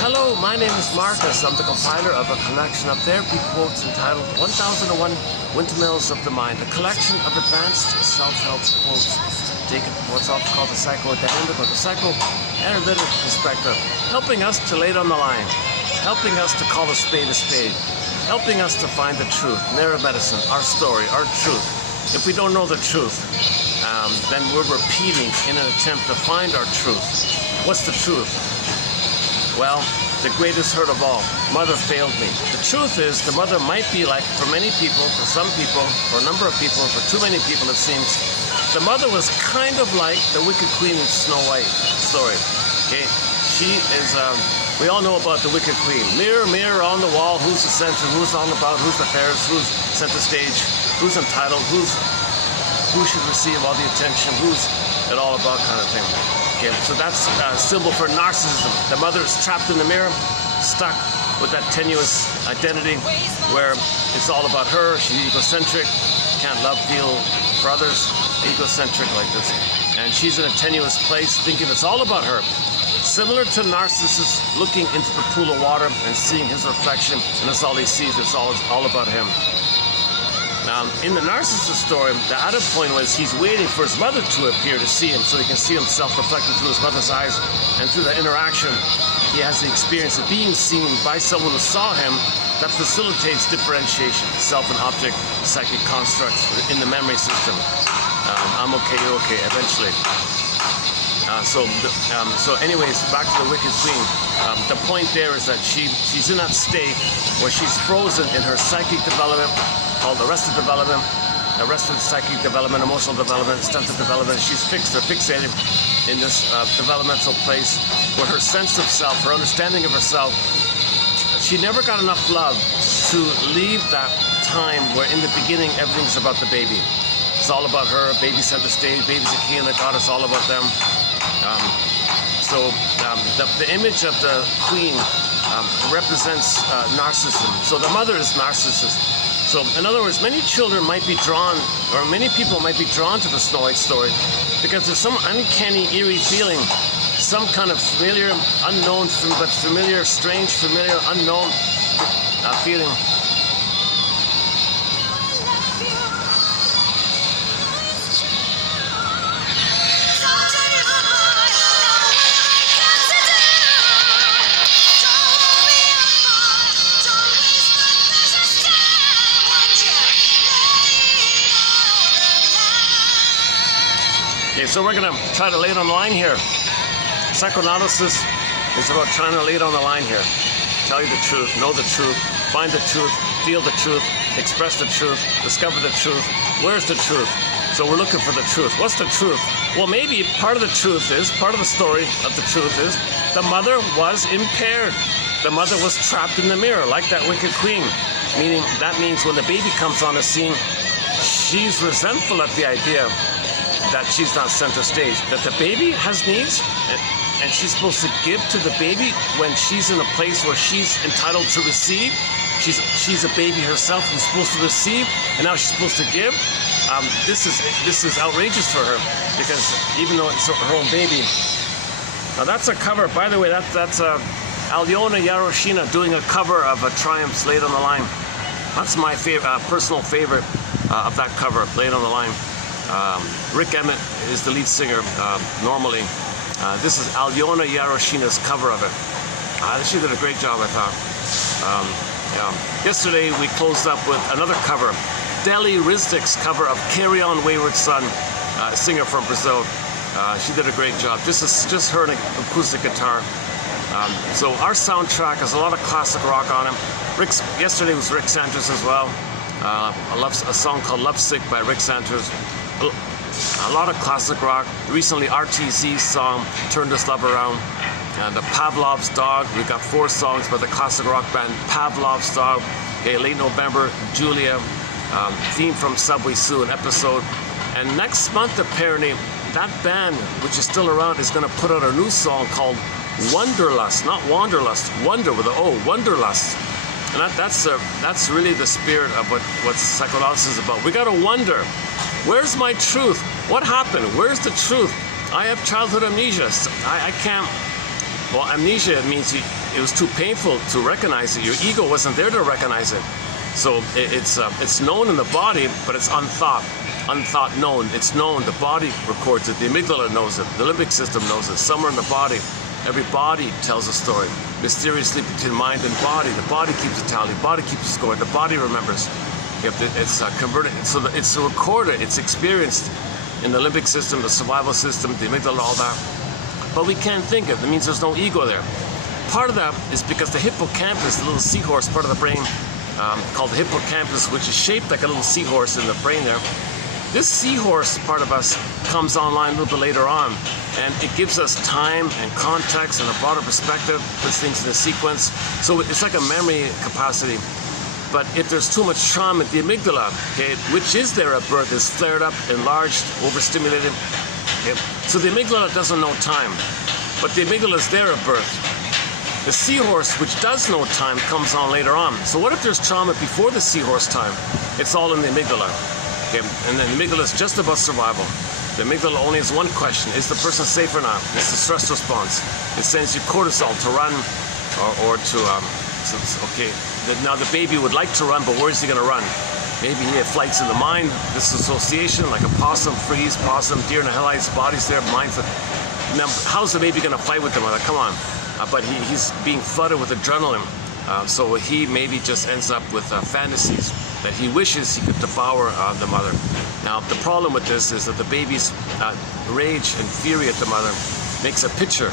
Hello, my name is Marcus. I'm the compiler of a collection of therapy quotes entitled 1001 Windmills of the Mind, a collection of advanced self-help quotes taken from what's often called the psychoanalytical or the psychoanalytic perspective, helping us to lay it on the line, helping us to call a spade, helping us to find the truth, narrow medicine, our story, our truth. If we don't know the truth, then we're repeating in an attempt to find our truth. What's the truth? Well, the greatest hurt of all, mother failed me. The truth is, the mother might be like, for many people, for some people, for a number of people, for too many people it seems, the mother was kind of like the Wicked Queen in Snow White story. Okay, she is, we all know about the Wicked Queen. Mirror, mirror on the wall, who's the center, who's on about, who's the fairest, who's center stage, who's entitled, who should receive all the attention, who's it all about kind of thing. Okay, so that's a symbol for narcissism. The mother is trapped in the mirror, stuck with that tenuous identity where it's all about her. She's egocentric, can't love, feel for others, egocentric like this. And she's in a tenuous place thinking it's all about her. Similar to Narcissus looking into the pool of water and seeing his reflection, and that's all he sees, it's all about him. In the Narcissus story, the added point was he's waiting for his mother to appear to see him so he can see himself reflected through his mother's eyes. And through that interaction, he has the experience of being seen by someone who saw him that facilitates differentiation, self and object, psychic constructs in the memory system. I'm okay, you're okay, eventually. So anyways, back to the Wicked Queen. The point there is that she's in that state where she's frozen in her psychic development, called arrested development, arrested psychic development, emotional development, stunted development. She's fixed or fixated in this developmental place where her sense of self, her understanding of herself, she never got enough love to leave that time where in the beginning everything's about the baby. It's all about her, baby center stage, baby's a king and a god, it's all about them. The image of the queen represents narcissism. So the mother is narcissist. So in other words, many children might be drawn, or many people might be drawn to the Snow White story because there's some uncanny, eerie feeling, some kind of familiar, unknown, but familiar, strange, familiar, unknown feeling. Okay, so we're going to try to lay it on the line here. Psychoanalysis is about trying to lay it on the line here. Tell you the truth, know the truth, find the truth, feel the truth, express the truth, discover the truth. Where's the truth? So we're looking for the truth. What's the truth? Well, maybe part of the truth is, part of the story of the truth is, the mother was impaired. The mother was trapped in the mirror, like that Wicked Queen. Meaning, that means when the baby comes on the scene, she's resentful at the idea that she's not center stage, that the baby has needs and she's supposed to give to the baby when she's in a place where she's entitled to receive. She's a baby herself who's supposed to receive, and now she's supposed to give. This is outrageous for her because even though it's her own baby. Now that's a cover, by the way. That's Alyona Yaroshina doing a cover of a Triumphs Laid on the Line. That's my personal favorite of that cover, Laid on the Line. Rick Emmett is the lead singer normally. This is Alyona Yaroshina's cover of it. She did a great job, I thought. Yesterday we closed up with another cover, Deli Rizdik's cover of Carry On Wayward Son, a singer from Brazil. She did a great job. This is just her and an acoustic guitar. So our soundtrack has a lot of classic rock on it. Yesterday was Rick Santos as well. A song called Lovesick by Rick Santos. A lot of classic rock. Recently, RTZ's song, Turn This Love Around. And the Pavlov's Dog. We've got 4 songs by the classic rock band Pavlov's Dog. Okay, Late November, Julia. Theme from Subway Sue, an episode. And next month, apparently, that band, which is still around, is going to put out a new song called Wonderlust. Not Wanderlust, Wonder with an O, Wonderlust. And that's really the spirit of what psychoanalysis is about. We got to wonder, where's my truth? What happened? Where's the truth? I have childhood amnesia. I can't Well, amnesia means it was too painful to recognize it. Your ego wasn't there to recognize it. So it's known in the body, but it's unthought. Unthought known. It's known. The body records it. The amygdala knows it. The limbic system knows it. Somewhere in the body. Every body tells a story. Mysteriously between mind and body. The body keeps a tally. The body keeps a score. The body remembers. It's converted. So it's recorded. It's experienced in the limbic system, the survival system, the amygdala, all that. But we can't think of it. It means there's no ego there. Part of that is because the hippocampus, the little seahorse part of the brain, called the hippocampus, which is shaped like a little seahorse in the brain there. This seahorse part of us comes online a little bit later on, and it gives us time and context and a broader perspective, puts things in a sequence. So it's like a memory capacity. But if there's too much trauma, the amygdala, okay, which is there at birth, is flared up, enlarged, overstimulated. Okay? So the amygdala doesn't know time, but the amygdala is there at birth. The seahorse, which does know time, comes on later on. So what if there's trauma before the seahorse time? It's all in the amygdala. Okay? And the amygdala is just about survival. The amygdala only has one question: is the person safe or not? It's the stress response. It sends you cortisol to run or to, okay, now the baby would like to run, but where is he going to run? Maybe he had flights in the mind, disassociation, like a possum, freeze, possum, deer in the headlights, body's there, mind's there. Now, how's the baby going to fight with the mother? Come on. But he's being flooded with adrenaline. So he maybe just ends up with fantasies that he wishes he could devour the mother. Now, the problem with this is that the baby's rage and fury at the mother makes a picture.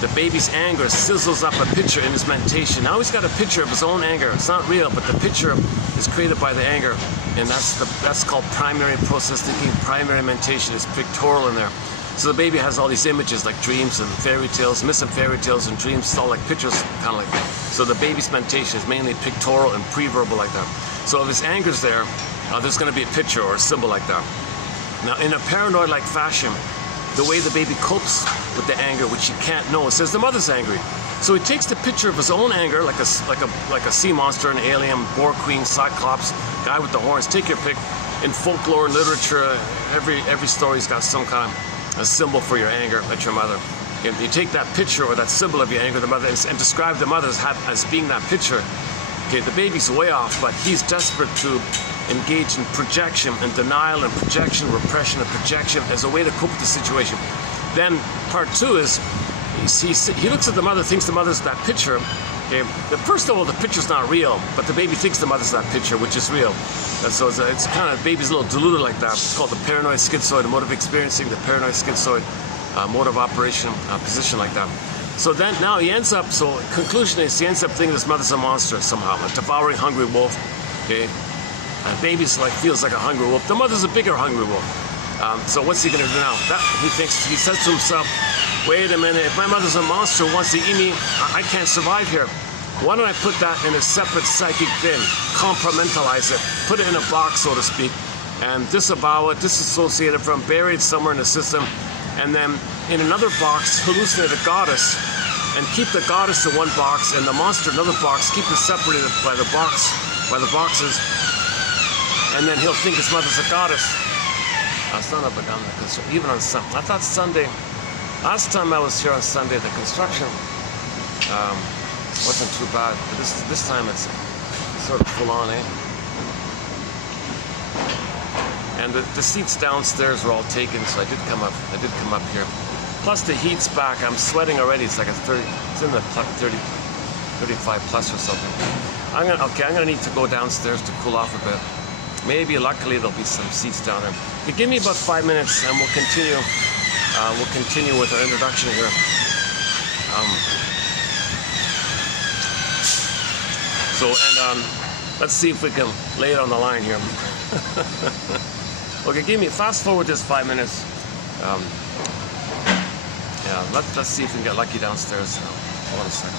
The baby's anger sizzles up a picture in his mentation. Now he's got a picture of his own anger. It's not real, but the picture is created by the anger. And that's called primary process thinking. Primary mentation is pictorial in there. So the baby has all these images like dreams and fairy tales, myths and fairy tales and dreams. It's all like pictures, kind of like that. So the baby's mentation is mainly pictorial and pre-verbal like that. So if his anger's there, there's going to be a picture or a symbol like that. Now, in a paranoid-like fashion, the way the baby copes with the anger, which he can't know, it says the mother's angry. So he takes the picture of his own anger, like a sea monster, an alien, boar queen, cyclops, guy with the horns. Take your pick. In folklore and literature, every story's got some kind of a symbol for your anger at your mother. And you take that picture or that symbol of your anger at the mother and describe the mother as being that picture. Okay, the baby's way off, but he's desperate to engage in projection and denial and projection, repression and projection as a way to cope with the situation. Then part two is he looks at the mother, thinks the mother's that picture. Okay, first of all, the picture's not real, but the baby thinks the mother's that picture, which is real. And so it's kind of, baby's a little deluded like that. It's called the paranoid schizoid mode of experiencing, the paranoid schizoid mode of operation position like that. So then now he ends up, so conclusion is he ends up thinking this mother's a monster somehow, a devouring hungry wolf. Okay, and baby's feels like a hungry wolf. The mother's a bigger hungry wolf. So what's he gonna do now? He says to himself, wait a minute, if my mother's a monster who wants to eat me, I can't survive here. Why don't I put that in a separate psychic bin, compartmentalize it, put it in a box, so to speak, and disavow it, disassociate it from, bury it somewhere in the system, and then in another box, hallucinate a goddess, and keep the goddess in one box, and the monster in another box, keep it separated by the boxes, and then he'll think his mother's a goddess. It's not up again, even on Sunday. I thought Sunday, last time I was here on Sunday, the construction wasn't too bad, but this time it's sort of full on, eh? And the seats downstairs were all taken, so I did come up here. Plus the heat's back. I'm sweating already. It's like it's in the 30, 35 plus or something. I'm gonna need to go downstairs to cool off a bit. Maybe luckily there'll be some seats down there. Okay, give me about 5 minutes and we'll continue. We'll continue with our introduction here. Let's see if we can lay it on the line here. Okay, fast forward this 5 minutes. Yeah, let's see if we can get lucky downstairs. Hold on a second.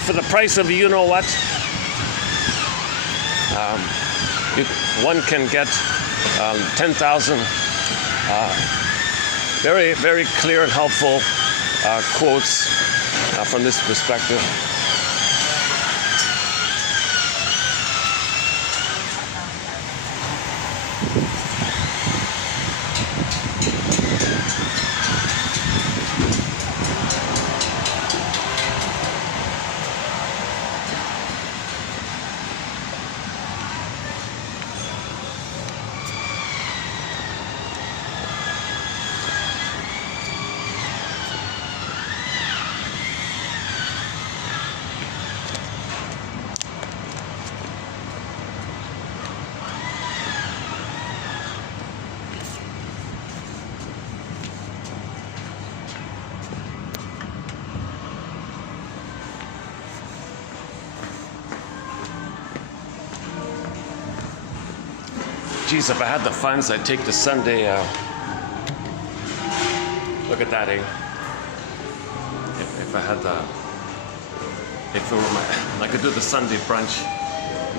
for the price of you know what, one can get 10,000 very, very clear and helpful quotes from this perspective. Geez, if I had the funds, I'd take the Sunday. Look at that, eh? If I had the, if it were I could do the Sunday brunch,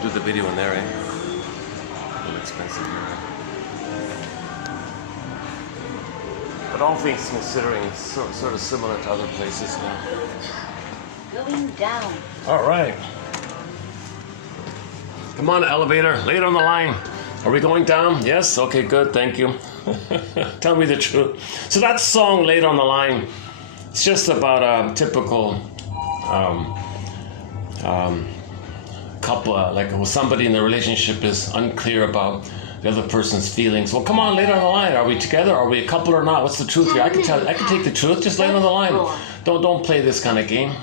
do the video in there, eh? A little expensive here. But all things considering, it's sort of similar to other places now. Going down. All right. Come on, elevator, lay it on the line. Are we going down? Yes? Okay, good, thank you. Tell me the truth. So that song, Laid on the Line, it's just about a typical couple, like somebody in the relationship is unclear about the other person's feelings. Well, come on, lay it on the line. Are we together? Are we a couple or not? What's the truth here? I can take the truth. Just lay it on the line. Don't play this kind of game.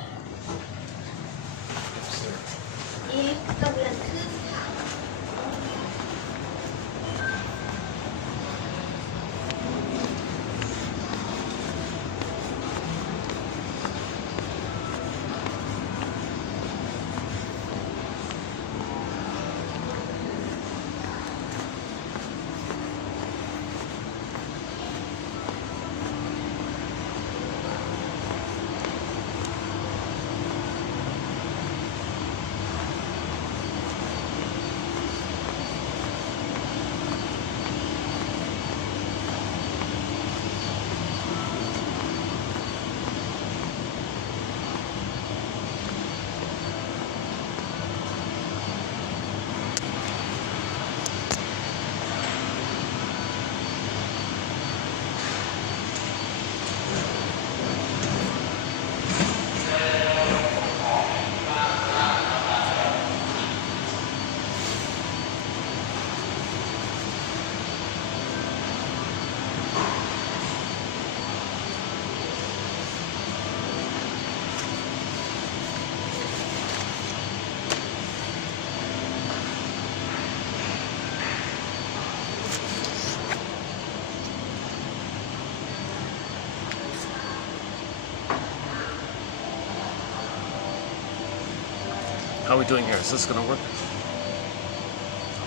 How are we doing here? Is this gonna work?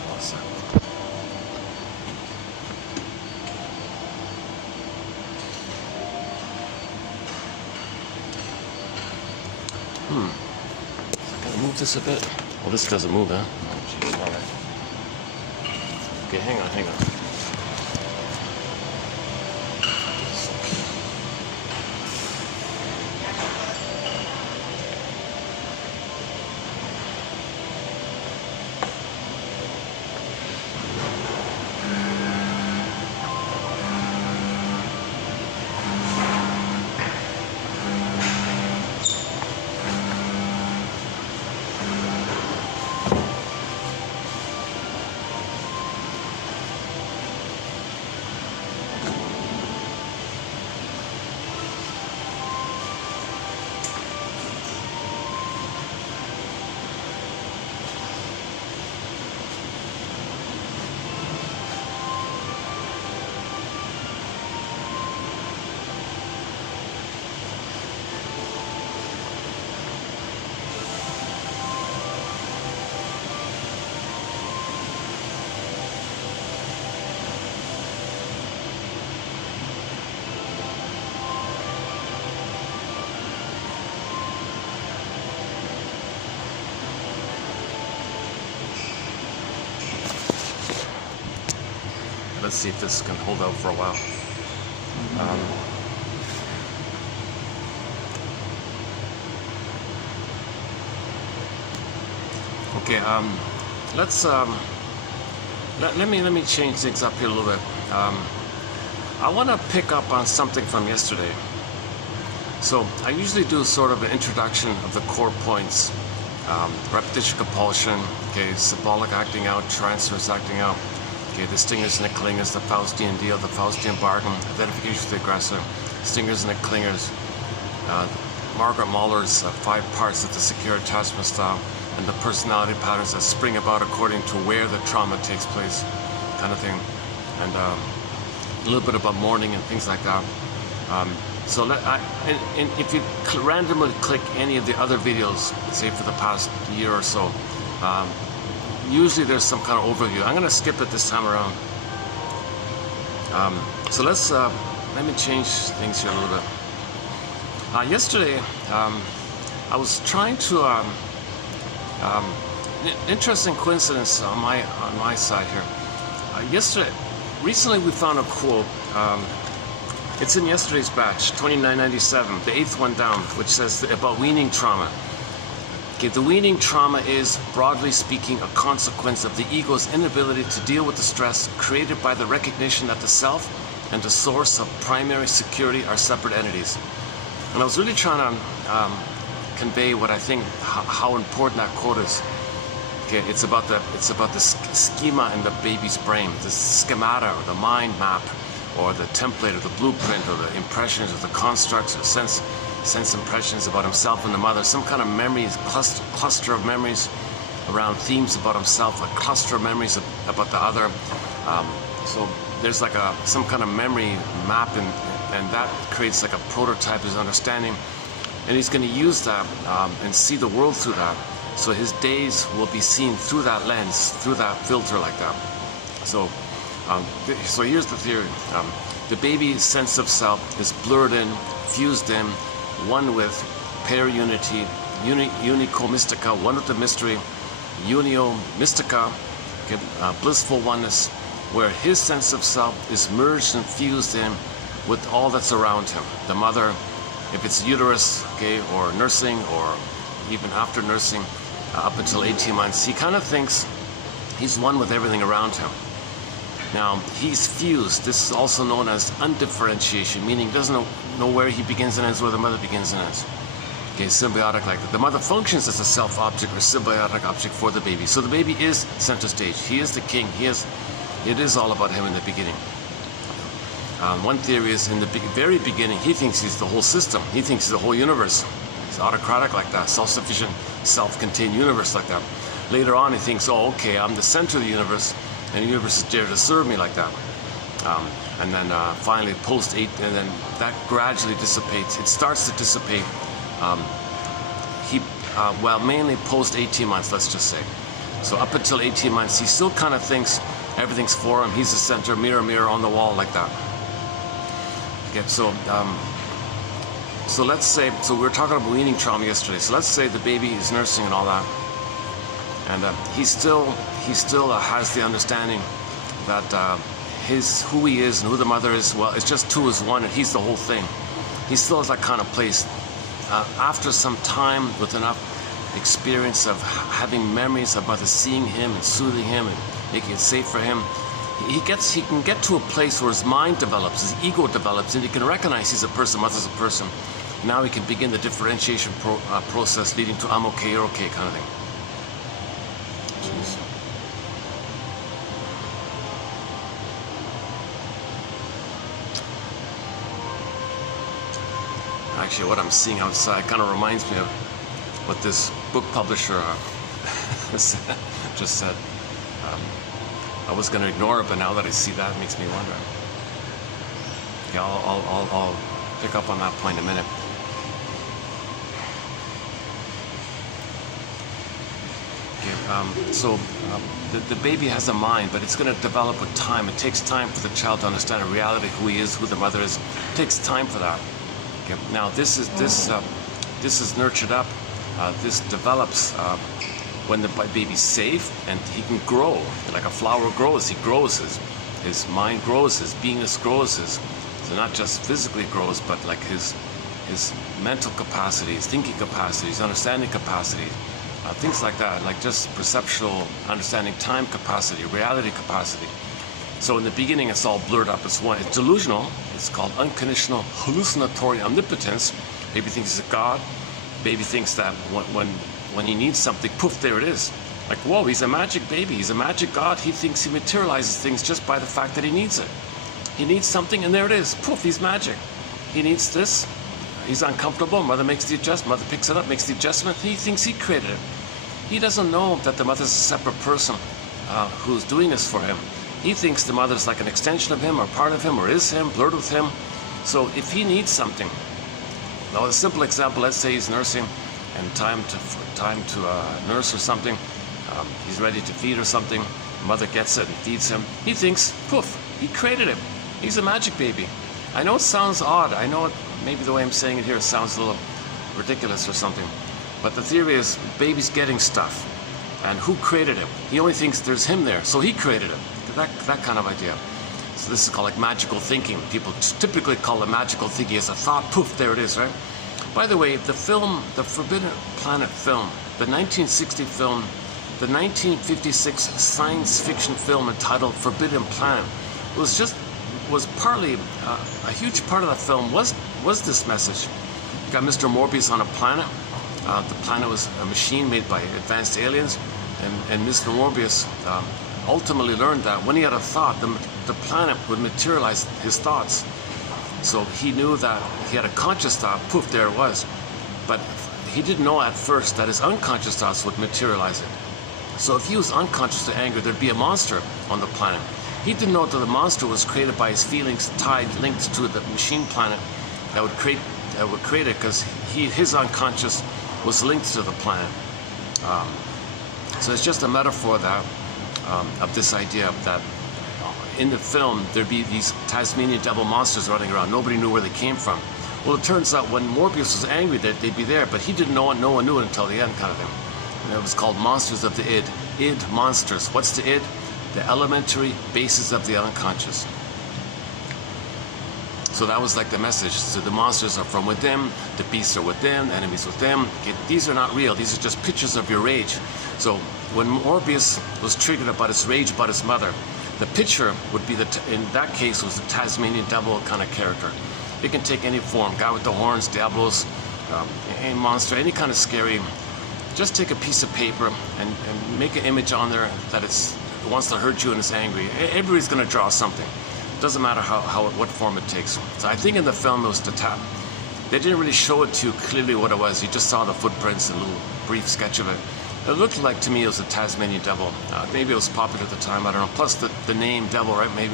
Awesome. Gotta move this a bit. Well, this doesn't move, huh? Oh, geez. All right. Okay, hang on. let's see if this can hold out for a while. Okay, let's let me change things up here a little bit. I want to pick up on something from yesterday. So I usually do sort of an introduction of the core points: repetition, compulsion, okay, symbolic acting out, transference acting out, okay, the stingers and the clingers, the Faustian deal, the Faustian bargain, identification with the aggressor, stingers and the clingers, Margaret Mahler's 5 parts of the secure attachment style, and the personality patterns that spring about according to where the trauma takes place, kind of thing, and a little bit about mourning and things like that. So if you randomly click any of the other videos, say for the past year or so, usually there's some kind of overview. I'm going to skip it this time around. So let me change things here a little bit. Yesterday, I was trying to interesting coincidence on my side here. Recently we found a quote. It's in yesterday's batch, 2997, the 8th one down, which says about weaning trauma. Okay, the weaning trauma is, broadly speaking, a consequence of the ego's inability to deal with the stress created by the recognition that the self and the source of primary security are separate entities. And I was really trying to convey what I think, how important that quote is. Okay, it's about the schema in the baby's brain, the schemata or the mind map, or the template or the blueprint or the impressions or the constructs or sense impressions about himself and the mother, some kind of memories, cluster of memories around themes about himself, a cluster of memories about the other. So there's like some kind of memory map, and that creates like a prototype, his understanding, and he's going to use that and see the world through that. So his days will be seen through that lens, through that filter like that. So here's the theory. The baby's sense of self is blurred in, fused in, one with pair unity, unico mystica, one with the mystery, unio mystica, okay, blissful oneness, where his sense of self is merged and fused in with all that's around him. The mother, if it's uterus, okay, or nursing, or even after nursing, up until 18 months, he kind of thinks he's one with everything around him. Now, he's fused. This is also known as undifferentiation, meaning he doesn't know where he begins and ends, where the mother begins and ends. Okay, symbiotic like that. The mother functions as a self-object or symbiotic object for the baby. So the baby is center stage. He is the king. It is all about him in the beginning. One theory is in the very beginning, he thinks he's the whole system. He thinks he's the whole universe. He's autocratic like that, self-sufficient, self-contained universe like that. Later on, he thinks, oh, okay, I'm the center of the universe, and the universe is there to serve me like that. And then finally, post-8, and then that gradually dissipates. It starts to dissipate. Mainly post-18 months, let's just say. So up until 18 months, he still kind of thinks everything's for him. He's the center, mirror, mirror on the wall, like that. Okay, so let's say, we were talking about weaning trauma yesterday. So let's say the baby is nursing and all that, and he still has the understanding that who he is and who the mother is. Well, it's just two is one, and he's the whole thing. He still has that kind of place. After some time, with enough experience of having memories of mother seeing him and soothing him and making it safe for him, he can get to a place where his mind develops, his ego develops, and he can recognize he's a person, mother's a person. Now he can begin the differentiation process leading to I'm okay, you're okay kind of thing. Jeez. Actually, what I'm seeing outside kind of reminds me of what this book publisher just said. I was going to ignore it, but now that I see that, it makes me wonder. Okay, I'll pick up on that point in a minute. Okay, the baby has a mind, but it's going to develop with time. It takes time for the child to understand the reality, who he is, who the mother is. It takes time for that. Okay, now this is nurtured up. This develops when the baby's safe and he can grow. Like a flower grows, he grows his mind grows, his beingness grows, so not just physically grows, but like his mental capacities, thinking capacities, understanding capacity, things like that, like just perceptual understanding, time capacity, reality capacity. So in the beginning, it's all blurred up as one. It's delusional. It's called unconditional hallucinatory omnipotence. Baby thinks he's a god. Baby thinks that when he needs something, poof, there it is. Like, whoa, he's a magic baby. He's a magic god. He thinks he materializes things just by the fact that he needs it. He needs something, and there it is. Poof, he's magic. He needs this. He's uncomfortable. Mother makes the adjustment. Mother picks it up, makes the adjustment. He thinks he created it. He doesn't know that the mother's a separate person who's doing this for him. He thinks the mother's like an extension of him, or part of him, or is him, blurred with him. So if he needs something, now a simple example, let's say he's nursing, and time to nurse or something, he's ready to feed or something, mother gets it and feeds him. He thinks, poof, he created him. He's a magic baby. I know it sounds odd. I know maybe the way I'm saying it here sounds a little ridiculous or something. But the theory is baby's getting stuff. And who created him? He only thinks there's him there, so he created him. That kind of idea. So this is called like magical thinking. People typically call it magical thinking as a thought, poof, there it is, right? By the way, the film, the Forbidden Planet film, the 1960 film, the 1956 science fiction film entitled Forbidden Planet was partly, a huge part of the film was this message. You got Mr. Morbius on a planet. The planet was a machine made by advanced aliens, and Mr. Morbius ultimately learned that when he had a thought, the planet would materialize his thoughts. So he knew that he had a conscious thought, poof, there it was. But he didn't know at first that his unconscious thoughts would materialize it. So if he was unconscious to anger, there'd be a monster on the planet. He didn't know that the monster was created by his feelings linked to the machine planet that would create it, because his unconscious was linked to the planet. So it's just a metaphor that of this idea that in the film there'd be these Tasmanian devil monsters running around. Nobody knew where they came from. Well, it turns out when Morbius was angry that they'd be there, but he didn't know it. No one knew it until the end, kind of thing. And it was called Monsters of the Id. Id monsters. What's the id? The elementary basis of the unconscious. So that was like the message. So the monsters are from within, the beasts are within, enemies within. Okay, these are not real. These are just pictures of your rage. So when Morbius was triggered about his rage about his mother, the picture would be, in that case, was the Tasmanian devil kind of character. It can take any form. Guy with the horns, Diablos, any monster, any kind of scary. Just take a piece of paper and make an image on there that it wants to hurt you and is angry. Everybody's going to draw something. It doesn't matter what form it takes. So I think in the film it was the tap. They didn't really show it to you clearly what it was. You just saw the footprints and a little brief sketch of it. It looked like to me it was a Tasmanian devil. Maybe it was popular at the time, I don't know. Plus the name devil, right? Maybe.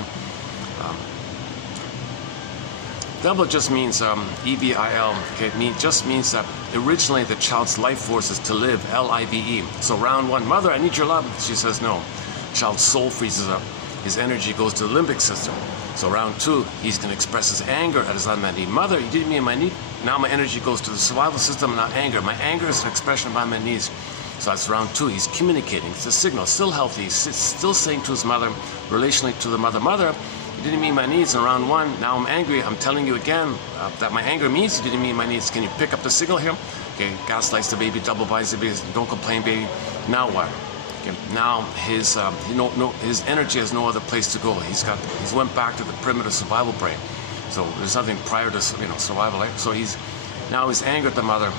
Devil just means E-V-I-L. Okay, it just means that originally the child's life force is to live, L-I-V-E. So round one, mother, I need your love. She says no. Child's soul freezes up. His energy goes to the limbic system. So round two, he's going to express his anger at his unmet need. Mother, you did me in my need. Now my energy goes to the survival system, not anger. My anger is an expression of my unmet needs. So that's round two. He's communicating. It's a signal. Still healthy. He's still saying to his mother, relationally to the mother, mother, you didn't meet my needs in round one. Now I'm angry. I'm telling you again that my anger means you didn't meet my needs. Can you pick up the signal here? Okay, gaslights the baby, double buys the baby. Don't complain, baby. Now what? Okay, now his energy has no other place to go. He's went back to the primitive survival brain. So there's nothing prior to survival. Right? So he's angry at the mother.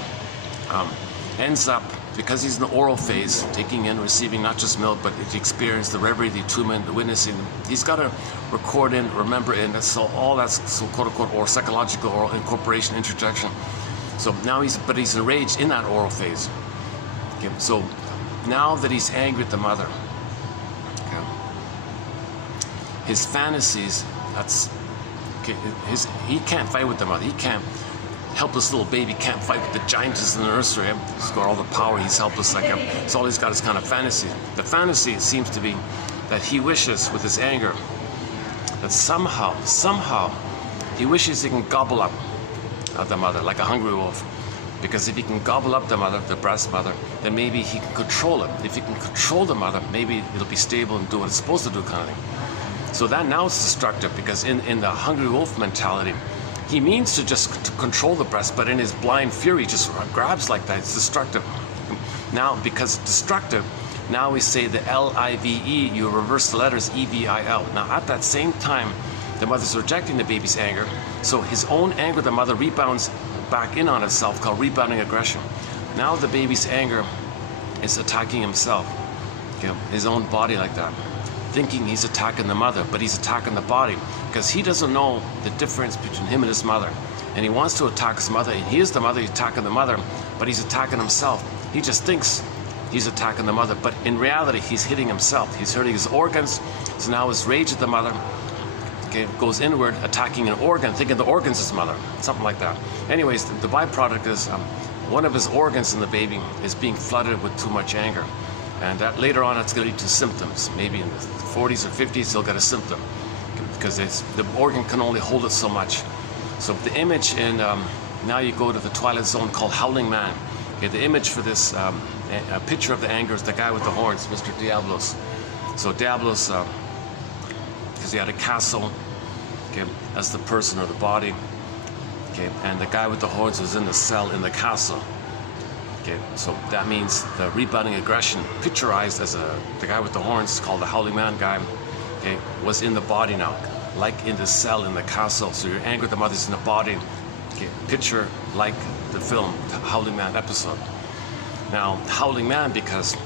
Ends up, because he's in the oral phase, taking in, receiving not just milk, but the experience, the reverie, the attunement, the witnessing. He's got to record in, remember in. So all that's so quote unquote or psychological oral incorporation, interjection. So now he's enraged in that oral phase. Okay, so now that he's angry at the mother, okay, his fantasies, he can't fight with the mother. He can't. Helpless little baby can't fight with the giantess in the nursery. He's got all the power. He's helpless like him. So all he's got is kind of fantasy. The fantasy seems to be that he wishes with his anger that somehow he wishes he can gobble up the mother like a hungry wolf. Because if he can gobble up the mother, the breast mother, then maybe he can control it. If he can control the mother, maybe it'll be stable and do what it's supposed to do, kind of thing. So that now is destructive, because in the hungry wolf mentality, he means to just to control the breast, but in his blind fury, just grabs like that. It's destructive. Now, because it's destructive, now we say the L-I-V-E, you reverse the letters E-V-I-L. Now, at that same time, the mother's rejecting the baby's anger, so his own anger, the mother rebounds back in on itself, called rebounding aggression. Now the baby's anger is attacking himself, okay, his own body like that, thinking he's attacking the mother, but he's attacking the body, because he doesn't know the difference between him and his mother. And he wants to attack his mother, and he is the mother, he's attacking the mother, but he's attacking himself. He just thinks he's attacking the mother, but in reality, he's hitting himself. He's hurting his organs, so now his rage at the mother, okay, goes inward, attacking an organ, thinking the organ's his mother, something like that. Anyways, the byproduct is one of his organs in the baby is being flooded with too much anger. And that later on, it's going to lead to symptoms. Maybe in the 40s or 50s, he'll get a symptom, because the organ can only hold it so much. So the image in, now you go to the Twilight Zone called Howling Man. Okay, the image for this, a picture of the anger is the guy with the horns, Mr. Diablos. So Diablos, because he had a castle, okay, as the person or the body, okay, and the guy with the horns was in the cell in the castle. Okay, so that means the rebounding aggression, picturized as the guy with the horns, called the Howling Man guy, okay, was in the body now, like in the cell in the castle. So your anger at the mother's in the body, okay, picture like the film, the Howling Man episode. Now, Howling Man, because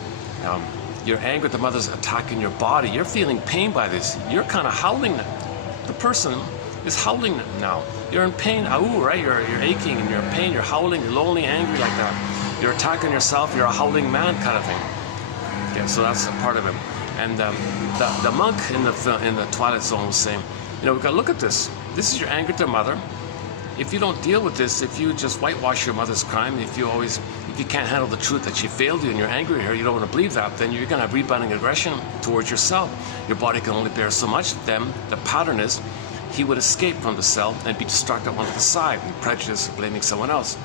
your anger at the mother's attacking your body, you're feeling pain by this. You're kind of howling. The person is howling now. You're in pain, right? You're aching and you're in pain. You're howling, you're lonely, angry like that. You're attacking yourself. You're a howling man kind of thing. Okay, so that's a part of it. And the monk in the Twilight Zone was saying, you know, we've got to look at this. This is your anger at the mother. If you don't deal with this, if you just whitewash your mother's crime, if you can't handle the truth that she failed you and you're angry at her, you don't want to believe that, then you're going to have rebounding aggression towards yourself. Your body can only bear so much. Then the pattern is he would escape from the cell and be destructive onto the side, and prejudice, blaming someone else.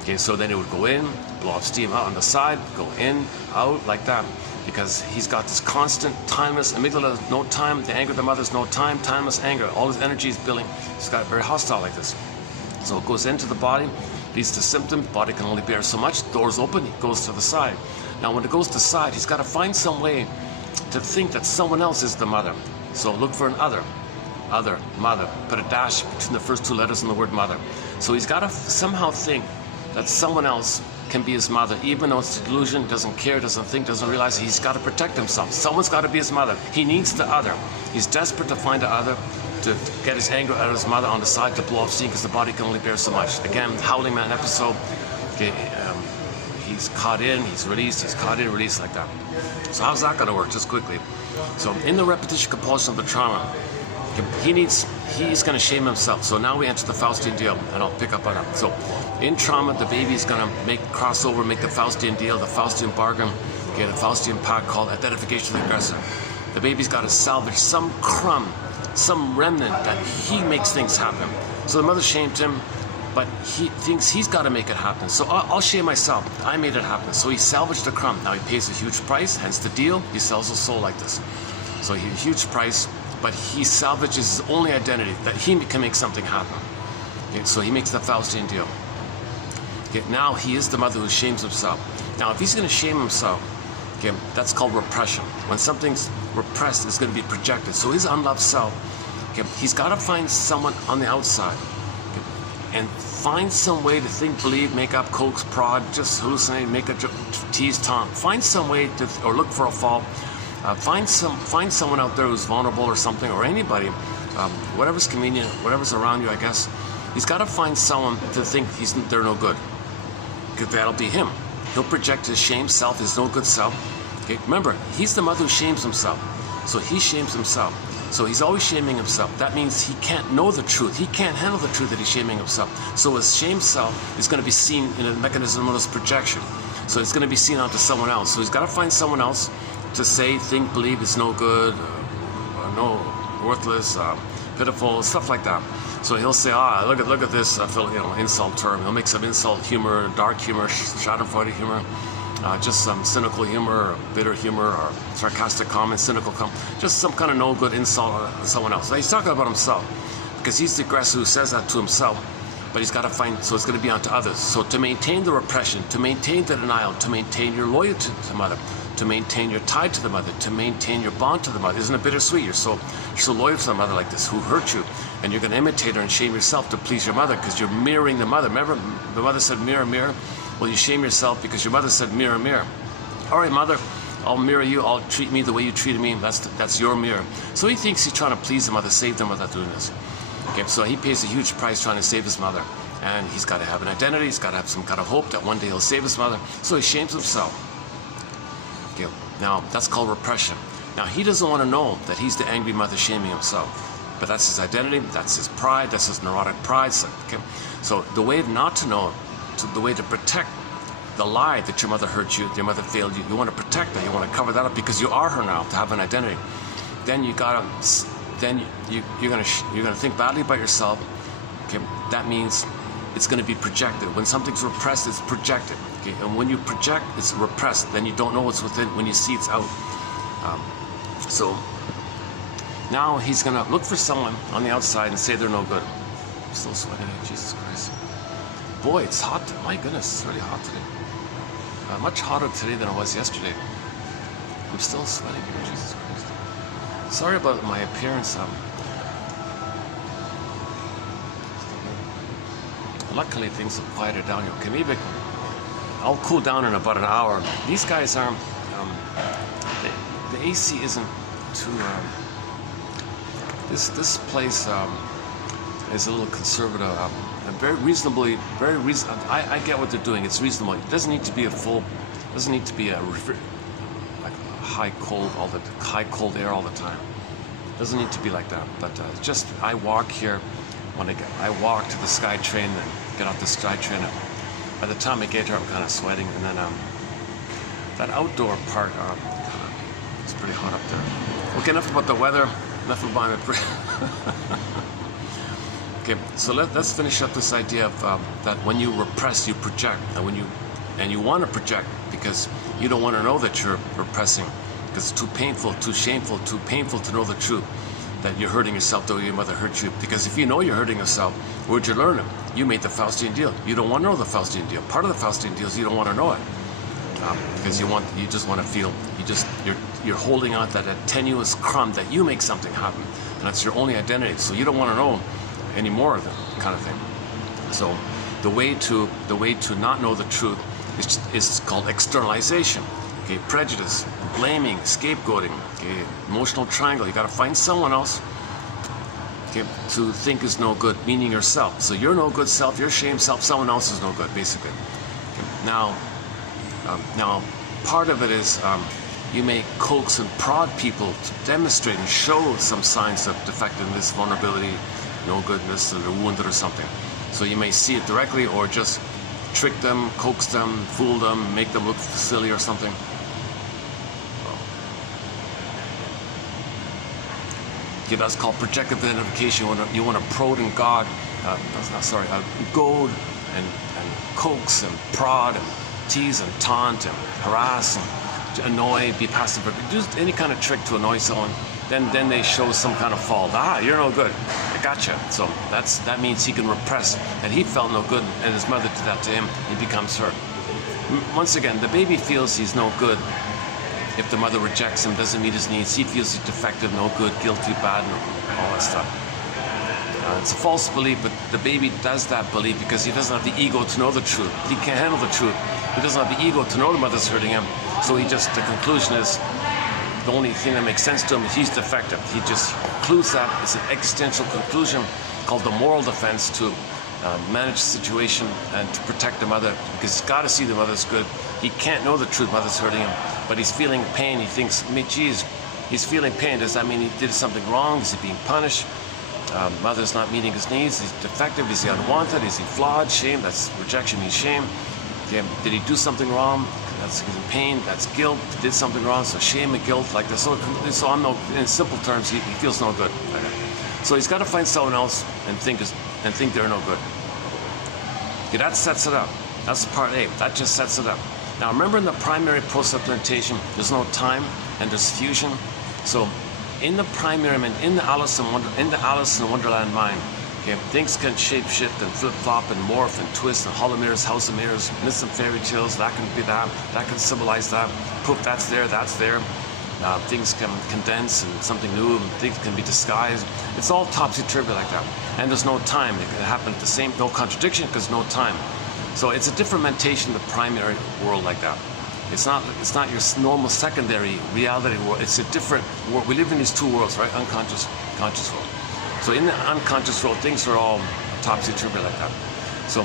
Okay, so then it would go in, blow off steam out on the side, go in, out, like that, because he's got this constant, timeless, amygdala, no time, the anger of the mother's no time, timeless anger, all his energy is building. He's got very hostile like this. So it goes into the body, leads to symptoms, body can only bear so much, doors open, he goes to the side. Now when it goes to the side, he's got to find some way to think that someone else is the mother. So look for an other, mother, put a dash between the first two letters in the word mother. So he's got to somehow think that someone else can be his mother, even though it's a delusion, doesn't care, doesn't think, doesn't realize. He's got to protect himself. Someone's got to be his mother. He needs the other. He's desperate to find the other, to get his anger out of his mother on the side, to blow off steam, because the body can only bear so much. Again, Howling Man episode, okay, he's caught in, he's released, he's caught in, released, like that. So how's that going to work, just quickly? So in the repetition compulsion of the trauma, he's going to shame himself. So now we enter the Faustian deal, and I'll pick up on that. So in trauma, the baby is going to make the Faustian deal, the Faustian bargain, okay, the Faustian pact called identification of the aggressor. The baby's got to salvage some crumb, some remnant that he makes things happen. So the mother shamed him, but he thinks he's got to make it happen. So I'll shame myself. I made it happen. So he salvaged the crumb. Now he pays a huge price, hence the deal. He sells his soul like this. So a huge price, but he salvages his only identity, that he can make something happen. Okay, so he makes the Faustian deal. Okay, now he is the mother who shames himself. Now if he's going to shame himself, okay, that's called repression. When something's repressed, it's going to be projected. So his unloved self, okay, he's got to find someone on the outside, okay, and find some way to think, believe, make up, coax, prod, just hallucinate, make a tease, taunt. Find some way to, or look for a fault. Find someone out there who's vulnerable or something, or anybody, whatever's convenient, whatever's around you, I guess. He's got to find someone to think they're no good, because that'll be him. He'll project his shame self, his no good self. Okay, remember, he's the mother who shames himself, so he shames himself. So he's always shaming himself. That means he can't know the truth. He can't handle the truth that he's shaming himself. So his shame self is going to be seen in a mechanism of this projection. So it's going to be seen onto someone else. So he's got to find someone else to say, think, believe it's no good, no, worthless, pitiful, stuff like that. So he'll say, look at this, insult term. He'll make some insult humor, dark humor, schadenfreude humor, just some cynical humor or bitter humor or sarcastic comment, cynical comment, just some kind of no good insult on someone else. Now he's talking about himself because he's the aggressor who says that to himself, but he's got to find, so it's going to be onto others. So to maintain the repression, to maintain the denial, to maintain your loyalty to the mother, to maintain your tie to the mother, to maintain your bond to the mother. Isn't it bittersweet? You're so loyal to the mother like this, who hurt you, and you're going to imitate her and shame yourself to please your mother because you're mirroring the mother. Remember, the mother said, mirror, mirror. Well, you shame yourself because your mother said, mirror, mirror. All right, mother, I'll mirror you. I'll treat me the way you treated me. That's your mirror. So he thinks he's trying to please the mother, save them without doing this. Okay, so he pays a huge price trying to save his mother. And he's got to have an identity. He's got to have some kind of hope that one day he'll save his mother. So he shames himself. Okay, now that's called repression. Now he doesn't want to know that he's the angry mother shaming himself. But that's his identity. That's his pride. That's his neurotic pride. Okay, so the way not to know, the way to protect the lie that your mother hurt you, your mother failed you, you want to protect that, you want to cover that up because you are her now, to have an identity. Then you gotta, then you're gonna think badly about yourself. Okay, that means it's going to be projected. When something's repressed, it's projected. Okay, and when you project, it's repressed. Then you don't know what's within. When you see, it's out. So now he's going to look for someone on the outside and say they're no good. I'm still sweating. Jesus Christ. Boy, it's hot. My goodness, it's really hot today. Much hotter today than it was yesterday. I'm still sweating here. Jesus Christ. Sorry about my appearance. Luckily, things have quieted down here. Okay, maybe I'll cool down in about an hour. These guys are, the AC isn't too, this place is a little conservative. Very reasonably, I get what they're doing. It's reasonable. It doesn't need to be a full, doesn't need to be a like high cold air all the time. It doesn't need to be like that. But just, I walk here. I walk to the SkyTrain and get off the SkyTrain. By the time I get here, I'm kind of sweating. And then that outdoor part, it's pretty hot up there. Okay, enough about the weather. Enough about my. Okay, so let's finish up this idea of that when you repress, you project, and you want to project because you don't want to know that you're repressing because it's too painful, too shameful, too painful to know the truth. That you're hurting yourself the way your mother hurt you. Because if you know you're hurting yourself, where'd you learn it? You made the Faustian deal. You don't want to know the Faustian deal. Part of the Faustian deal is you don't want to know it. Because you just want to feel, you're holding on to that tenuous crumb that you make something happen. And that's your only identity. So you don't want to know any more of it, kind of thing. So the way to not know the truth is called externalization. Okay, prejudice, blaming, scapegoating, okay, emotional triangle. You got to find someone else, okay, to think is no good, meaning yourself. So you're no good self, you're shame self, someone else is no good, basically. Okay. Now, part of it is you may coax and prod people to demonstrate and show some signs of defectiveness, vulnerability, no goodness, or they're wounded or something. So you may see it directly or just trick them, coax them, fool them, make them look silly or something. Okay, that's called projective identification. You want to prod and goad, goad and coax and prod and tease and taunt and harass and annoy, be passive, do any kind of trick to annoy someone. Then they show some kind of fault. You're no good. I gotcha. So that means he can repress, and he felt no good, and his mother did that to him. He becomes hurt. Once again, the baby feels he's no good. If the mother rejects him, doesn't meet his needs, he feels he's defective, no good, guilty, bad, and all that stuff. It's a false belief, but the baby does that belief because he doesn't have the ego to know the truth. He can't handle the truth. He doesn't have the ego to know the mother's hurting him. So the conclusion is, the only thing that makes sense to him is he's defective. He just concludes that. It's an existential conclusion called the moral defense to manage the situation and to protect the mother, because he's got to see the mother's good. He can't know the truth, mother's hurting him, but he's feeling pain. He thinks, geez, he's feeling pain. Does that mean he did something wrong? Is he being punished? Mother's not meeting his needs. He's defective. Is he unwanted? Is he flawed? Shame. That's rejection means shame. Okay. Did he do something wrong? That's pain. That's guilt. He did something wrong. So shame and guilt like this. So in simple terms, he feels no good. So he's got to find someone else and think they're no good. Okay, that sets it up. That's part A. That just sets it up. Now remember, in the primary process of mentation, there's no time and there's fusion. So in the primary, in the Alice in Wonderland mind, okay, things can shape shift and flip flop and morph and twist and hollow mirrors, house of mirrors, myths and fairy tales. That can be that can symbolize that. Poof, that's there. Things can condense and something new, and things can be disguised. It's all topsy-turvy like that. And there's no time. It can happen at the same, no contradiction because no time. So it's a different mentation in the primary world like that. It's not your normal secondary reality world. It's a different world. We live in these two worlds, right? Unconscious, conscious world. So in the unconscious world, things are all topsy-turvy like that. So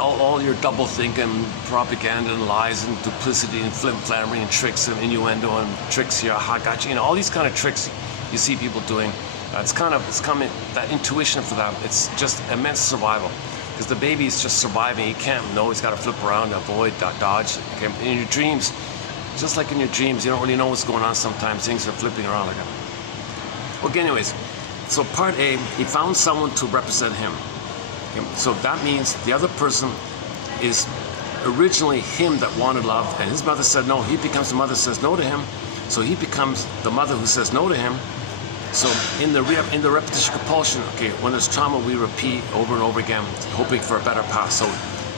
all your double thinking, propaganda and lies and duplicity and flim-flammery and tricks and innuendo and tricks here, aha, gotcha, all these kind of tricks you see people doing. It's coming, that intuition for that. It's just immense survival, because the baby is just surviving. He can't know. He's got to flip around, avoid, dodge. Okay? In your dreams, just like in your dreams, you don't really know what's going on. Sometimes things are flipping around like that. Okay, anyways, so part A, he found someone to represent him. So that means the other person is originally him that wanted love, and his mother said no. He becomes the mother says no to him, so he becomes the mother who says no to him. So in the repetition compulsion, okay, when there's trauma, we repeat over and over again, hoping for a better past. So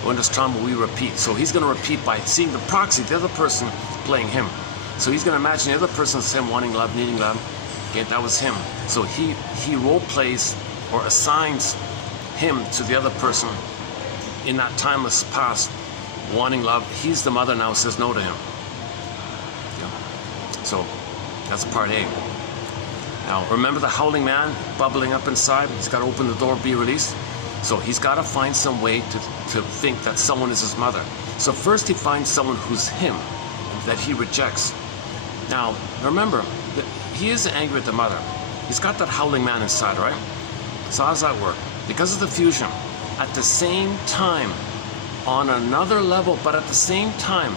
when there's trauma, we repeat. So he's going to repeat by seeing the proxy, the other person playing him. So he's going to imagine the other person's him wanting love, needing love. Okay, that was him. So he role plays or assigns him to the other person in that timeless past, wanting love. He's the mother now, says no to him. Yeah. So that's part A. Now remember the howling man bubbling up inside? He's got to open the door, be released. So he's got to find some way to think that someone is his mother. So first he finds someone who's him, that he rejects. Now remember that he is angry at the mother. He's got that howling man inside, right? So how does that work? Because of the fusion, at the same time, on another level, but at the same time,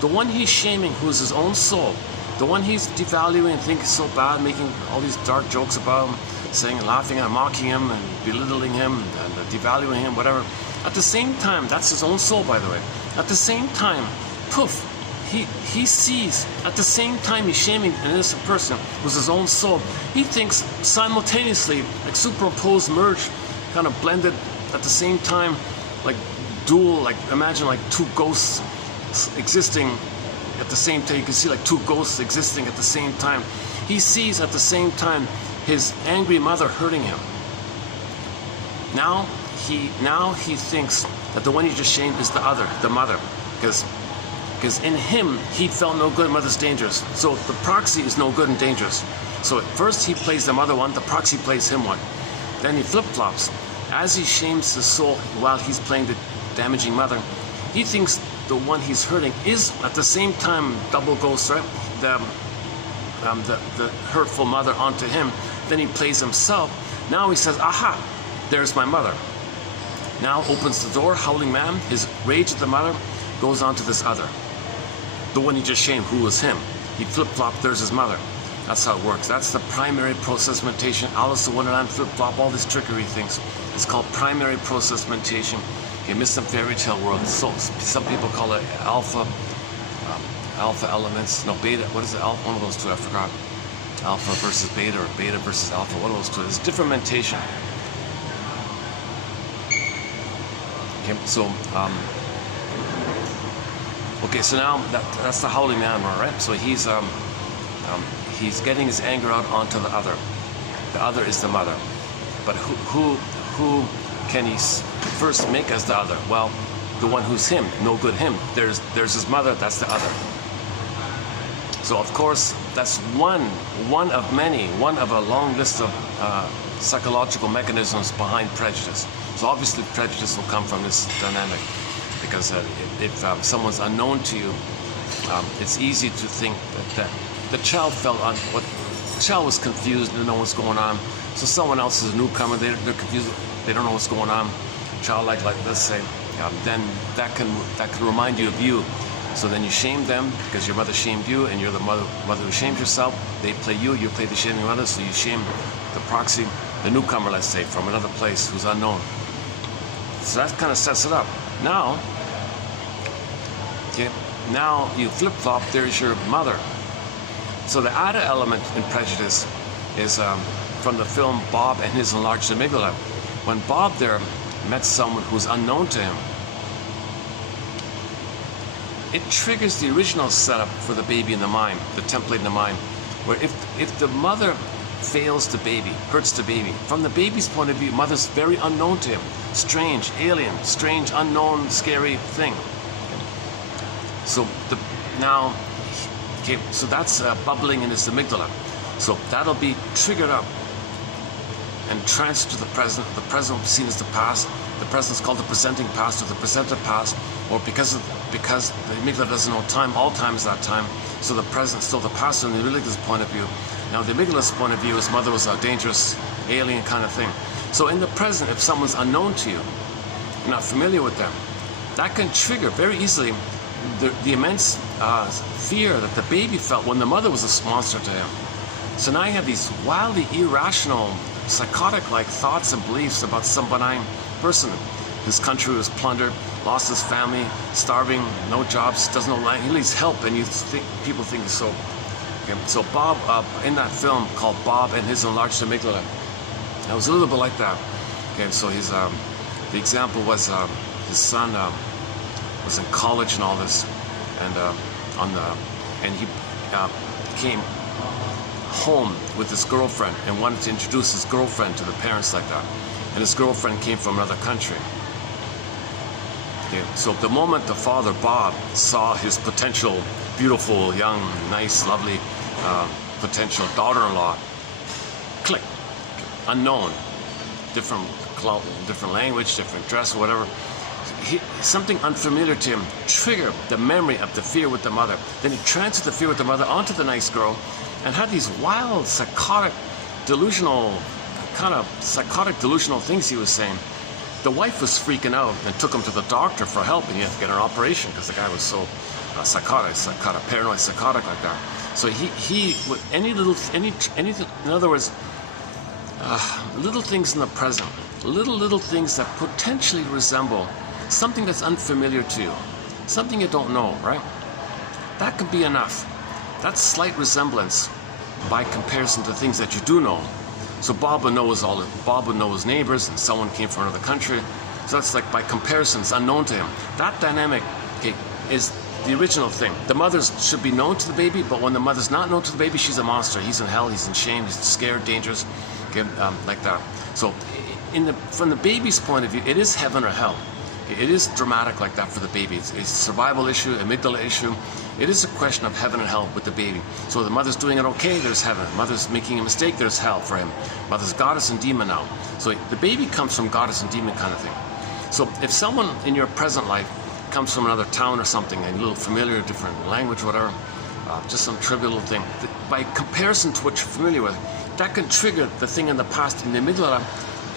the one he's shaming, who's his own soul, the one he's devaluing and thinking so bad, making all these dark jokes about him, saying and laughing and mocking him and belittling him and devaluing him, whatever. At the same time, that's his own soul, by the way. At the same time, poof, he sees, at the same time he's shaming an innocent person who's his own soul, he thinks simultaneously, like superimposed, merged, kind of blended at the same time, like dual, like imagine like two ghosts existing at the same time. You can see like two ghosts existing at the same time. He sees at the same time his angry mother hurting him. Now he thinks that the one he just shamed is the other, the mother, because in him he felt no good, mother's dangerous. So the proxy is no good and dangerous. So at first he plays the mother one, the proxy plays him one. Then he flip-flops. As he shames the soul while he's playing the damaging mother, he thinks the one he's hurting is at the same time double ghost, right? The hurtful mother onto him. Then he plays himself. Now he says, aha, there's my mother. Now opens the door, howling man, his rage at the mother goes on to this other. The one he just shamed, who was him. He flip-flopped, there's his mother. That's how it works. That's the primary process mentation. Alice in Wonderland, flip-flop, all these trickery things. It's called primary process mentation. You miss some fairy tale world. So some people call it alpha elements. No, beta. What is it? Alpha? One of those two. I forgot. Alpha versus beta, or beta versus alpha. One of those two. It's different mentation. Okay, so okay, so now that's the howling man, right? So he's getting his anger out onto the other. The other is the mother. But who can he first make as the other? Well, the one who's him, no good him. There's his mother, that's the other. So of course, that's one of many, one of a long list of psychological mechanisms behind prejudice. So obviously prejudice will come from this dynamic, because if someone's unknown to you, it's easy to think that the child the child was confused, didn't know what's going on. So someone else is a newcomer, they're confused, they don't know what's going on. Child, like let's say, then that can remind you of you. So then you shame them because your mother shamed you, and you're the mother who shamed yourself. They play you play the shaming mother, so you shame the proxy, the newcomer, let's say, from another place who's unknown. So that kind of sets it up. Now, Okay, now you flip-flop, there's your mother. So the added element in prejudice is from the film Bob and His Enlarged Amygdala. When Bob there met someone who's unknown to him, it triggers the original setup for the baby in the mind, the template in the mind, where if the mother fails the baby, hurts the baby, from the baby's point of view, mother's very unknown to him. Strange, alien, strange, unknown, scary thing. So so that's bubbling in his amygdala. So that'll be triggered up and transferred to the present. The present will be seen as the past. The present is called the presenting past or the presented past, or because the amygdala doesn't know time, all time is that time. So the present is still the past from the amygdala's point of view. Now the amygdala's point of view, his mother was a dangerous alien kind of thing. So in the present, if someone's unknown to you, you're not familiar with them, that can trigger very easily the immense fear that the baby felt when the mother was a monster to him. So now you have these wildly irrational, psychotic-like thoughts and beliefs about some benign person. His country was plundered, lost his family, starving, no jobs, doesn't know land. He needs help, and people think it's so. Okay. So Bob, in that film called Bob and His Enlarged Amygdala, it was a little bit like that. Okay, so his the example was his son was in college and all this, and he came home with his girlfriend and wanted to introduce his girlfriend to the parents like that. And his girlfriend came from another country. Okay, so the moment the father, Bob, saw his potential, beautiful, young, nice, lovely, potential daughter-in-law, click, unknown, different language, different dress, whatever, something unfamiliar to him triggered the memory of the fear with the mother. Then he transferred the fear with the mother onto the nice girl and had these wild, psychotic, delusional things he was saying. The wife was freaking out and took him to the doctor for help, and he had to get an operation because the guy was so paranoid, psychotic like that. So he with anything, in other words, little things in the present, little things that potentially resemble something that's unfamiliar to you, something you don't know, right? That could be enough. That's slight resemblance by comparison to things that you do know. So Bob would know his neighbors, and someone came from another country. So that's like by comparison, it's unknown to him. That dynamic, okay, is the original thing. The mother should be known to the baby, but when the mother's not known to the baby, she's a monster. He's in hell, he's in shame, he's scared, dangerous, okay, like that. So from the baby's point of view, it is heaven or hell. It is dramatic like that for the baby. It's a survival issue, amygdala issue. It is a question of heaven and hell with the baby. So the mother's doing it okay, there's heaven. Mother's making a mistake, there's hell for him. Mother's goddess and demon now. So the baby comes from goddess and demon kind of thing. So if someone in your present life comes from another town or something, a little familiar, different language, whatever, just some trivial little thing, by comparison to what you're familiar with, that can trigger the thing in the past. And the amygdala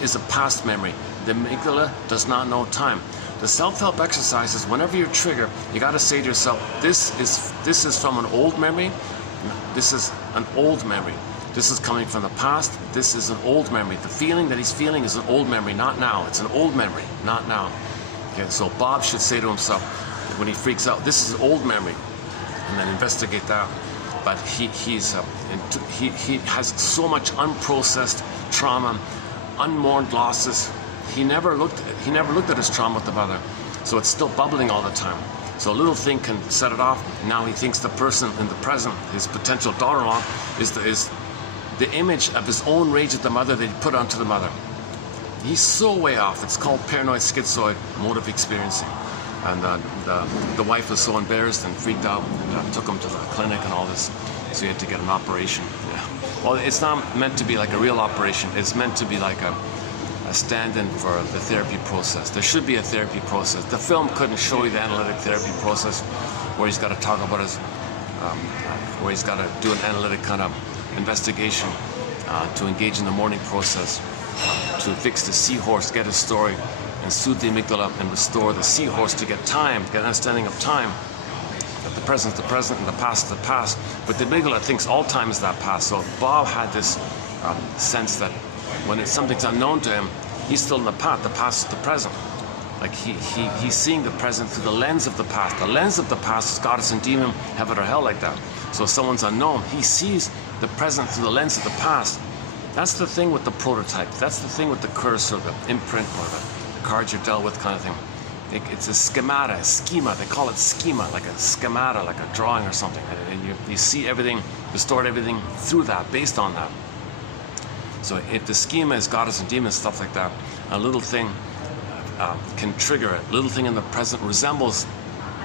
is a past memory. The amygdala does not know time. The self-help exercises, whenever you trigger, you got to say to yourself, this is from an old memory. This is an old memory. This is coming from the past. This is an old memory. The feeling that he's feeling is an old memory, not now. It's an old memory, not now. Okay, so Bob should say to himself, when he freaks out, this is an old memory, and then investigate that. But he has so much unprocessed trauma, unmourned losses. He never looked at his trauma with the mother, so it's still bubbling all the time. So a little thing can set it off. Now he thinks the person in the present, his potential daughter-in-law, is the image of his own rage at the mother that he put onto the mother. He's so way off. It's called paranoid schizoid mode of experiencing. And the wife was so embarrassed and freaked out, and took him to the clinic and all this. So he had to get an operation. Yeah. Well, it's not meant to be like a real operation. It's meant to be like a stand-in for the therapy process. There should be a therapy process. The film couldn't show you the analytic therapy process where he's got to talk about his, where he's got to do an analytic kind of investigation to engage in the mourning process, to fix the seahorse, get his story, and soothe the amygdala and restore the seahorse to get time, get an understanding of time. That the present is the present and the past is the past. But the amygdala thinks all time is that past. So Bob had this sense that when something's unknown to him, he's still in the past is the present. Like he's seeing the present through the lens of the past. The lens of the past is goddess and demon, heaven or hell, like that. So if someone's unknown, he sees the present through the lens of the past. That's the thing with the prototype. That's the thing with the cursor, the imprint, or the cards you're dealt with kind of thing. It's a schemata, a schema. They call it schema, like a schemata, like a drawing or something. And you see everything, distort everything through that, based on that. So if the schema is goddess and demon, stuff like that, a little thing can trigger it. Little thing in the present resembles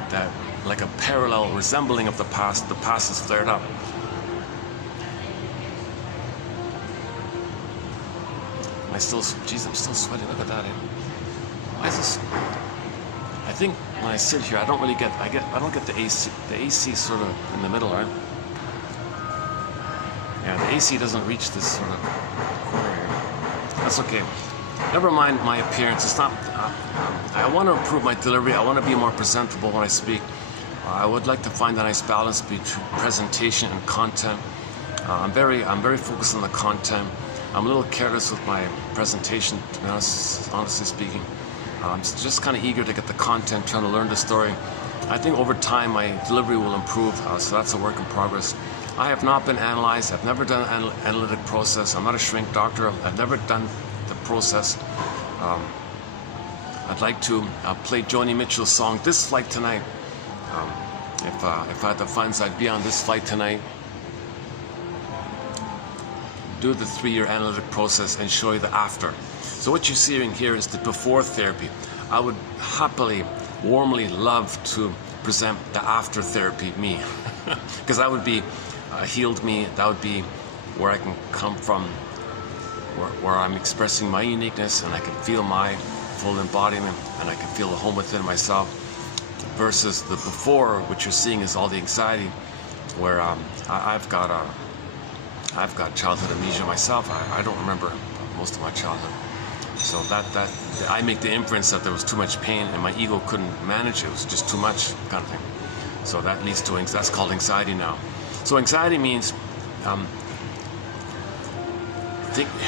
that, like a parallel resembling of the past. The past is flared up. I'm still sweating. Look at that. Why is this? I think when I sit here, I don't get the AC. The AC sort of in the middle, right? Yeah, the AC doesn't reach this sort of corner here. That's okay. Never mind my appearance. It's not. I want to improve my delivery. I want to be more presentable when I speak. I would like to find a nice balance between presentation and content. I'm very focused on the content. I'm a little careless with my presentation, to be honest, honestly speaking. I'm just kind of eager to get the content, trying to learn the story. I think over time my delivery will improve, so that's a work in progress. I have not been analyzed. I've never done an analytic process. I'm not a shrink doctor. I've never done the process. I'd like to play Joni Mitchell's song, This Flight Tonight. If I had the funds, I'd be on this flight tonight, do the 3-year analytic process, and show you the after. So what you're seeing here is the before therapy. I would happily, warmly love to present the after therapy me, because that would be healed me. That would be where I can come from, where I'm expressing my uniqueness, and I can feel my full embodiment, and I can feel a home within myself. Versus the before, which you're seeing is all the anxiety, where I've got childhood amnesia myself. I don't remember most of my childhood. So that I make the inference that there was too much pain and my ego couldn't manage it. It was just too much, kind of thing. So that leads to that's called anxiety now. So anxiety means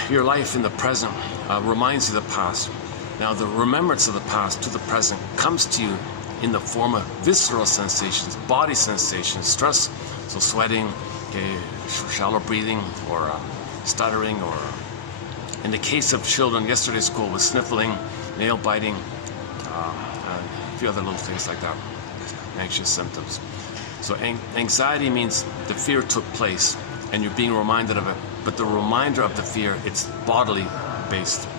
your life in the present reminds you of the past. Now the remembrance of the past to the present comes to you in the form of visceral sensations, body sensations, stress, so sweating, shallow breathing, or stuttering, or in the case of children, yesterday's school was sniffling, nail biting, a few other little things like that, anxious symptoms. So anxiety means the fear took place and you're being reminded of it, but the reminder of the fear, it's bodily based.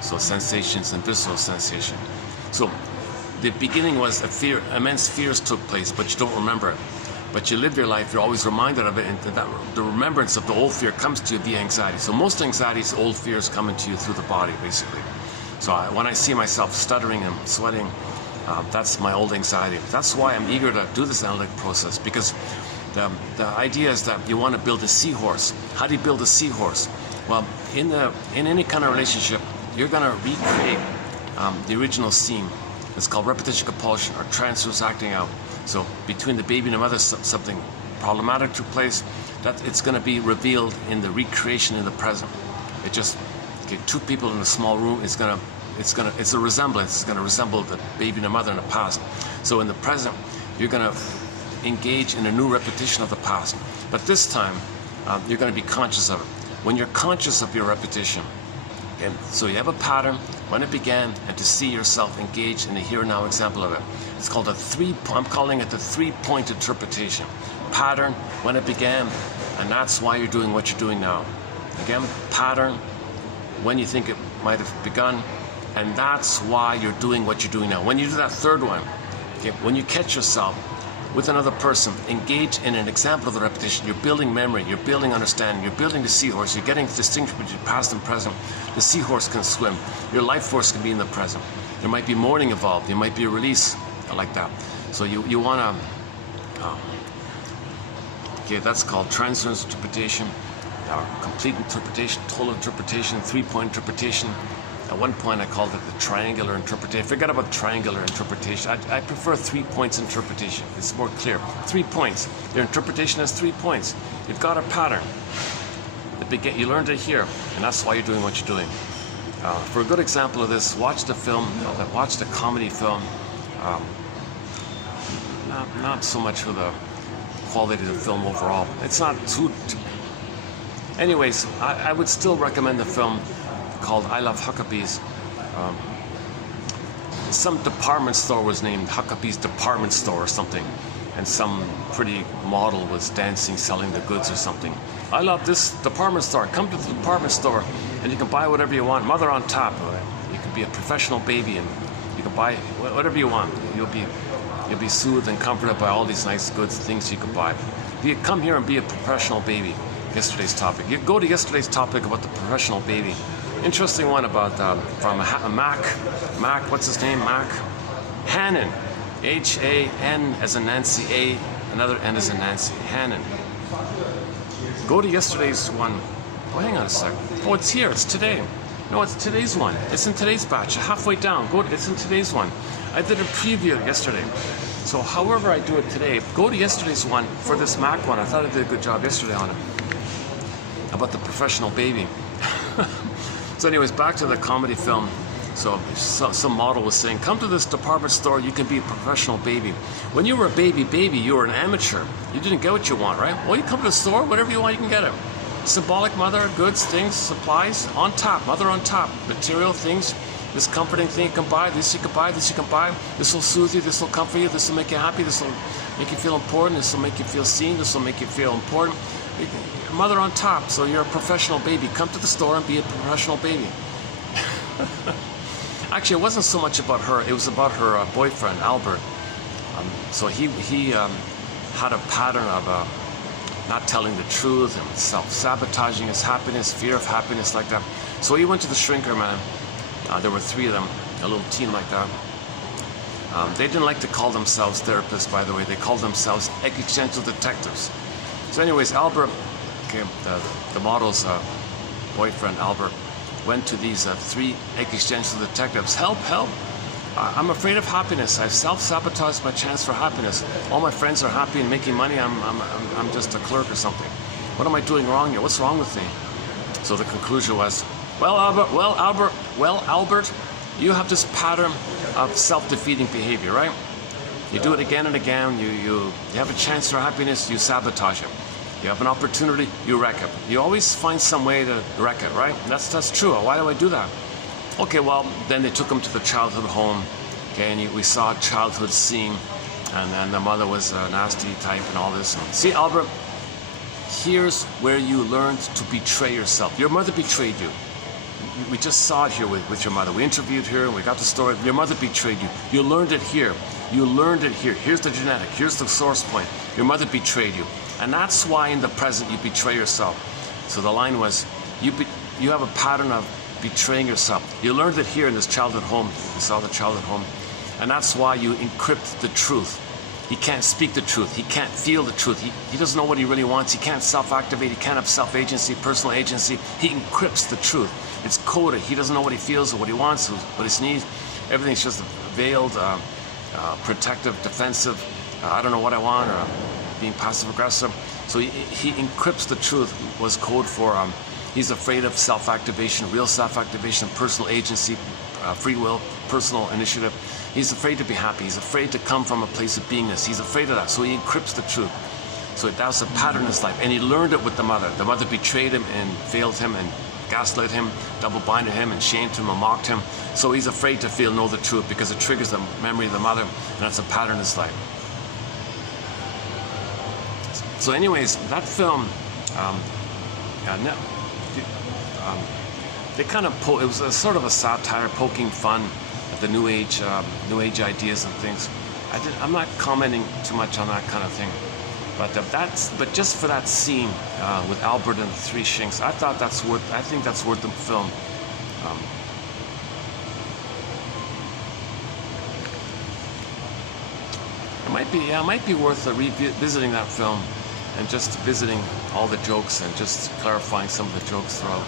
So sensations and visceral sensation. So the beginning was a fear, immense fears took place, but you don't remember it. But you live your life, you're always reminded of it, and the remembrance of the old fear comes to you via anxiety. So most anxiety is old fears coming to you through the body, basically. So when I see myself stuttering and sweating, that's my old anxiety. That's why I'm eager to do this analytic process, because the idea is that you want to build a seahorse. How do you build a seahorse? Well, in any kind of relationship, you're going to recreate the original scene. It's called repetition compulsion, or transference acting out. So between the baby and the mother, something problematic took place. That it's going to be revealed in the recreation in the present. It just two people in a small room. It's a resemblance. It's going to resemble the baby and the mother in the past. So in the present, you're going to engage in a new repetition of the past. But this time, you're going to be conscious of it. When you're conscious of your repetition, okay, so you have a pattern, when it began, and to see yourself engaged in the here and now example of it. It's called I'm calling it the 3-point interpretation. Pattern, when it began, and that's why you're doing what you're doing now. Again, pattern, when you think it might have begun, and that's why you're doing what you're doing now. When you do that third one, okay, when you catch yourself with another person, engage in an example of the repetition, you're building memory, you're building understanding, you're building the seahorse, you're getting to distinguish between past and present. The seahorse can swim. Your life force can be in the present. There might be mourning involved. There might be a release like that. So you want to, okay, that's called transference interpretation, complete interpretation, total interpretation, 3-point interpretation. At one point I called it the triangular interpretation. Forget about triangular interpretation. I prefer 3 points interpretation. It's more clear. 3 points. Your interpretation has 3 points. You've got a pattern. You learned it here, and that's why you're doing what you're doing. For a good example of this, watch the film, watch the comedy film. Not so much for the quality of the film overall. It's not too. Anyways, I would still recommend the film called I Love Huckabees. Some department store was named Huckabee's Department Store or something, and some pretty model was dancing, selling the goods or something. I love this department store. Come to the department store and you can buy whatever you want. Mother on top. You can be a professional baby and you can buy whatever you want. You'll be soothed and comforted by all these nice goods, things you can buy. Come here and be a professional baby. Yesterday's topic. You go to yesterday's topic about the professional baby. Interesting one about from Mac, what's his name? Mac Hannon. H-A-N as in Nancy, A, another N as in Nancy. Hannon. Go to yesterday's one. Oh, hang on a sec. Oh, it's here. It's today. No, it's today's one. It's in today's batch. Halfway down. It's in today's one. I did a preview yesterday. So however I do it today, go to yesterday's one for this Mac one. I thought I did a good job yesterday on it. About the professional baby. So anyways, back to the comedy film. So some model was saying, come to this department store, you can be a professional baby. When you were a baby, you were an amateur. You didn't get what you want, right? Well, you come to the store, whatever you want, you can get it. Symbolic mother, goods, things, supplies, on top, mother on top. Material things, this comforting thing you can buy, this you can buy, this you can buy. This will soothe you, this will comfort you, this will make you happy, this will make you feel important, this will make you feel seen, this will make you feel important. Mother on top, so you're a professional baby. Come to the store and be a professional baby. Actually, it wasn't so much about her, it was about her boyfriend, Albert. So he had a pattern of not telling the truth and self-sabotaging his happiness, fear of happiness like that. So he went to the shrinker, man. There were 3 of them, a little team like that. They didn't like to call themselves therapists, by the way. They called themselves existential detectives. So anyways, Albert, okay, the model's boyfriend, Albert, went to these 3 existential detectives. Help, help. I'm afraid of happiness. I've self-sabotaged my chance for happiness. All my friends are happy and making money. I'm just a clerk or something. What am I doing wrong here? What's wrong with me? So the conclusion was, well, Albert, you have this pattern of self-defeating behavior, right? You do it again and again. You have a chance for happiness, you sabotage it. You have an opportunity, you wreck it. You always find some way to wreck it, right? That's true. Why do I do that? Okay, well, then they took him to the childhood home. Okay, and we saw a childhood scene, and then the mother was a nasty type and all this. See, Albert, here's where you learned to betray yourself. Your mother betrayed you. We just saw it here with your mother. We interviewed her, and we got the story. Your mother betrayed you. You learned it here. You learned it here. Here's the genetic. Here's the source point. Your mother betrayed you. And that's why in the present you betray yourself. So the line was, you have a pattern of betraying yourself. You learned it here in this childhood home. You saw the childhood home. And that's why you encrypt the truth. He can't speak the truth. He can't feel the truth. He doesn't know what he really wants. He can't self-activate. He can't have self-agency, personal agency. He encrypts the truth. It's coded. He doesn't know what he feels or what he wants, what his needs. Everything's just veiled, protective, defensive. I don't know what I want, or being passive-aggressive. So he encrypts the truth, was code for he's afraid of self-activation, real self-activation, personal agency, free will, personal initiative. He's afraid to be happy. He's afraid to come from a place of beingness. He's afraid of that. So he encrypts the truth. So that was a pattern in his life. And he learned it with the mother. The mother betrayed him and failed him and gaslit him, double-binded him and shamed him and mocked him. So he's afraid to know the truth because it triggers the memory of the mother. And that's a pattern in his life. So anyways, that film, they kind of it was a sort of a satire poking fun at the new age ideas and things. I'm not commenting too much on that kind of thing, but just for that scene with Albert and the 3 shinks, I think that's worth the film. It might be worth revisiting that film and just visiting all the jokes and just clarifying some of the jokes throughout.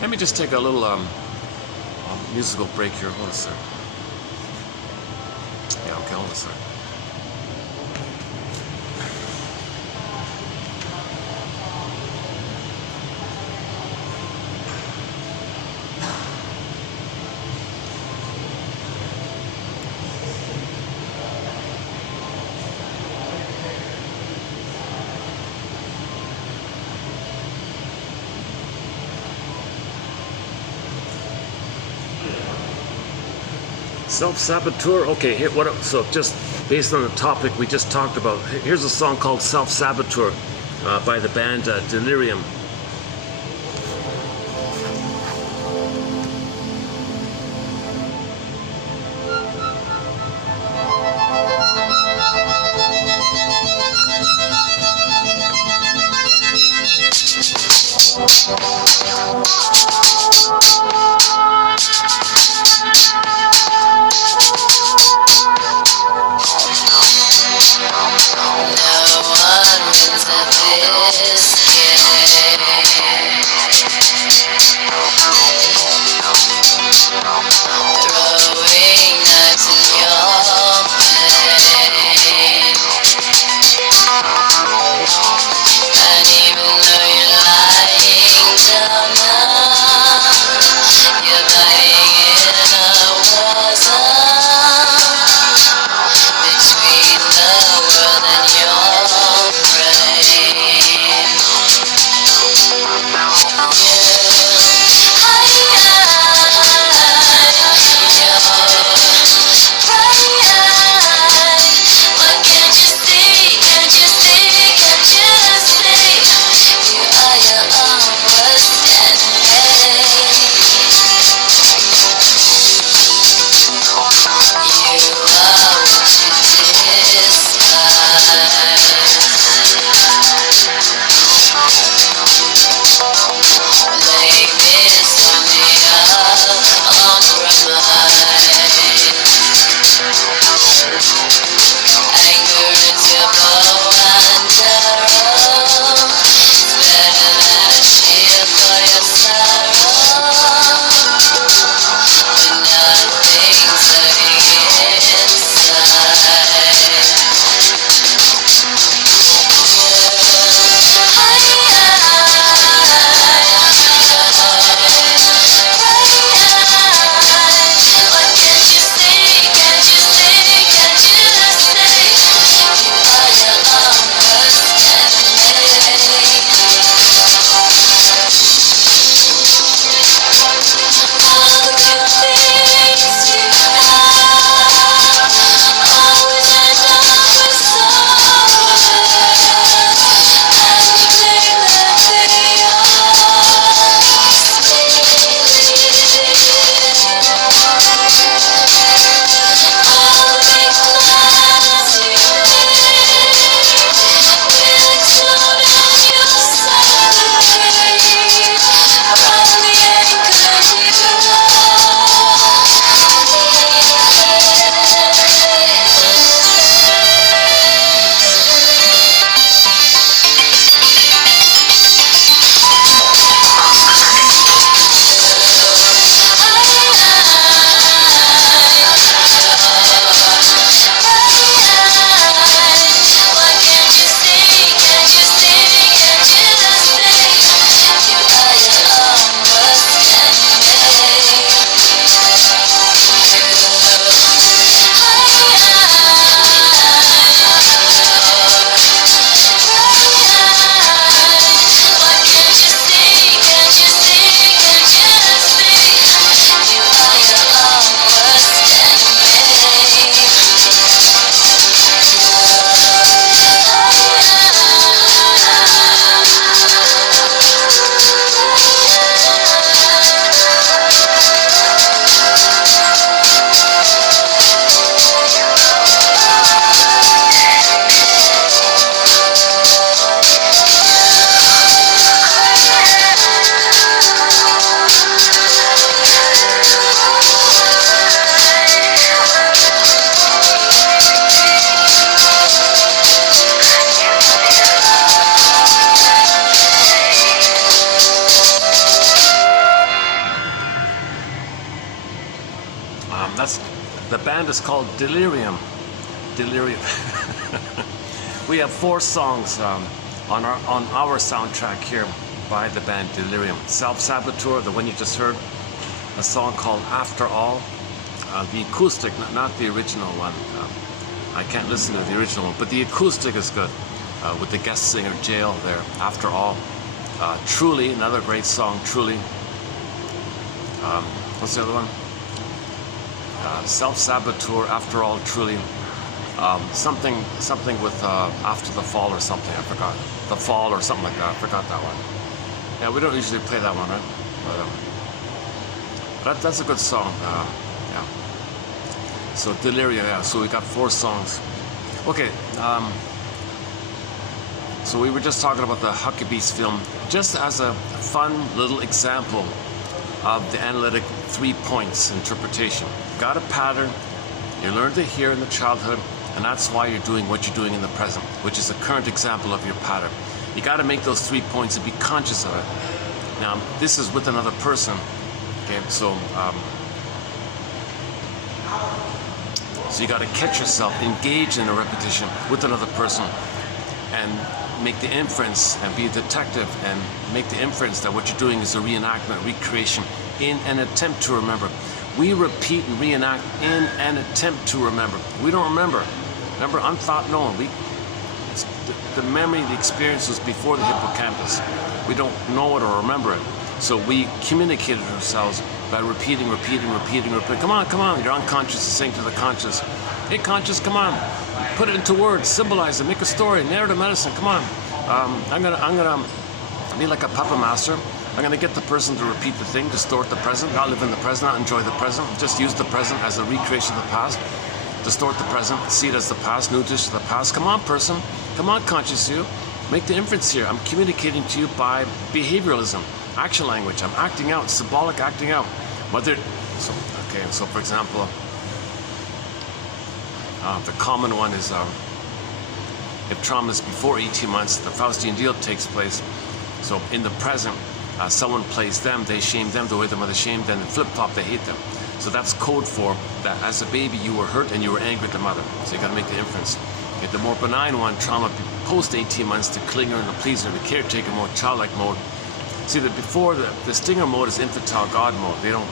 Let me just take a little musical break here. Hold on a sec. Yeah, okay, hold on a sec. Self-saboteur. Okay, here, so just based on the topic we just talked about, here's a song called Self-Saboteur by the band Delirium. No one wins at this game. The band is called Delirium. Delirium. We have 4 songs on our soundtrack here by the band Delirium. Self-Saboteur, the one you just heard, a song called After All, the acoustic, not the original one. I can't listen to the original one, but the acoustic is good, with the guest singer Jail there, After All. Truly, another great song, Truly. What's the other one? Self-Saboteur, After All, Truly. Something with After the Fall or something, I forgot. The Fall or something like that, I forgot that one. Yeah, we don't usually play that one, right? But that's a good song, yeah. So Delirium, yeah, so we got 4 songs. Okay, so we were just talking about the Huckabee's film, just as a fun little example of the analytic 3 points interpretation. You got a pattern, you learned it here in the childhood, and that's why you're doing what you're doing in the present, which is the current example of your pattern. You got to make those 3 points and be conscious of it. Now, this is with another person. Okay, so you got to catch yourself, engage in a repetition with another person, and make the inference and be a detective and make the inference that what you're doing is a reenactment, recreation in an attempt to remember. We repeat and reenact in an attempt to remember. We don't remember. Remember, unthought known. The memory, the experience was before the hippocampus. We don't know it or remember it. So we communicated ourselves by repeating. Come on, your unconscious is saying to the conscious, hey conscious, come on, put it into words, symbolize it, make a story, narrative medicine, come on. I'm gonna be like a puppet master. I'm gonna get the person to repeat the thing, distort the present, not live in the present, not enjoy the present, just use the present as a recreation of the past, distort the present, see it as the past, new dish to the past. Come on person, come on conscious you, make the inference here. I'm communicating to you by behavioralism, action language. I'm acting out, symbolic acting out. So for example, the common one is if trauma is before 18 months, the Faustian deal takes place. So in the present, someone plays them, they shame them the way the mother shamed them, and flip-flop, they hate them. So that's code for that as a baby you were hurt and you were angry at the mother. So you got to make the inference. Okay, the more benign one, trauma post 18 months, the clinger and the pleaser, the caretaker mode, childlike mode. See that before the stinger mode is infantile God mode. They don't,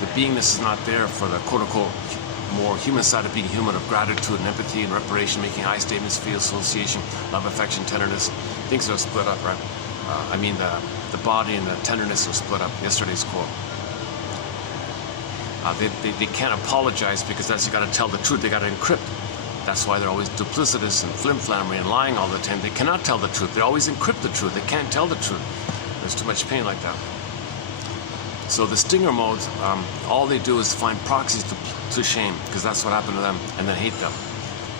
the beingness is not there for the quote-unquote more human side of being human, of gratitude and empathy and reparation, making I statements, feel, association, love, affection, tenderness. Things are split up, right? I mean the body and the tenderness are split up. Yesterday's quote. They can't apologize because that's, you got to tell the truth. They got to encrypt. That's why they're always duplicitous and flim-flammery and lying all the time. They cannot tell the truth. They always encrypt the truth. They can't tell the truth. There's too much pain like that. So the stinger modes, all they do is find proxies to shame, because that's what happened to them, and then hate them.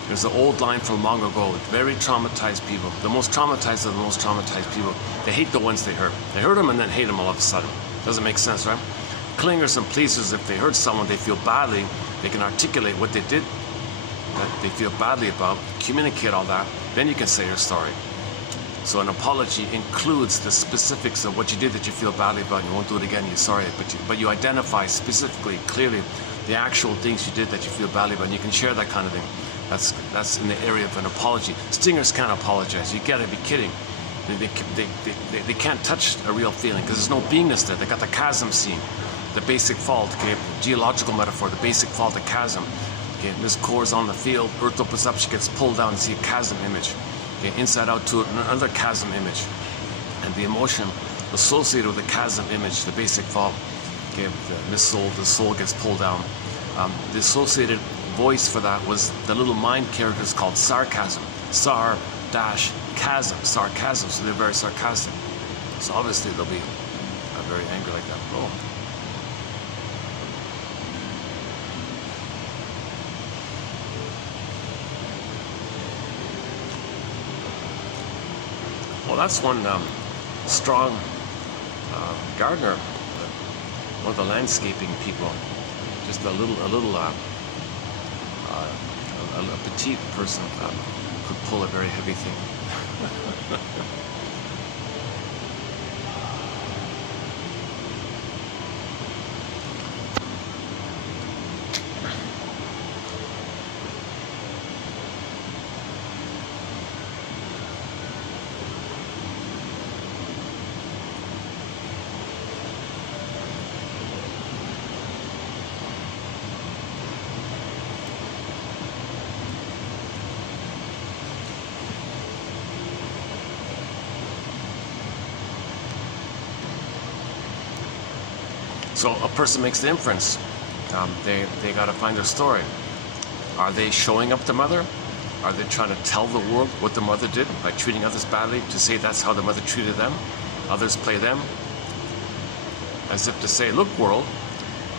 There's an old line from long ago, very traumatized people. The most traumatized of the most traumatized people, they hate the ones they hurt. They hurt them and then hate them all of a sudden. Doesn't make sense, right? Clingers and pleasers, if they hurt someone, they feel badly, they can articulate what they did that they feel badly about, communicate all that, then you can say you're sorry. So an apology includes the specifics of what you did that you feel badly about, and you won't do it again, you're sorry, but you identify specifically, clearly, the actual things you did that you feel badly about, and you can share that kind of thing. That's in the area of an apology. Stingers can't apologize. You gotta be kidding. They can't touch a real feeling because there's no beingness there. They got the chasm scene, the basic fault, okay, geological metaphor, the basic fault, the chasm. Okay, this core is on the field, Earth opens up, she gets pulled down and see a chasm image. Okay, inside out to another chasm image. And the emotion associated with the chasm image, the basic fault, okay, the soul gets pulled down. The associated voice for that was the little mind characters called sarcasm. Sar-chasm, sarcasm, so they're very sarcastic. So obviously they'll be very angry like that. Oh. Well, that's one strong gardener, one of the landscaping people, just a petite person could pull a very heavy thing. So a person makes the inference. They got to find their story. Are they showing up the mother? Are they trying to tell the world what the mother did by treating others badly, to say that's how the mother treated them? Others play them, as if to say, look world,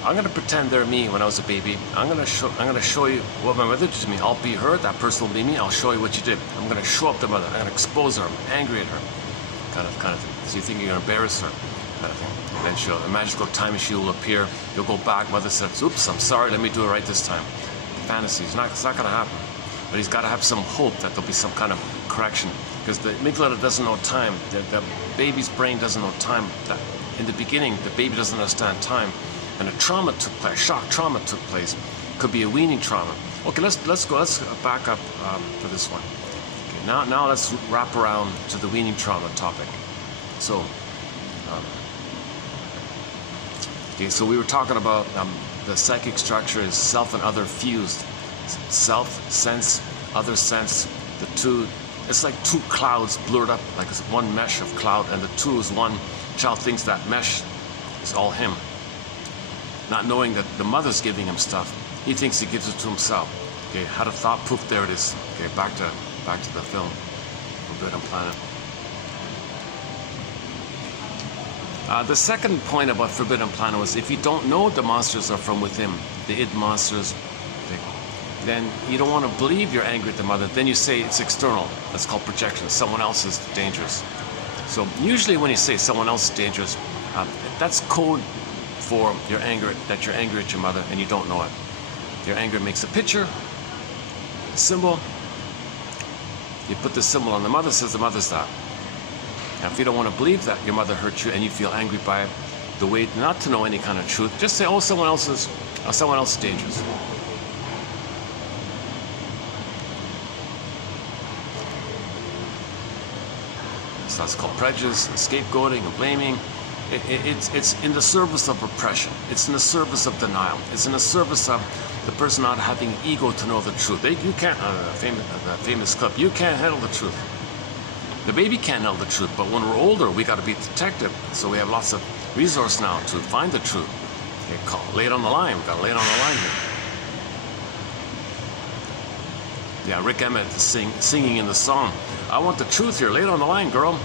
I'm going to pretend they're me when I was a baby. I'm going to show you what my mother did to me. I'll be her, that person will be me. I'll show you what you did. I'm going to show up the mother. I'm going to expose her. I'm angry at her. Kind of thing. So you think you're going to embarrass her, kind of thing. And then a magical time machine will appear. You'll go back. Mother says, oops, I'm sorry. Let me do it right this time. Fantasy. It's not going to happen. But he's got to have some hope that there'll be some kind of correction. Because the amygdala doesn't know time. The baby's brain doesn't know time. In the beginning, the baby doesn't understand time. And a trauma took place, shock trauma took place. Could be a weaning trauma. Okay, let's back up for this one. Okay, now let's wrap around to the weaning trauma topic. So, so we were talking about the psychic structure is self and other fused. Self, sense, other sense. The two, it's like two clouds blurred up, like it's one mesh of cloud, and the two is one. Child thinks that mesh is all him. Not knowing that the mother's giving him stuff, he thinks he gives it to himself. Okay, had a thought, poof, there it is. Okay, back to the film, Forbidden Planet. The second point about Forbidden Planet was if you don't know the monsters are from within, the id monsters, then you don't want to believe you're angry at the mother. Then you say it's external. That's called projection. Someone else is dangerous. So usually when you say someone else is dangerous, that's code for your anger, that you're angry at your mother and you don't know it. Your anger makes a picture, a symbol. You put the symbol on the mother, says the mother's that. Now if you don't want to believe that your mother hurt you and you feel angry by it, the way not to know any kind of truth, just say, oh, someone else is dangerous. So that's called prejudice and scapegoating and blaming. It's in the service of repression. It's in the service of denial. It's in the service of the person not having ego to know the truth. You can't, the famous clip, you can't handle the truth. The baby can't handle the truth, but when we're older, we got to be detective. So we have lots of resource now to find the truth. Lay it on the line. We got to lay it on the line here. Yeah, Rick Emmett is singing in the song, I want the truth here. Lay it on the line, girl.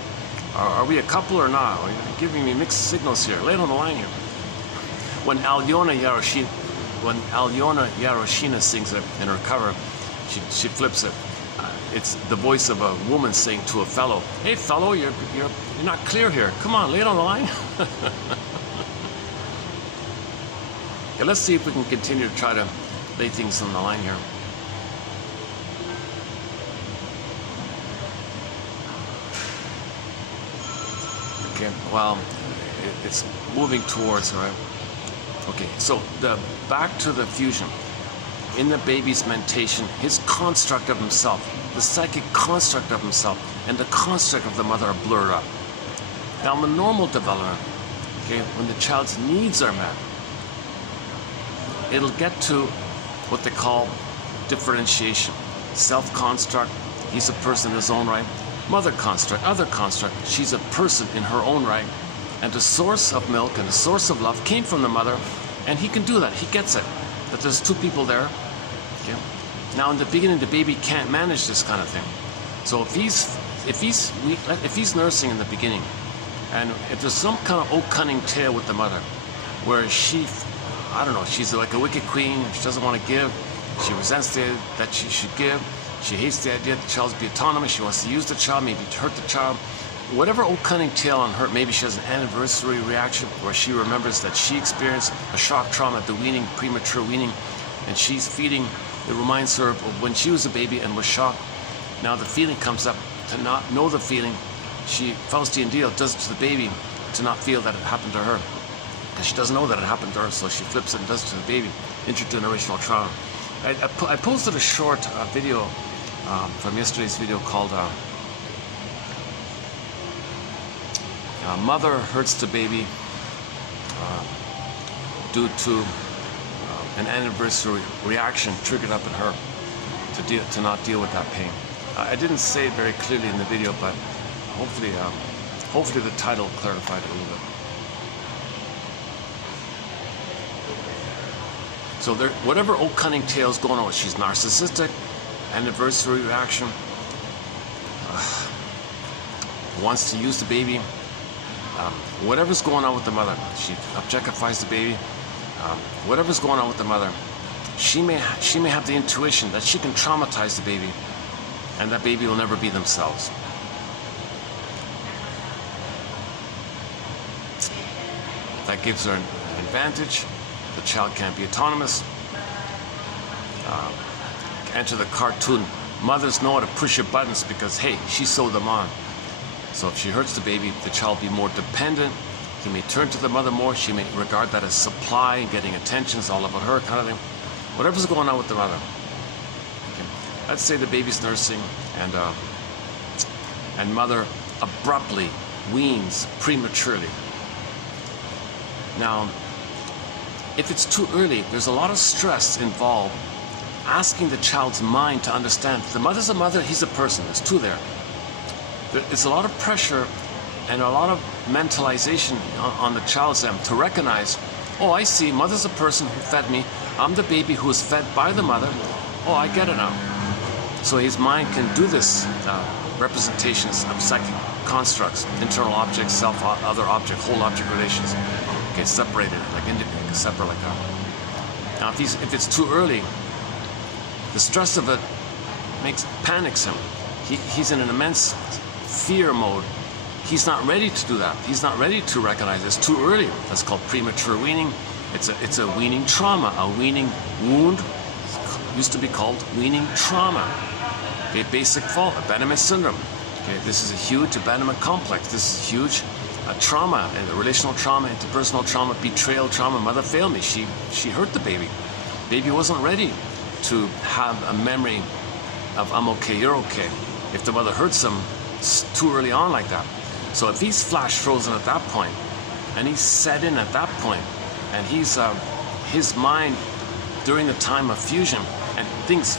Are we a couple or not? You're giving me mixed signals here. Lay it on the line here. When Alyona Yaroshina sings it in her cover, she flips it. It's the voice of a woman saying to a fellow, "Hey, fellow, you're not clear here. Come on, lay it on the line." Yeah, let's see if we can continue to try to lay things on the line here. Okay, well, it's moving towards, right? Okay, so back to the fusion. In the baby's mentation, his construct of himself, the psychic construct of himself, and the construct of the mother are blurred up. Now, in the normal development, okay, when the child's needs are met, it'll get to what they call differentiation. Self-construct, he's a person in his own right. Mother construct, other construct, she's a person in her own right. And the source of milk and the source of love came from the mother, and he can do that, he gets it, that there's two people there. Okay? Now in the beginning, the baby can't manage this kind of thing. So if he's nursing in the beginning, and if there's some kind of old cunning tale with the mother, where I don't know, she's like a wicked queen, she doesn't want to give, she resents that she should give, she hates the idea that the child's be autonomous, she wants to use the child, maybe to hurt the child. Whatever old cunning tale on her, maybe she has an anniversary reaction where she remembers that she experienced a shock trauma at the weaning, premature weaning, and she's feeding, it reminds her of when she was a baby and was shocked. Now the feeling comes up to not know the feeling. She, Faustian deal, does it to the baby to not feel that it happened to her. Because she doesn't know that it happened to her, so she flips it and does it to the baby. Intergenerational trauma. I posted a short video from yesterday's video called Mother Hurts the Baby due to an anniversary reaction triggered up in her to not deal with that pain. I didn't say it very clearly in the video, but hopefully the title clarified it a little bit. So there, whatever old cunning tale's going on, she's narcissistic, anniversary reaction, wants to use the baby, whatever's going on with the mother, she objectifies the baby, whatever's going on with the mother, she may have the intuition that she can traumatize the baby, and that baby will never be themselves. That gives her an advantage. The child can't be autonomous. Enter the cartoon. Mothers know how to push your buttons because, hey, she sewed them on. So if she hurts the baby, the child will be more dependent. He may turn to the mother more. She may regard that as supply and getting attention's all about her kind of thing. Whatever's going on with the mother. Okay. Let's say the baby's nursing and mother abruptly weans prematurely. Now, if it's too early, there's a lot of stress involved asking the child's mind to understand. The mother's a mother, he's a person. There's two there. There's a lot of pressure and a lot of mentalization on the child's end to recognize, oh, I see, mother's a person who fed me. I'm the baby who was fed by the mother. Oh, I get it now. So his mind can do this representations of psychic constructs, internal objects, self, other object, whole object relations. Okay, separated, like separate like that. Now, if it's too early, the stress of it panics him. He's in an immense fear mode. He's not ready to do that. He's not ready to recognize it's too early. That's called premature weaning. It's a weaning trauma. A weaning wound used to be called weaning trauma. Okay, basic fault, abandonment syndrome. Okay, this is a huge abandonment complex. This is huge trauma, and relational trauma, interpersonal trauma, betrayal trauma. Mother failed me. She hurt the baby. Baby wasn't ready to have a memory of I'm okay, you're okay. If the mother hurts him, it's too early on like that. So if he's flash frozen at that point, and he's set in at that point, and he's his mind during the time of fusion, and things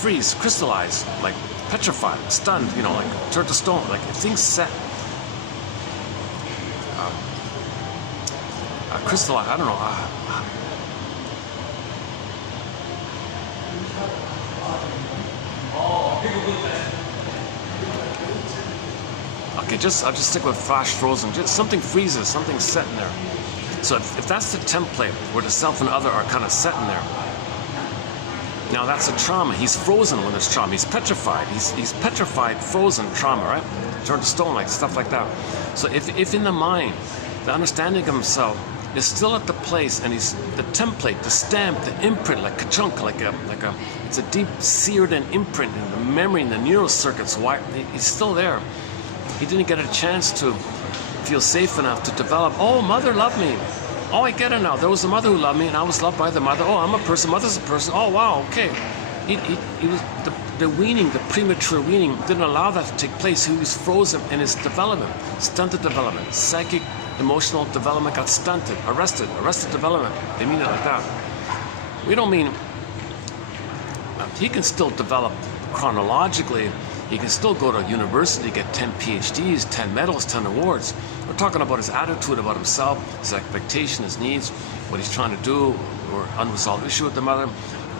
freeze, crystallize, like petrified, stunned, you know, like turn to stone, like if things set, crystallize, I don't know. Okay, I'll just stick with flash frozen. Just something freezes, something's set in there. So if that's the template where the self and other are kind of set in there, now that's a trauma. He's frozen when there's trauma. He's petrified. He's petrified, frozen trauma, right? Turned to stone, like stuff like that. So if in the mind, the understanding of himself is still at the place, and he's the template, the stamp, the imprint, like ka-chunk, it's a deep seared and imprint in the memory, in the neural circuits. Why he's still there. He didn't get a chance to feel safe enough to develop. Oh, mother loved me. Oh, I get it now. There was a mother who loved me, and I was loved by the mother. Oh, I'm a person. Mother's a person. Oh, wow. Okay. He was the weaning, the premature weaning, didn't allow that to take place. He was frozen in his development, stunted development, psychic, emotional development got stunted, arrested development. They mean it like that. We don't mean he can still develop chronologically. He can still go to university, get 10 PhDs, 10 medals, 10 awards. We're talking about his attitude about himself, his expectation, his needs, what he's trying to do, or unresolved issue with the mother,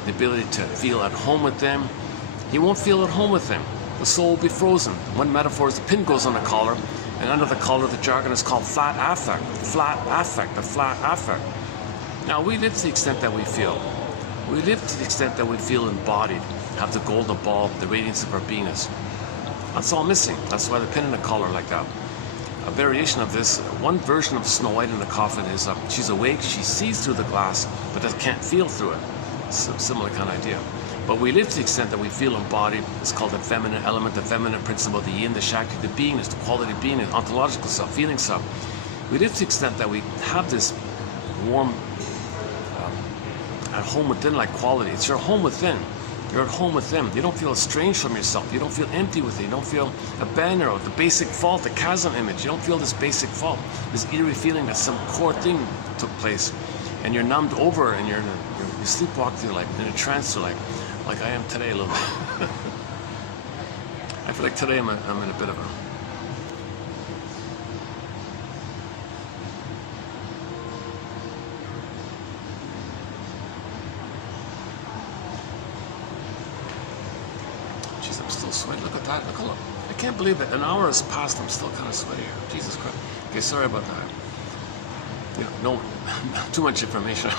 the ability to feel at home with them. He won't feel at home with them. The soul will be frozen. One metaphor is the pin goes on the collar, and under the collar, the jargon is called flat affect. Flat affect, the flat affect. Now, we live to the extent that we feel. We live to the extent that we feel embodied, have the golden ball, the radiance of our beingness. That's all missing. That's why the pin in the collar like that. A variation of this, one version of Snow White in the coffin is she's awake, she sees through the glass, but can't feel through it. It's a similar kind of idea. But we live to the extent that we feel embodied. It's called the feminine element, the feminine principle, the yin, the shakti, the beingness, the quality of beingness, ontological self, feeling self. We live to the extent that we have this warm, at home within like quality. It's your home within. You're at home with them. You don't feel estranged from yourself. You don't feel empty with it. You don't feel abandoned or the basic fault, the chasm image. You don't feel this basic fault, this eerie feeling that some core thing took place, and you're numbed over, and you sleepwalk through, like in a trance, like I am today a little bit. I feel like today I'm in a bit of a. I'm still sweaty. Look at that. Look how long. I can't believe it. An hour has passed. I'm still kind of sweaty. Jesus Christ. Okay, sorry about that. Yeah, no, too much information.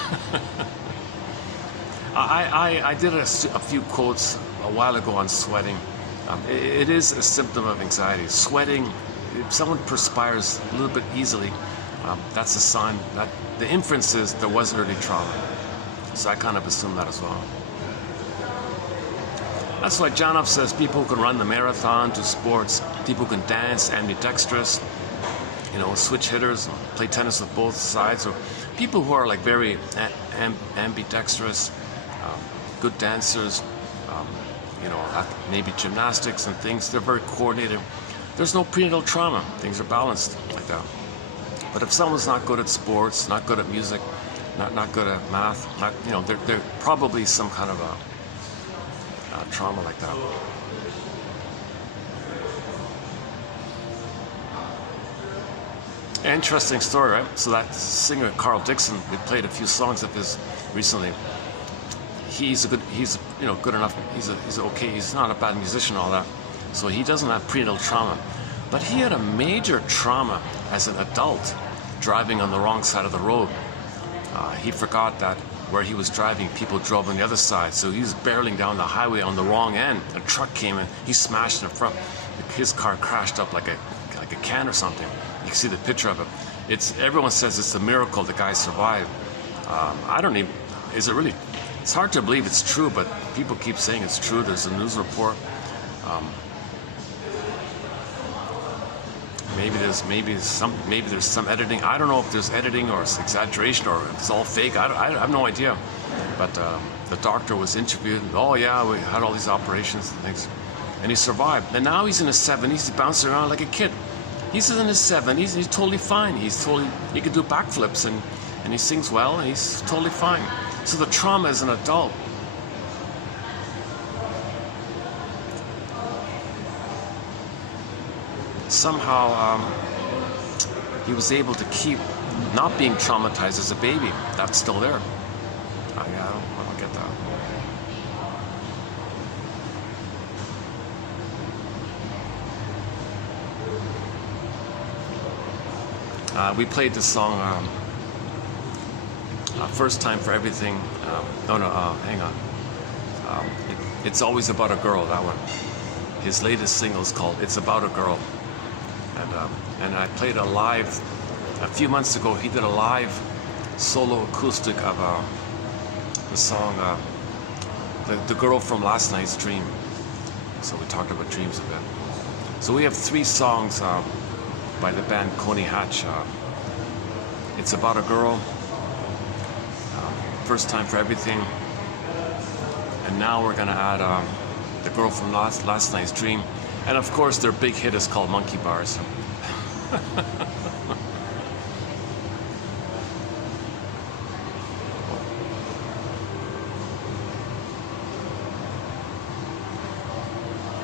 I did a few quotes a while ago on sweating. It is a symptom of anxiety. Sweating, if someone perspires a little bit easily, that's a sign that the inference is there was early trauma. So I kind of assume that as well. That's why Janov says people who can run the marathon, do sports, people who can dance, ambidextrous, you know, switch hitters, play tennis with both sides, or people who are like very ambidextrous, good dancers, you know, maybe gymnastics and things, they're very coordinated. There's no prenatal trauma. Things are balanced like that. But if someone's not good at sports, not good at music, not good at math, you know, they're probably some kind of a trauma like that. Interesting story, right? So that singer Carl Dixon, we played a few songs of his recently. He's you know, good enough. He's okay. He's not a bad musician, all that. So he doesn't have prenatal trauma, but he had a major trauma as an adult, driving on the wrong side of the road. He forgot that where he was driving, people drove on the other side. So he was barreling down the highway on the wrong end. A truck came in. He smashed in front. His car crashed up like a can or something. You can see the picture of it. Everyone says it's a miracle the guy survived. I don't even. Is it really? It's hard to believe it's true, but people keep saying it's true. There's a news report. Maybe there's some editing. I don't know if there's editing or it's exaggeration or if it's all fake. I have no idea. But the doctor was interviewed. And, oh yeah, we had all these operations and things, and he survived. And now he's in his 70s. He's bouncing around like a kid. He's in his 70s. He's totally fine. He can do backflips and he sings well and he's totally fine. So the trauma as an adult. Somehow he was able to keep not being traumatized as a baby. That's still there. I don't get that. We played this song, First Time for Everything. Hang on. It's Always About a Girl, that one. His latest single is called It's About a Girl. And I played a few months ago, he did a live solo acoustic of the song, the Girl from Last Night's Dream. So we talked about dreams a bit. So we have 3 songs by the band Coney Hatch. It's About a Girl, First Time for Everything, and now we're gonna add the Girl from Last Night's Dream. And of course, their big hit is called Monkey Bars.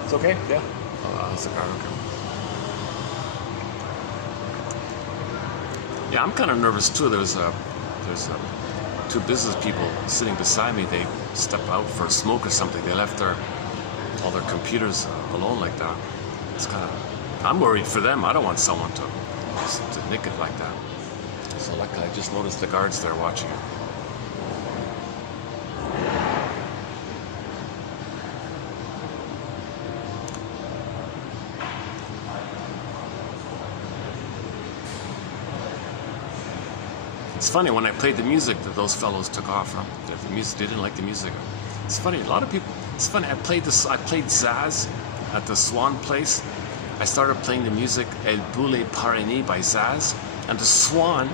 It's okay? Yeah. Oh, it's a car, okay. Yeah, I'm kind of nervous too. There's 2 business people sitting beside me. They step out for a smoke or something. They left all their computers alone like that. It's kind of, I'm worried for them. I don't want someone to nick it like that. So luckily I just noticed the guards there watching it. It's funny, when I played the music that those fellows took off from. The music, they didn't like the music. It's funny, a lot of people, it's funny, I played Zaz at the Swan place. I started playing the music El Boule Parini by Zaz, and the Swan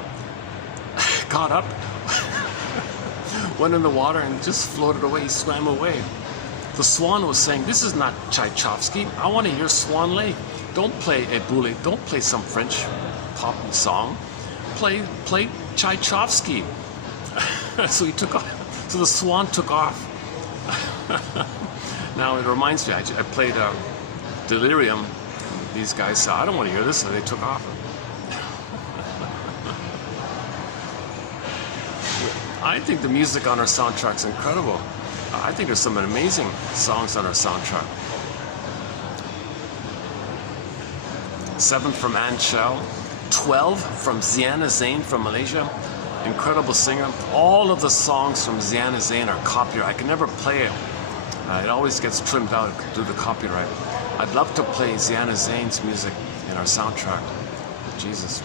got up, went in the water and just floated away, he swam away. The Swan was saying, this is not Tchaikovsky, I want to hear Swan Lake. Don't play El Boule, don't play some French pop song, play Tchaikovsky. So he took off, so the Swan took off. Now it reminds me, I played Delirium. These guys said, I don't want to hear this, so they took off. I think the music on our soundtrack's incredible. I think there's some amazing songs on our soundtrack. 7 from Anne Shell, 12 from Ziana Zain from Malaysia, incredible singer. All of the songs from Ziana Zain are copyright. I can never play it. It always gets trimmed out due to copyright. I'd love to play Ziana Zain's music in our soundtrack. Jesus.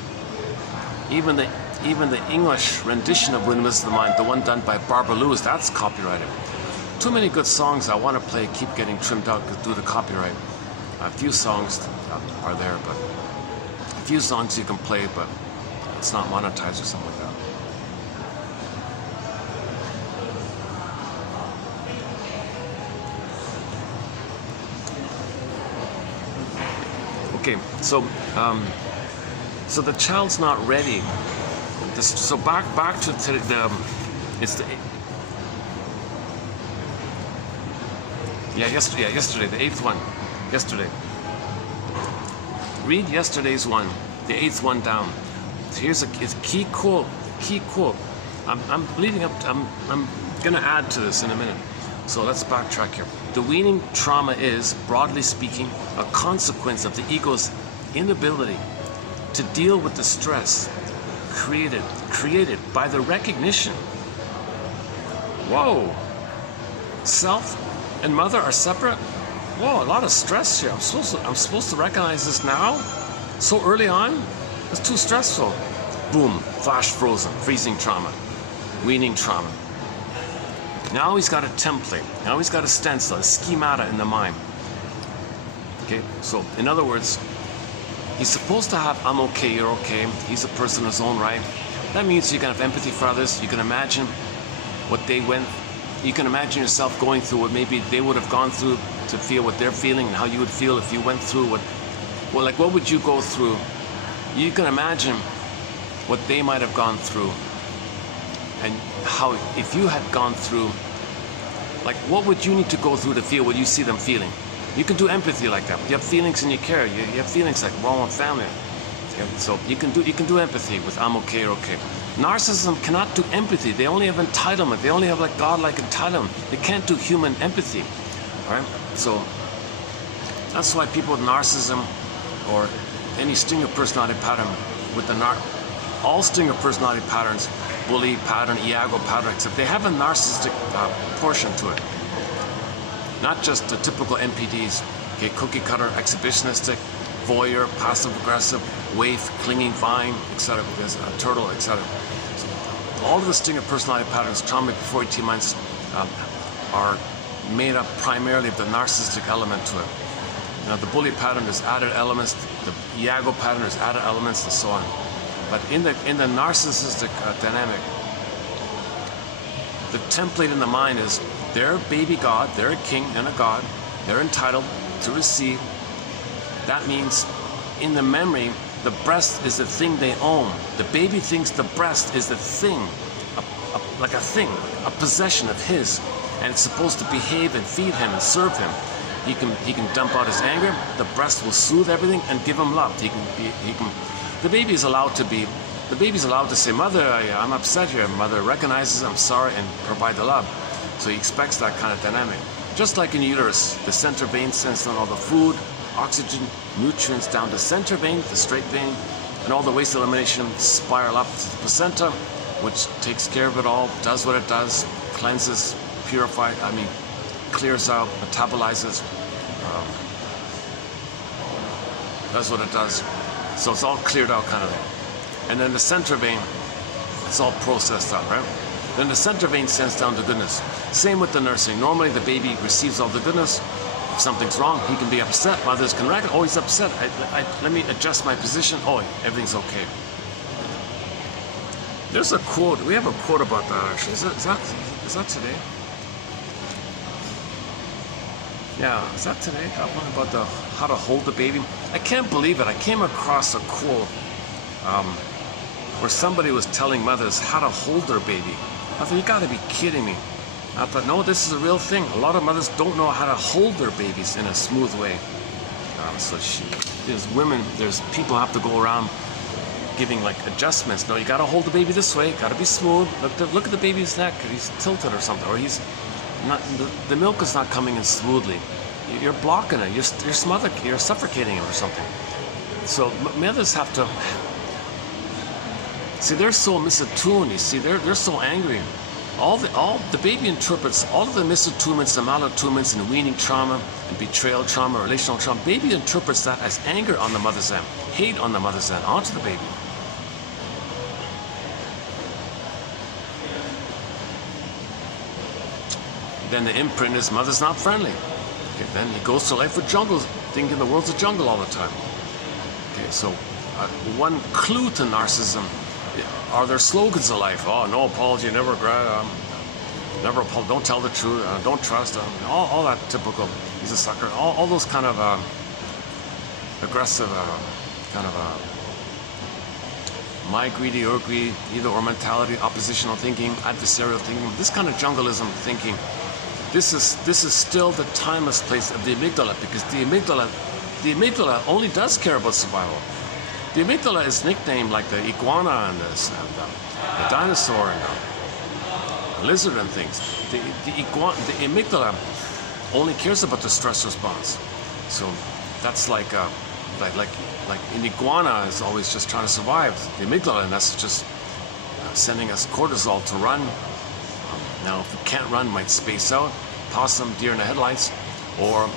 Even the English rendition of Windmills of the Mind, the one done by Barbara Lewis, that's copyrighted. Too many good songs I want to play keep getting trimmed out due to copyright. A few songs are there, but a few songs you can play, but it's not monetized or something like that. Okay, so the child's not ready. So back to the yesterday, the 8th one. Yesterday. Read yesterday's one, the 8th one down. Here's a key quote. I'm leading up. I'm gonna add to this in a minute. So let's backtrack here. The weaning trauma is, broadly speaking, a consequence of the ego's inability to deal with the stress created by the recognition. Whoa! Self and mother are separate? Whoa, a lot of stress here. I'm supposed to recognize this now? So early on? It's too stressful. Boom, flash frozen, freezing trauma, weaning trauma. Now he's got a template. Now he's got a stencil, a schemata in the mind. Okay, so in other words, he's supposed to have I'm okay, you're okay. He's a person in his own right. That means you can have empathy for others. You can imagine what they went. You can imagine yourself going through what maybe they would have gone through to feel what they're feeling, and how you would feel if you went through what would you go through? You can imagine what they might have gone through, and how if you had gone through, like what would you need to go through to feel what you see them feeling? You can do empathy like that. You have feelings and you care. You have feelings like wrong with family. Okay? So you can do empathy with I'm okay, you're okay. Narcissism cannot do empathy. They only have entitlement. They only have like godlike entitlement. They can't do human empathy. All right? So that's why people with narcissism or any stinger personality pattern with all stinger personality patterns, bully pattern, Iago pattern, except they have a narcissistic portion to it. Not just the typical NPDs, okay, cookie cutter, exhibitionistic, voyeur, passive aggressive, waif, clinging, vying, etc. There's a turtle, etc. So all of the stinger personality patterns, trauma before 18 months, are made up primarily of the narcissistic element to it. Now the bully pattern is added elements, the Iago pattern is added elements, and so on. But in the narcissistic dynamic, the template in the mind is they're a baby god, they're a king and a god, they're entitled to receive. That means in the memory, the breast is the thing they own. The baby thinks the breast is the thing, like a thing, a possession of his, and it's supposed to behave and feed him and serve him. He can dump out his anger. The breast will soothe everything and give him love. The baby is allowed to say, "Mother, I'm upset here." Mother recognizes, "I'm sorry," and provide the love. So he expects that kind of dynamic. Just like in uterus, the center vein sends down all the food, oxygen, nutrients down the center vein, the straight vein, and all the waste elimination spiral up to the placenta, which takes care of it all, does what it does, cleanses, purifies, clears out, metabolizes, does what it does. So it's all cleared out kind of thing. And then the center vein, it's all processed out, right? Then the center vein sends down the goodness. Same with the nursing. Normally the baby receives all the goodness. If something's wrong, he can be upset. Mothers can reckon, "Oh, he's upset. Let me adjust my position. Oh, everything's okay." There's a quote. We have a quote about that actually. Is that today? Yeah, is that today? That one about how to hold the baby. I can't believe it. I came across a quote where somebody was telling mothers how to hold their baby. I thought, you got to be kidding me. I thought, no, this is a real thing. A lot of mothers don't know how to hold their babies in a smooth way. There's people have to go around giving like adjustments. No, you got to hold the baby this way. Got to be smooth. Look at the baby's neck. He's tilted or something, or he's not. The milk is not coming in smoothly. You're blocking it. You're smothering. You're suffocating him or something. So mothers have to see, they're so misattuned. You see, they're so angry. All the baby interprets all of the misattunements, the malattunements, and weaning trauma, and betrayal trauma, relational trauma. Baby interprets that as anger on the mother's end, hate on the mother's end, onto the baby. Then the imprint is mother's not friendly. Okay, then he goes to life with jungles, thinking the world's a jungle all the time. Okay, so one clue to narcissism are their slogans of life. Oh, no apology, never don't tell the truth, don't trust, all that typical, he's a sucker, all those kind of aggressive, kind of my greedy, your greed, either or mentality, oppositional thinking, adversarial thinking, this kind of jungleism thinking. This is still the timeless place of the amygdala, because the amygdala only does care about survival. The amygdala is nicknamed like the iguana and the dinosaur and the lizard and things. The amygdala only cares about the stress response. So that's like an iguana is always just trying to survive. The amygdala, and that's just sending us cortisol to run. Now, if we can't run, might space out, possum, deer in the headlights, or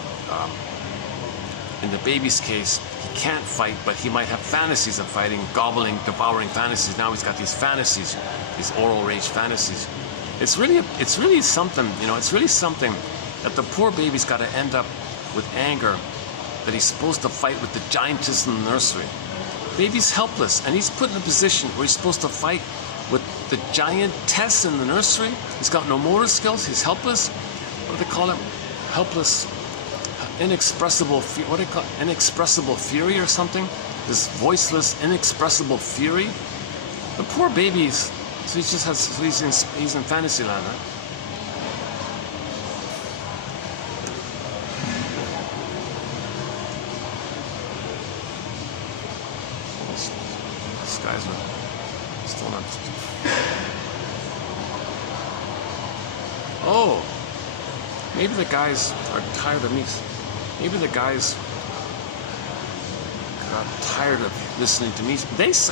in the baby's case, he can't fight, but he might have fantasies of fighting, gobbling, devouring fantasies. Now he's got these fantasies, these oral rage fantasies. It's really something, you know, it's really something that the poor baby's got to end up with anger that he's supposed to fight with the giantess in the nursery. Baby's helpless, and he's put in a position where he's supposed to fight with the giantess in the nursery. He's got no motor skills, he's helpless. What do they call it? Helpless, inexpressible, what do they call it? Inexpressible fury or something? This voiceless, inexpressible fury. The poor baby's, so he just has, so he's in fantasy land, right? These guys are still not. Oh, maybe the guys are tired of me. Maybe the guys got tired of listening to me.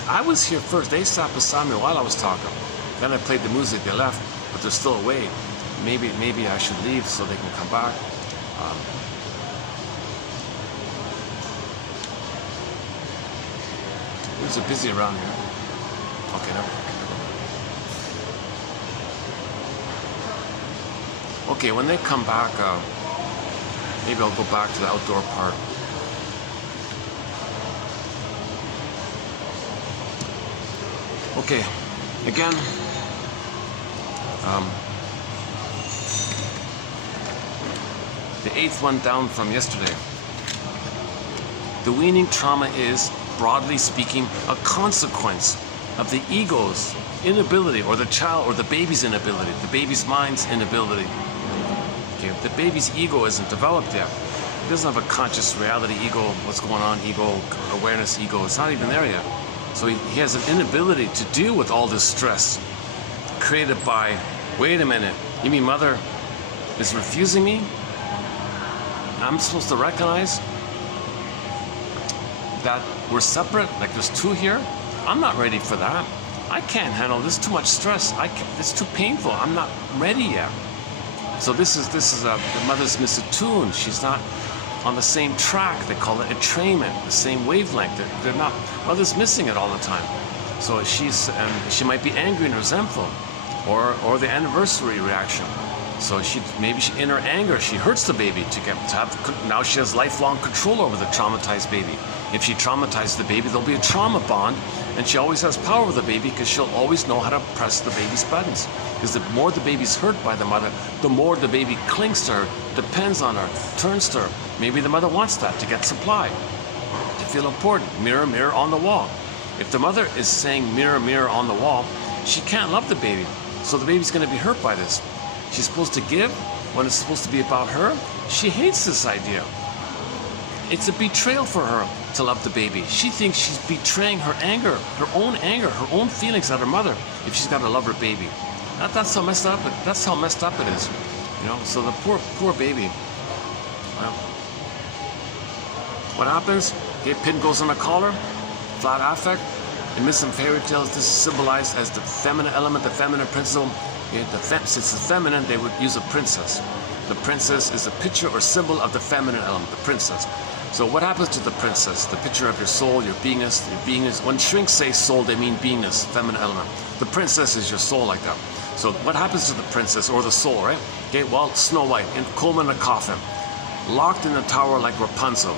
I was here first. They sat beside me while I was talking. Then I played the music. They left, but they're still away. Maybe I should leave so they can come back. Things are busy around here. Okay, never mind. Okay, when they come back, maybe I'll go back to the outdoor part. Okay, again, the 8th one down from yesterday. The weaning trauma is, broadly speaking, a consequence of the ego's inability, or the child, or the baby's inability, the baby's mind's inability. Okay, the baby's ego isn't developed yet. He doesn't have a conscious reality ego, what's going on, ego, awareness ego, it's not even there yet. So he has an inability to deal with all this stress created by, wait a minute, you mean mother is refusing me? I'm supposed to recognize that we're separate, like there's two here? I'm not ready for that. I can't handle this, too much stress. It's too painful. I'm not ready yet. So this is the mother's misattuned. She's not on the same track. They call it entrainment, the same wavelength. They're not. Mother's missing it all the time. So she might be angry and resentful, or the anniversary reaction. So in her anger, she hurts the baby now she has lifelong control over the traumatized baby. If she traumatizes the baby, there'll be a trauma bond, and she always has power over the baby because she'll always know how to press the baby's buttons. Because the more the baby's hurt by the mother, the more the baby clings to her, depends on her, turns to her. Maybe the mother wants that to get supply, to feel important. Mirror, mirror on the wall. If the mother is saying mirror, mirror on the wall, she can't love the baby. So the baby's going to be hurt by this. She's supposed to give when it's supposed to be about her. She hates this idea. It's a betrayal for her to love the baby. She thinks she's betraying her anger, her own feelings at her mother if she's got to love her baby. That's how messed up it is. You know, so the poor baby. Well, what happens? Okay, pin goes on a collar, flat affect. In myths and fairy tales, this is symbolized as the feminine element, the feminine principle. Okay, since it's feminine, they would use a princess. The princess is a picture or symbol of the feminine element, the princess. So what happens to the princess? The picture of your soul, your beingness, your beingness. When shrinks say soul, they mean beingness, feminine element. The princess is your soul like that. So what happens to the princess or the soul, right? Okay, well, Snow White, in coma in a coffin, locked in a tower like Rapunzel.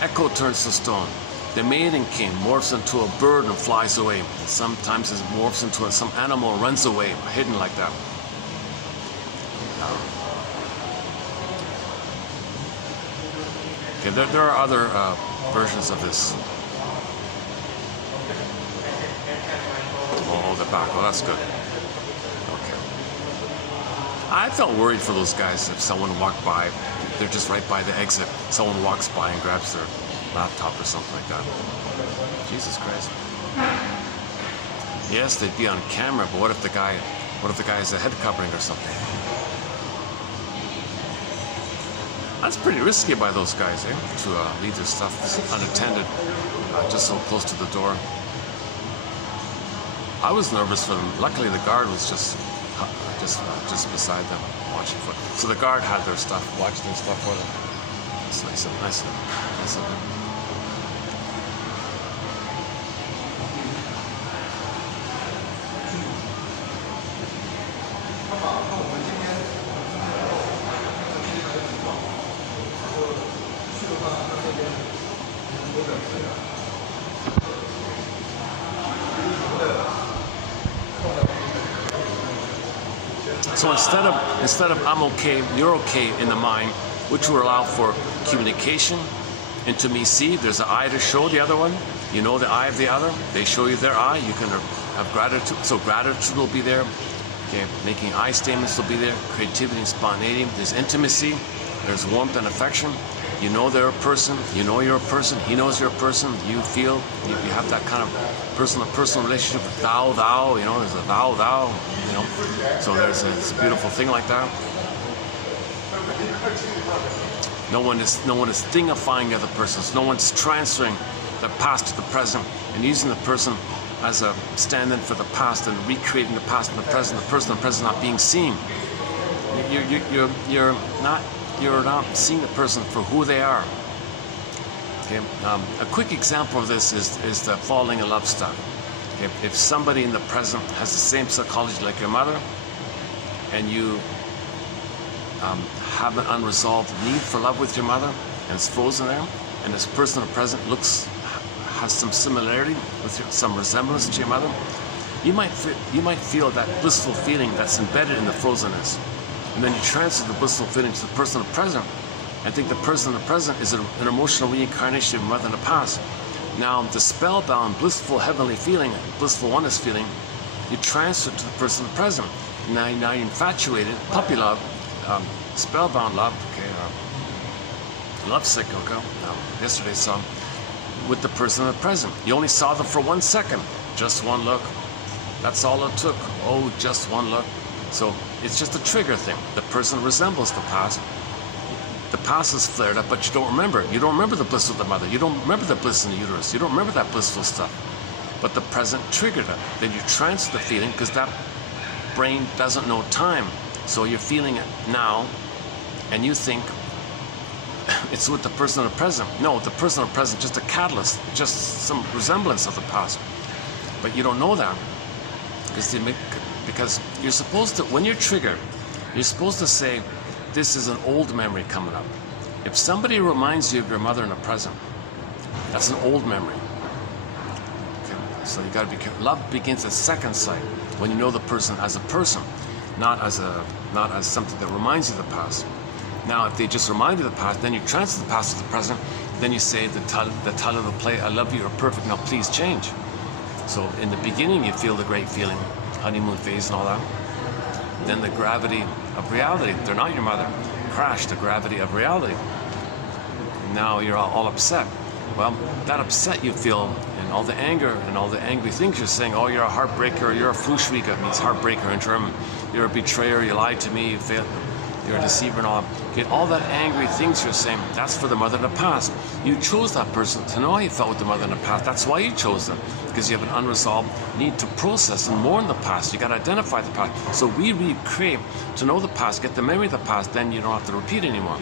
Echo turns to stone. The maiden king morphs into a bird and flies away. And sometimes it morphs into some animal and runs away, hidden like that. Okay, there are other versions of this. Oh, the back. Oh, that's good. Okay. I felt worried for those guys if someone walked by. They're just right by the exit. Someone walks by and grabs their laptop or something like that. Jesus Christ. Yes, they'd be on camera, but what if the guy has a head covering or something? That's pretty risky by those guys, eh? To leave their stuff unattended, just so close to the door. I was nervous for them. Luckily, the guard was just beside them, watching for. So the guard had their stuff, watched their stuff for them. It's nice of them. So instead of I'm okay, you're okay in the mind, which will allow for communication, intimacy. There's an eye to show the other one. You know the eye of the other. They show you their eye. You can have gratitude. So gratitude will be there. Okay, making I statements will be there. Creativity and spontaneity. There's intimacy. There's warmth and affection. You know they're a person. You know you're a person. He knows you're a person. You feel you have that kind of personal relationship. Thou. You know, there's a thou. You know, so there's a beautiful thing like that. No one is thingifying the other person. No one's transferring the past to the present and using the person as a stand-in for the past and recreating the past and the present. The person and the present not being seen. You're not seeing the person for who they are. Okay. A quick example of this is the falling in love stuff. Okay. If somebody in the present has the same psychology like your mother, and you have an unresolved need for love with your mother, and it's frozen there, and this person in the present has some similarity with some resemblance to your mother, you might feel that blissful feeling that's embedded in the frozenness. And then you transfer the blissful feeling to the person in the present. I think the person in the present is an emotional reincarnation of your mother in the past. Now, the spellbound, blissful, heavenly feeling, blissful oneness feeling, you transfer to the person in the present. Now you're infatuated, puppy love, spellbound love, okay, lovesick, okay, yesterday's song, with the person in the present. You only saw them for 1 second, just one look. That's all it took. Oh, just one look. So it's just a trigger thing. The person resembles the past. The past is flared up, but you don't remember. You don't remember the bliss of the mother. You don't remember the bliss in the uterus. You don't remember that blissful stuff. But the present triggered it. Then you transfer the feeling because that brain doesn't know time. So you're feeling it now, and you think it's with the person in the present. No, the person in the present is just a catalyst, just some resemblance of the past. But you don't know that because you're supposed to, when you're triggered, you're supposed to say, this is an old memory coming up. If somebody reminds you of your mother in the present, that's an old memory. Okay. So you gotta be careful. Love begins at second sight, when you know the person as a person, not as something that reminds you of the past. Now, if they just remind you of the past, then you transfer the past to the present, then you say the title of the play, I love you, you're perfect, now please change. So in the beginning, you feel the great feeling, honeymoon phase and all that. Then the gravity of reality, they're not your mother, crash the gravity of reality. And now you're all upset. Well, that upset you feel, and all the anger and all the angry things you're saying, oh, you're a heartbreaker, you're a Fluschwieger, means heartbreaker in German. You're a betrayer, you lied to me, you failed. you're a deceiver and all. Okay, all that angry things you're saying, that's for the mother in the past. You chose that person to know how you felt with the mother in the past. That's why you chose them, because you have an unresolved need to process and mourn the past. You got to identify the past. So we crave to know the past, get the memory of the past, then you don't have to repeat anymore.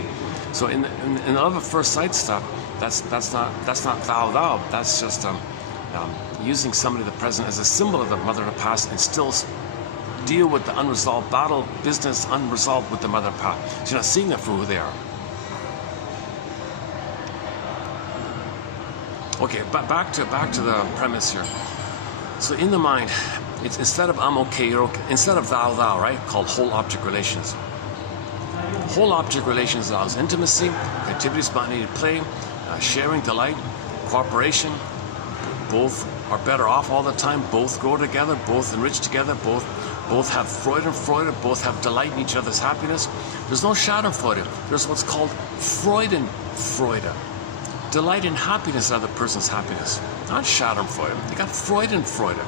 So in the love at first sight stuff, that's not thou. That's just using somebody in the present as a symbol of the mother of the past, and still deal with the unresolved battle, business unresolved with the mother of the past. So you're not seeing them for who they are. Okay, but back to the premise here. So in the mind, it's instead of I'm okay, you're okay, instead of thou, right? Called whole object relations. Whole object relations allows intimacy, creativity, spontaneity, play, sharing, delight, cooperation. Both are better off all the time. Both grow together. Both enrich together. Both have Freud and Freud. Both have delight in each other's happiness. There's no Schadenfreude. There's what's called Freudenfreude. Delight in happiness, other person's happiness. Not Schadenfreude. You got Freudenfreude.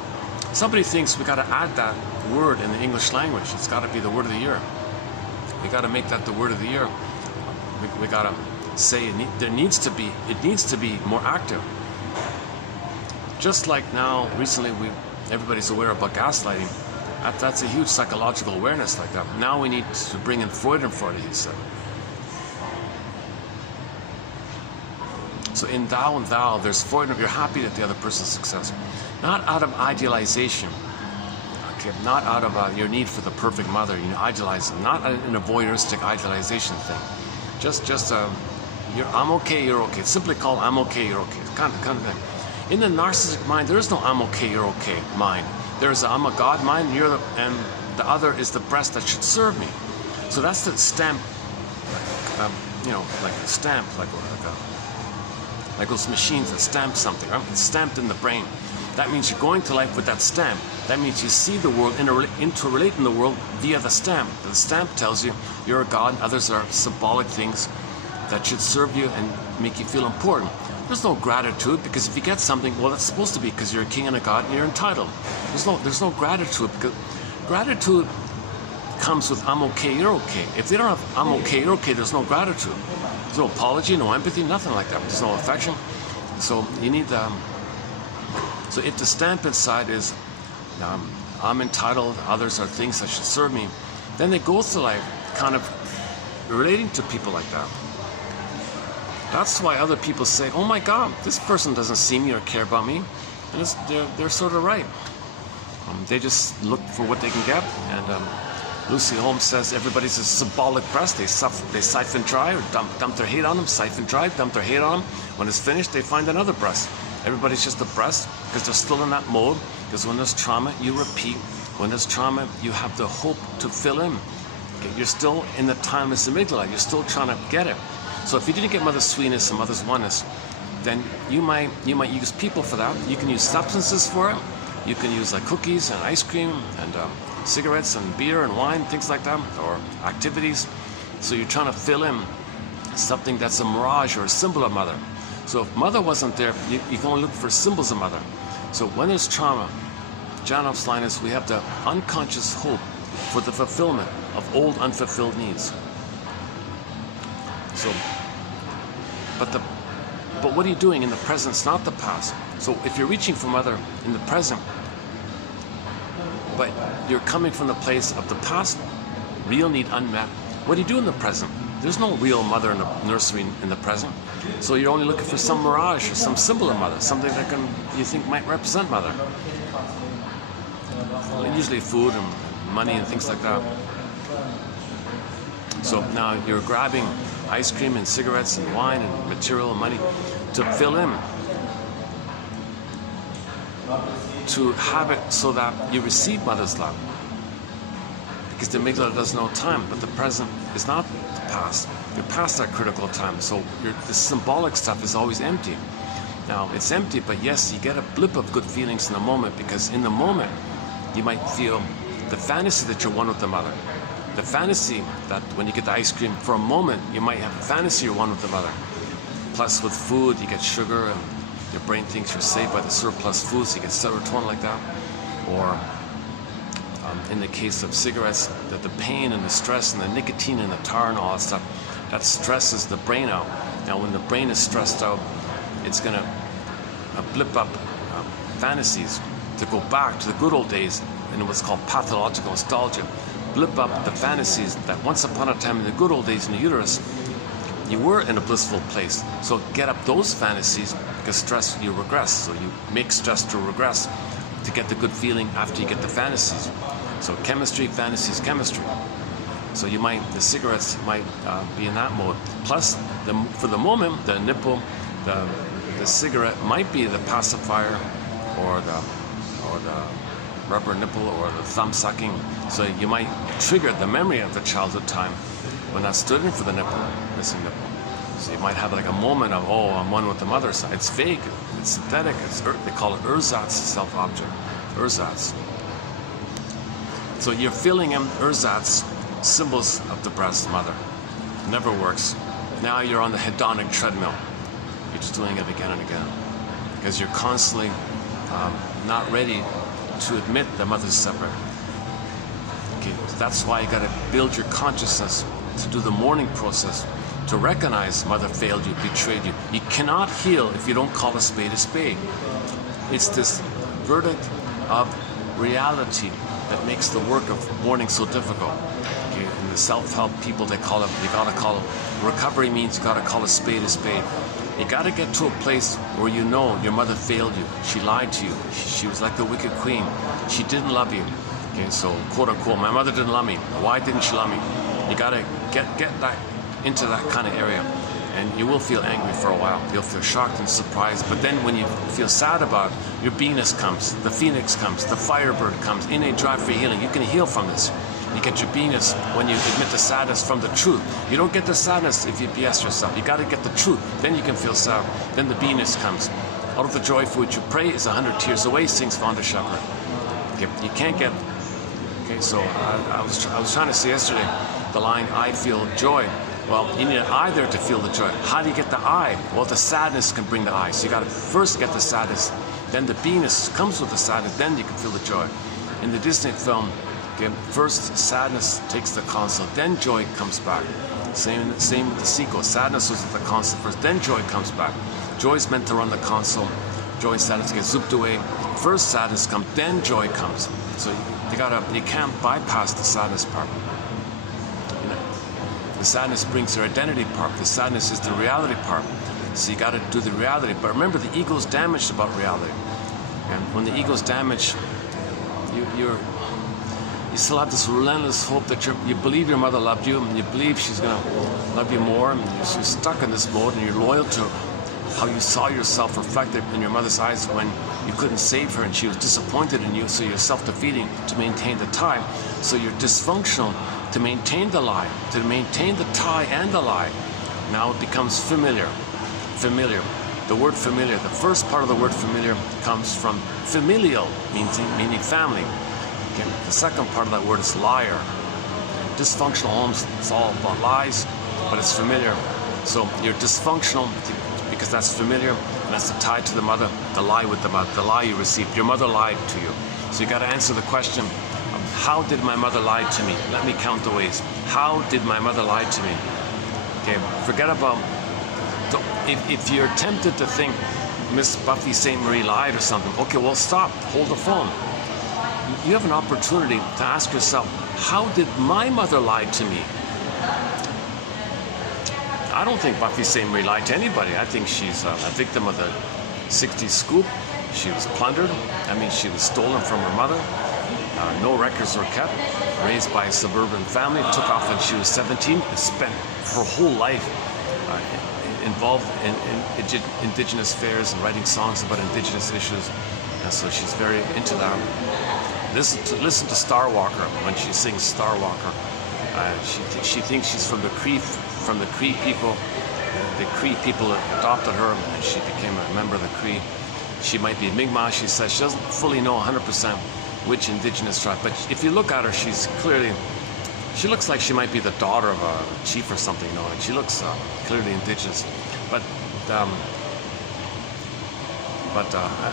Somebody thinks we got to add that word in the English language. It's got to be the word of the year. We got to make that the word of the year. We got to say it needs to be more active. Just like now, recently, everybody's aware about gaslighting. That's a huge psychological awareness like that. Now we need to bring in Freudenfreude, he said. So in thou and thou, there's Freud, you're happy that the other person's success. Not out of idealization. Okay, not out of your need for the perfect mother, idealize them. Not an voyeuristic idealization thing. Just I'm okay, you're okay. It's simply called I'm okay, you're okay. Kind of thing. In the narcissistic mind, there is no I'm okay, you're okay mind. There's a I'm a God mind, and the other is the breast that should serve me. So that's the stamp, like a stamp, like those machines that stamp something. Right? It's stamped in the brain. That means you're going to life with that stamp. That means you see the world, interrelate in the world via the stamp. The stamp tells you you're a God, and others are symbolic things that should serve you and make you feel important. There's no gratitude, because if you get something, well, that's supposed to be because you're a king and a god and you're entitled. There's no gratitude, because gratitude comes with I'm okay, you're okay. If they don't have I'm okay, you're okay, there's no gratitude. There's no apology, no empathy, nothing like that. There's no affection. So you need so if the stamp inside is I'm entitled, others are things that should serve me, then they go through life kind of relating to people like that. That's why other people say, oh my God, this person doesn't see me or care about me. And they're sort of right. They just look for what they can get. And Lucy Holmes says everybody's a symbolic breast. They siphon dry or dump their hate on them, siphon dry, dump their hate on them. When it's finished, they find another breast. Everybody's just a breast because they're still in that mode. Because when there's trauma, you repeat. When there's trauma, you have the hope to fill in. Okay? You're still in the timeless amygdala. You're still trying to get it. So if you didn't get mother's sweetness and mother's oneness, then you might use people for that. You can use substances for it. You can use like cookies and ice cream and cigarettes and beer and wine, things like that, or activities. So you're trying to fill in something that's a mirage or a symbol of mother. So if mother wasn't there, you can only look for symbols of mother. So when there's trauma, Janoff's line is we have the unconscious hope for the fulfillment of old unfulfilled needs. So, but what are you doing in the present? It's not the past. So if you're reaching for mother in the present, but you're coming from the place of the past, real need unmet, what do you do in the present? There's no real mother in the nursery in the present. So you're only looking for some mirage or some symbol of mother, something that you think might represent mother. Usually food and money and things like that. So now you're grabbing ice cream and cigarettes and wine and material and money to fill in, to have it so that you receive mother's love. Because the amygdala does know time, but the present is not the past. You're past that critical time, so the symbolic stuff is always empty. Now, it's empty, but yes, you get a blip of good feelings in the moment, because in the moment, you might feel the fantasy that you're one with the mother. The fantasy that when you get the ice cream, for a moment, you might have a fantasy you're one with the mother. Plus, with food, you get sugar, and your brain thinks you're saved by the surplus foods, so you get serotonin like that. Or in the case of cigarettes, that the pain and the stress and the nicotine and the tar and all that stuff, that stresses the brain out. Now, when the brain is stressed out, it's going to blip up fantasies to go back to the good old days in what's called pathological nostalgia. Blip up the fantasies that once upon a time in the good old days in the uterus, you were in a blissful place. So get up those fantasies, because stress, you regress. So you make stress to regress to get the good feeling after you get the fantasies. So chemistry, fantasies, chemistry. So the cigarettes might be in that mode. Plus, for the moment, the nipple, the cigarette might be the pacifier, or the rubber nipple, or the thumb sucking. So you might trigger the memory of the childhood time when I stood in for the nipple, missing nipple. So you might have like a moment of, oh, I'm one with the mother side. It's vague, it's synthetic, they call it ersatz, self-object, ersatz. So you're filling in ersatz, symbols of the breast mother. Never works. Now you're on the hedonic treadmill. You're just doing it again and again, because you're constantly not ready to admit the mother's separate. Okay, that's why you got to build your consciousness to do the mourning process, to recognize mother failed you, betrayed you. You cannot heal if you don't call a spade a spade. It's this verdict of reality that makes the work of mourning so difficult. Okay, in the self-help people, they call it, you got to call it, recovery means you got to call a spade a spade. You got to get to a place where you know your mother failed you. She lied to you. She was like the wicked queen. She didn't love you. Okay, so quote unquote, my mother didn't love me. Why didn't she love me? You got to get that into that kind of area, and you will feel angry for a while. You'll feel shocked and surprised, but then when you feel sad about it, your Venus comes, the Phoenix comes, the Firebird comes, innate drive for healing. You can heal from this. You get your Venus when you admit the sadness from the truth. You don't get the sadness if you BS yourself. You got to get the truth. Then you can feel sad. Then the Venus comes. Out of the joy for which you pray is 100 tears away, sings Vonda Chakra. Okay, you can't get. Okay, so I was trying to say yesterday the line "I feel joy." Well, you need an eye there to feel the joy. How do you get the eye? Well, the sadness can bring the eye. So you got to first get the sadness. Then the Venus comes with the sadness. Then you can feel the joy. In the Disney film. Okay, first sadness takes the console, then joy comes back. Same with the sequel. Sadness was at the console first, then joy comes back. Joy is meant to run the console. Joy and sadness get zooped away. First sadness comes, then joy comes. So you can't bypass the sadness part. You know, the sadness brings your identity part. The sadness is the reality part. So you got to do the reality. But remember, the ego's damaged about reality. And when the ego's damaged, you still have this relentless hope that you believe your mother loved you, and you believe she's going to love you more, and you're stuck in this mode, and you're loyal to how you saw yourself reflected in your mother's eyes when you couldn't save her and she was disappointed in you, so you're self-defeating to maintain the tie. So you're dysfunctional to maintain the lie, to maintain the tie and the lie. Now it becomes familiar. Familiar. The word familiar, the first part of the word familiar comes from familial, meaning family. Okay. The second part of that word is liar. Dysfunctional homes, it's all about lies, but it's familiar. So you're dysfunctional because that's familiar, and that's the tie to the mother, the lie with the mother, the lie you received. Your mother lied to you. So you got to answer the question, how did my mother lie to me? Let me count the ways. How did my mother lie to me? Okay, forget about, if you're tempted to think Miss Buffy St. Marie lied or something, okay, well stop, hold the phone. You have an opportunity to ask yourself, how did my mother lie to me? I don't think Buffy St. Marie lied to anybody. I think she's a victim of the 60s scoop. She was plundered. I mean, she was stolen from her mother. No records were kept. Raised by a suburban family. Took off when she was 17. And spent her whole life involved in indigenous fairs and writing songs about indigenous issues. And so she's very into that. Listen to Starwalker when she sings Starwalker. She thinks she's from the Cree people. The Cree people adopted her, and she became a member of the Cree. She might be Mi'kmaq. She says she doesn't fully know 100% which indigenous tribe, but if you look at her, she looks like she might be the daughter of a chief or something. You know, and she looks clearly indigenous. But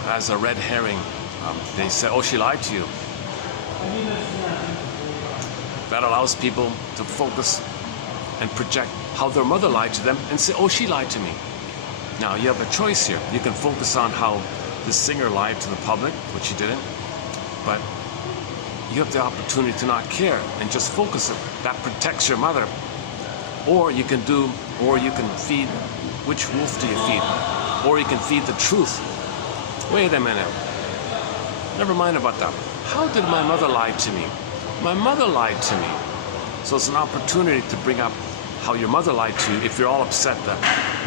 as a red herring, they said, "Oh, she lied to you." That allows people to focus and project how their mother lied to them and say, oh, she lied to me. Now, you have a choice here. You can focus on how the singer lied to the public, which she didn't, but you have the opportunity to not care and just focus it. That protects your mother. Or you can feed, which wolf do you feed? Or you can feed the truth. Wait a minute. Never mind about that. How did my mother lie to me? My mother lied to me. So it's an opportunity to bring up how your mother lied to you if you're all upset that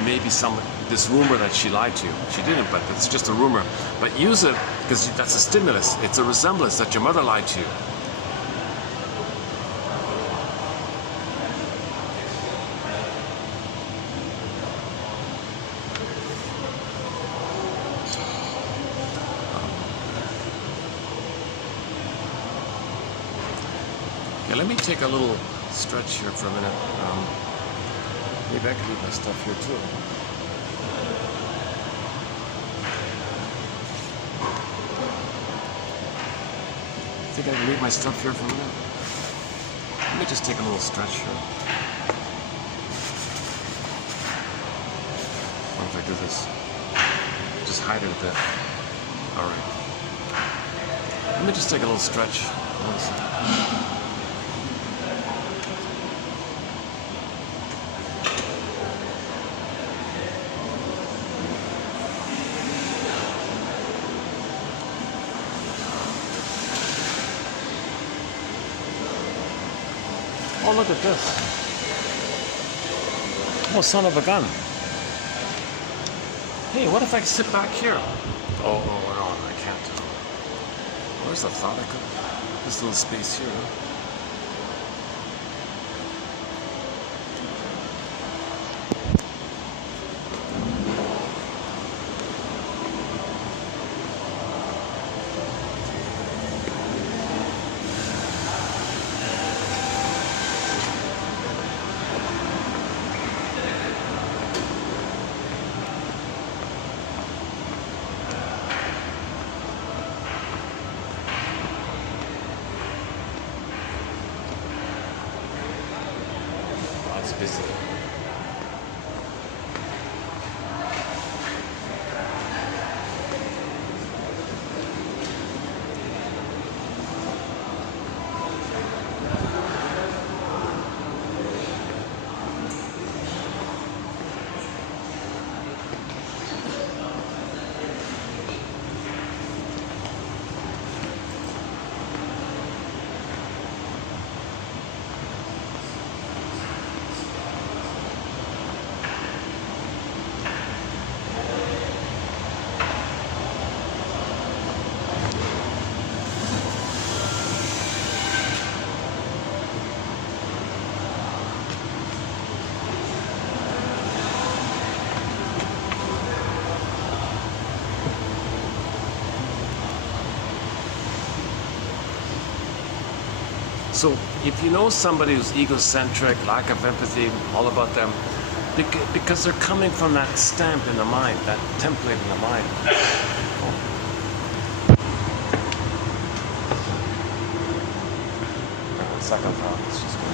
maybe this rumor that she lied to you. She didn't, but it's just a rumor. But use it because that's a stimulus. It's a resemblance that your mother lied to you. Yeah, let me take a little stretch here for a minute. Maybe I can leave my stuff here too. I think I can leave my stuff here for a minute. Let me just take a little stretch here. What if I do this? Just hide it a bit. All right. Let me just take a little stretch. One second. Oh, look at this. Oh, son of a gun. Hey, what if I sit back here? Oh, no, I can't. Where's the thought I could? This little space here. Busy. So if you know somebody who's egocentric, lack of empathy, all about them, because they're coming from that stamp in the mind, that template in the mind. Second thought, let's just go.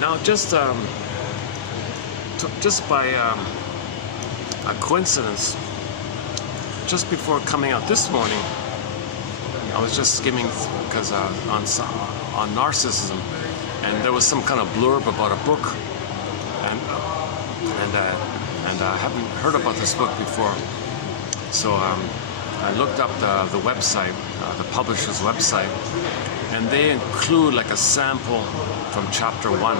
Now, just by a coincidence, just before coming out this morning, I was just skimming because on narcissism, and there was some kind of blurb about a book, and I haven't heard about this book before, so I looked up the website, the publisher's website, and they include like a sample from chapter 1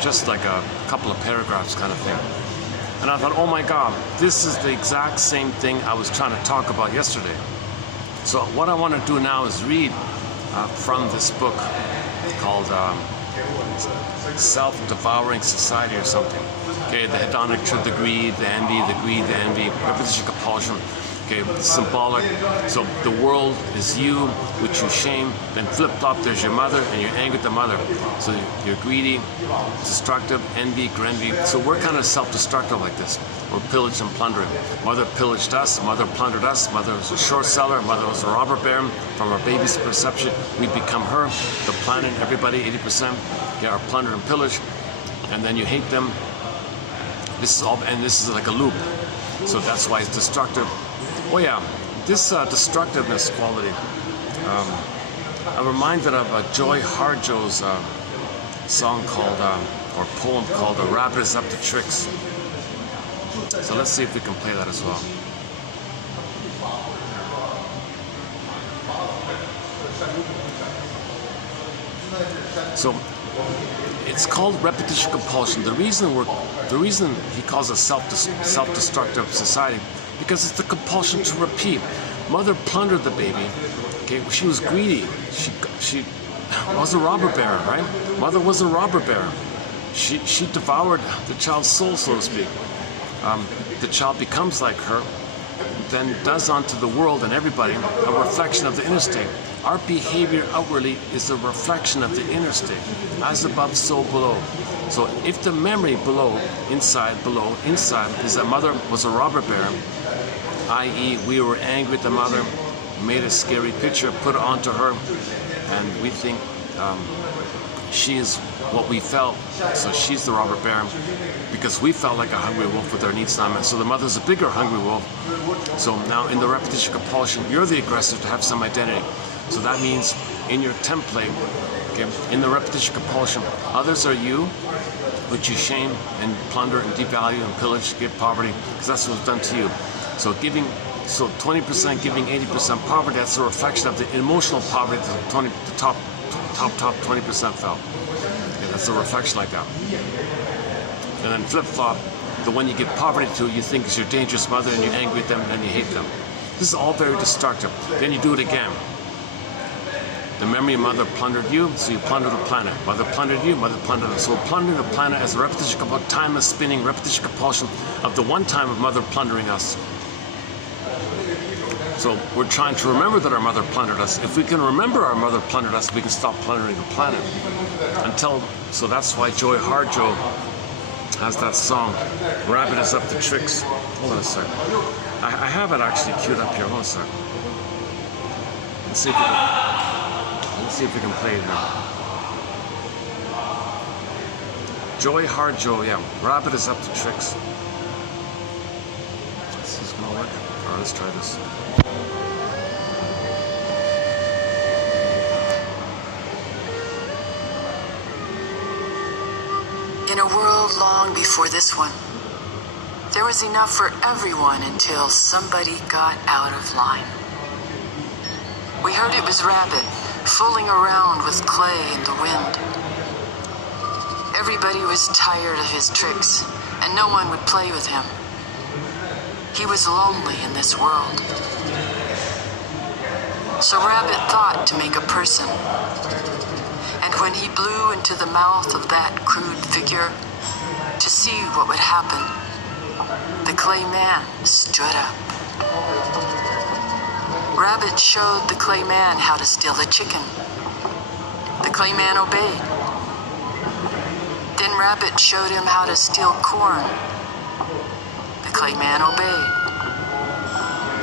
just like a couple of paragraphs kind of thing. And I thought, oh my God, this is the exact same thing I was trying to talk about yesterday. So what I want to do now is read from this book called Self-Devouring Society or something. Okay, the hedonic truth, the greed, the envy, repetition, compulsion. Okay, symbolic. So the world is you, which you shame. Then flip-flop, there's your mother, and you're angry at the mother. So you're greedy, destructive, envy, grenvy. So we're kind of self-destructive like this. We're pillaged and plundering. Mother pillaged us, mother plundered us, mother was a short seller, mother was a robber baron. From our baby's perception, we become her. The planet, everybody, 80%, are plundered and pillaged. And then you hate them. This is all, and this is like a loop. So that's why it's destructive. Oh yeah, this destructiveness quality, I'm reminded of Joy Harjo's song called, or poem called "A Rabbit is Up to Tricks." So let's see if we can play that as well. So it's called repetition compulsion. The reason he calls us self-destructive society, because it's the compulsion to repeat. Mother plundered the baby. Okay, she was greedy. She was a robber baron, right? Mother was a robber baron. She devoured the child's soul, so to speak. The child becomes like her, then does unto the world and everybody a reflection of the inner state. Our behavior outwardly is a reflection of the inner state, as above, so below. So if the memory inside is that mother was a robber baron, i.e. we were angry at the mother, made a scary picture, put it onto her, and we think she is what we felt, so she's the robber baron, because we felt like a hungry wolf with our needs not met. So the mother's a bigger hungry wolf. So now in the repetition compulsion, you're the aggressor to have some identity. So that means in your template, okay, in the repetition compulsion, others are you, which you shame and plunder and devalue and pillage, give poverty, because that's what's done to you. So 20% giving 80% poverty, that's a reflection of the emotional poverty that the top 20% felt. Okay, that's a reflection like that. And then flip-flop, the one you give poverty to, you think is your dangerous mother, and you're angry at them, and you hate them. This is all very destructive. Then you do it again. The memory of mother plundered you, so you plunder the planet. Mother plundered you, mother plundered us. So we're plundering the planet as a repetition compulsion, timeless spinning, repetition compulsion of the one time of mother plundering us. So we're trying to remember that our mother plundered us. If we can remember our mother plundered us, we can stop plundering the planet. So that's why Joy Harjo has that song, "Rabbit is Up to Tricks." Hold on a sec. I have it actually queued up here. Hold on a sec. Let's see if we can play it now. Joy Harjo, yeah. "Rabbit is Up to Tricks." Is this gonna work? Alright, let's try this. In a world long before this one, there was enough for everyone until somebody got out of line. We heard it was Rabbit, fooling around with clay in the wind. Everybody was tired of his tricks, and no one would play with him. He was lonely in this world. So Rabbit thought to make a person. And when he blew into the mouth of that crude figure to see what would happen, the clay man stood up. Rabbit showed the clay man how to steal a chicken. The clay man obeyed. Then Rabbit showed him how to steal corn. The clay man obeyed.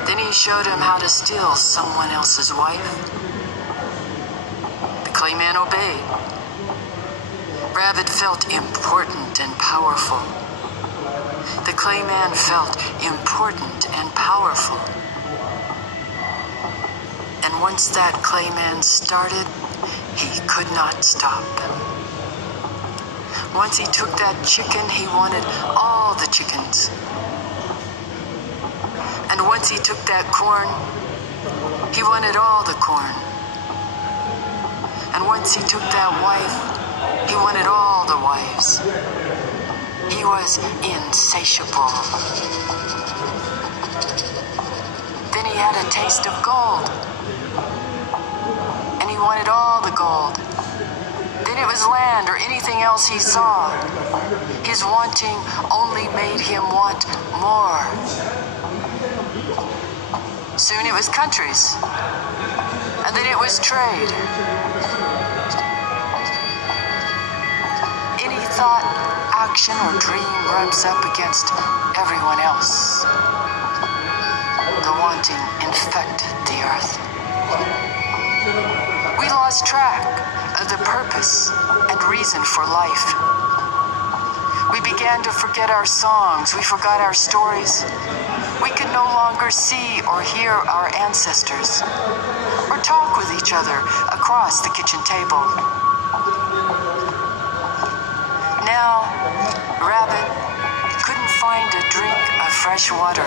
Then he showed him how to steal someone else's wife. The clay man obeyed. Rabbit felt important and powerful. The clay man felt important and powerful. And once that clay man started, he could not stop. Once he took that chicken, he wanted all the chickens. And once he took that corn, he wanted all the corn. And once he took that wife, He wanted all the wives. He was insatiable. Then he had a taste of gold. And he wanted all the gold. Then it was land or anything else he saw. His wanting only made him want more. Soon it was countries. And then it was trade. Any thought, action, or dream rubs up against everyone else. The wanting infected the earth. We lost track of the purpose and reason for life. We began to forget our songs. We forgot our stories. We could no longer see or hear our ancestors or talk with each other across the kitchen table. Now, Rabbit couldn't find a drink of fresh water.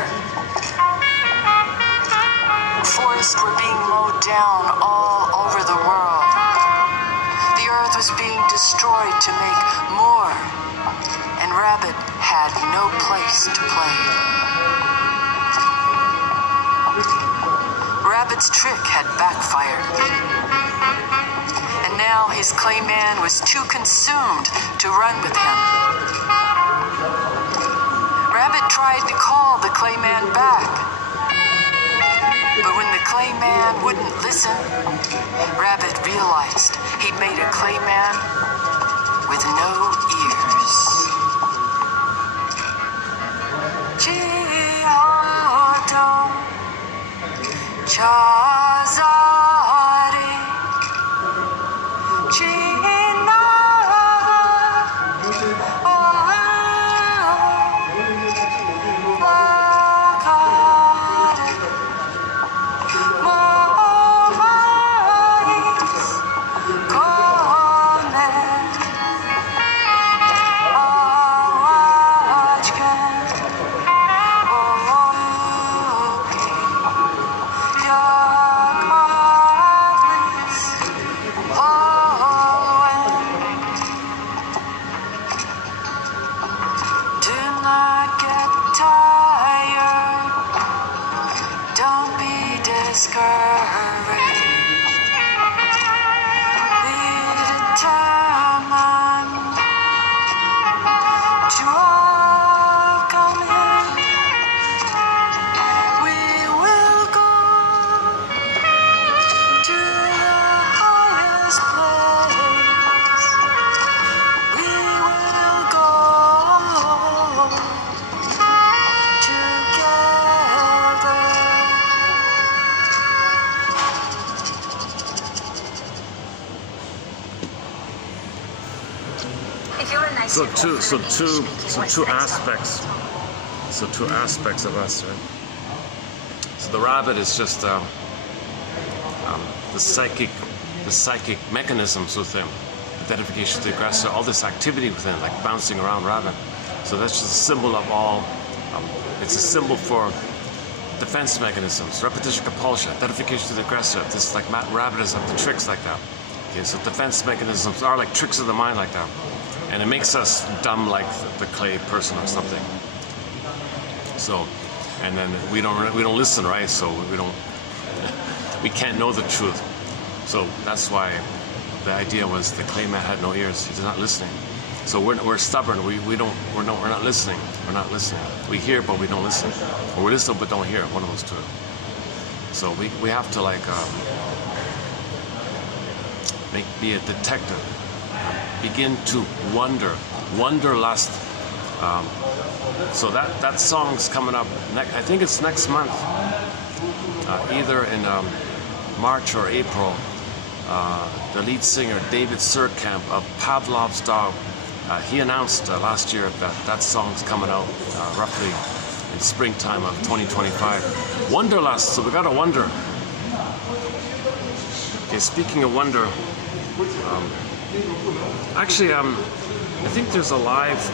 Forests were being mowed down all over the world. The earth was being destroyed to make more, and Rabbit had no place to play. Rabbit's trick had backfired. And now his clay man was too consumed to run with him. Rabbit tried to call the clay man back. But when the clay man wouldn't listen, Rabbit realized he'd made a clay man with no ears. Chazari, China, two aspects of us, right? So the rabbit is just the psychic mechanisms within identification to the aggressor, all this activity within, like bouncing around rabbit. So that's just a symbol of all. It's a symbol for defense mechanisms, repetition, compulsion, identification to the aggressor. This like rabbit is like the tricks like that. Okay, so defense mechanisms are like tricks of the mind like that. And it makes us dumb like the clay person or something. So, and then we don't listen, right? So we can't know the truth. So that's why the idea was the clay man had no ears. He's not listening. So we're stubborn. We're not listening. We're not listening. We hear but we don't listen, or we listen but don't hear. One of those two. So we have to like be a detective. Begin to wanderlust. So that song's coming up. I think it's next month, either in March or April. The lead singer David Surkamp of Pavlov's Dog, he announced last year that song's coming out roughly in springtime of 2025. Wanderlust. So we gotta wonder. Okay, speaking of wonder. Actually, I think there's a live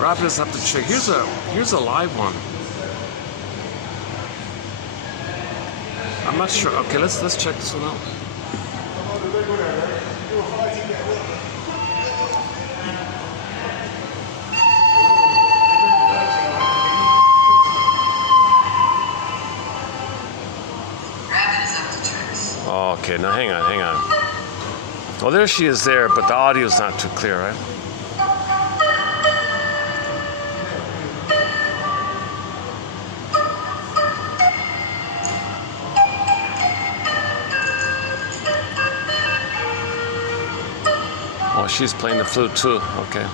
Rabbit is up to check. Here's a live one. I'm not sure. Okay, let's check this one out. Oh, okay, now hang on. Well, there she is there, but the audio's not too clear, right? Oh, she's playing the flute too, okay.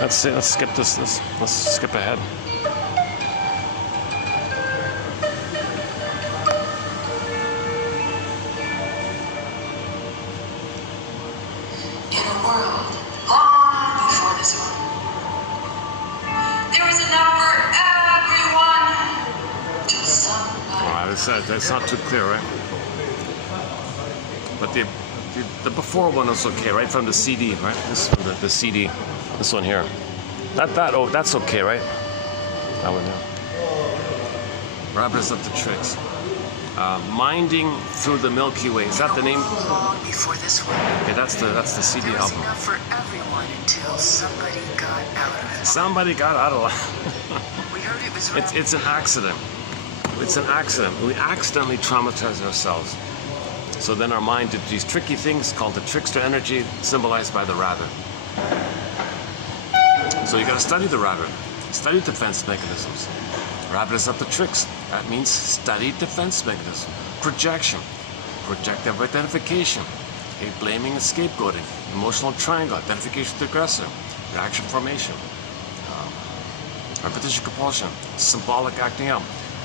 Let's see, let's skip this, let's skip ahead. In a world long before this one, there was enough for everyone till somebody. That's not too clear, right? But the before one was okay, right? From the CD, right? This is from the CD. This one here. Oh, that's okay, right? That one there. Rabbits up the tricks. Minding through the Milky Way. Is that the name? Long before this one. Okay, that's the CD There was album. enough for everyone until somebody got out of it. Somebody got out of line. We heard it was It's an accident. It's an accident. We accidentally traumatize ourselves. So then our mind did these tricky things called the trickster energy, symbolized by the rabbit. So you got to study the rabbit, study defense mechanisms. Rabbit is up the tricks. That means study defense mechanism. Projection, projective identification, okay, blaming and scapegoating, emotional triangle, identification with the aggressor, reaction formation, repetition compulsion, symbolic acting out.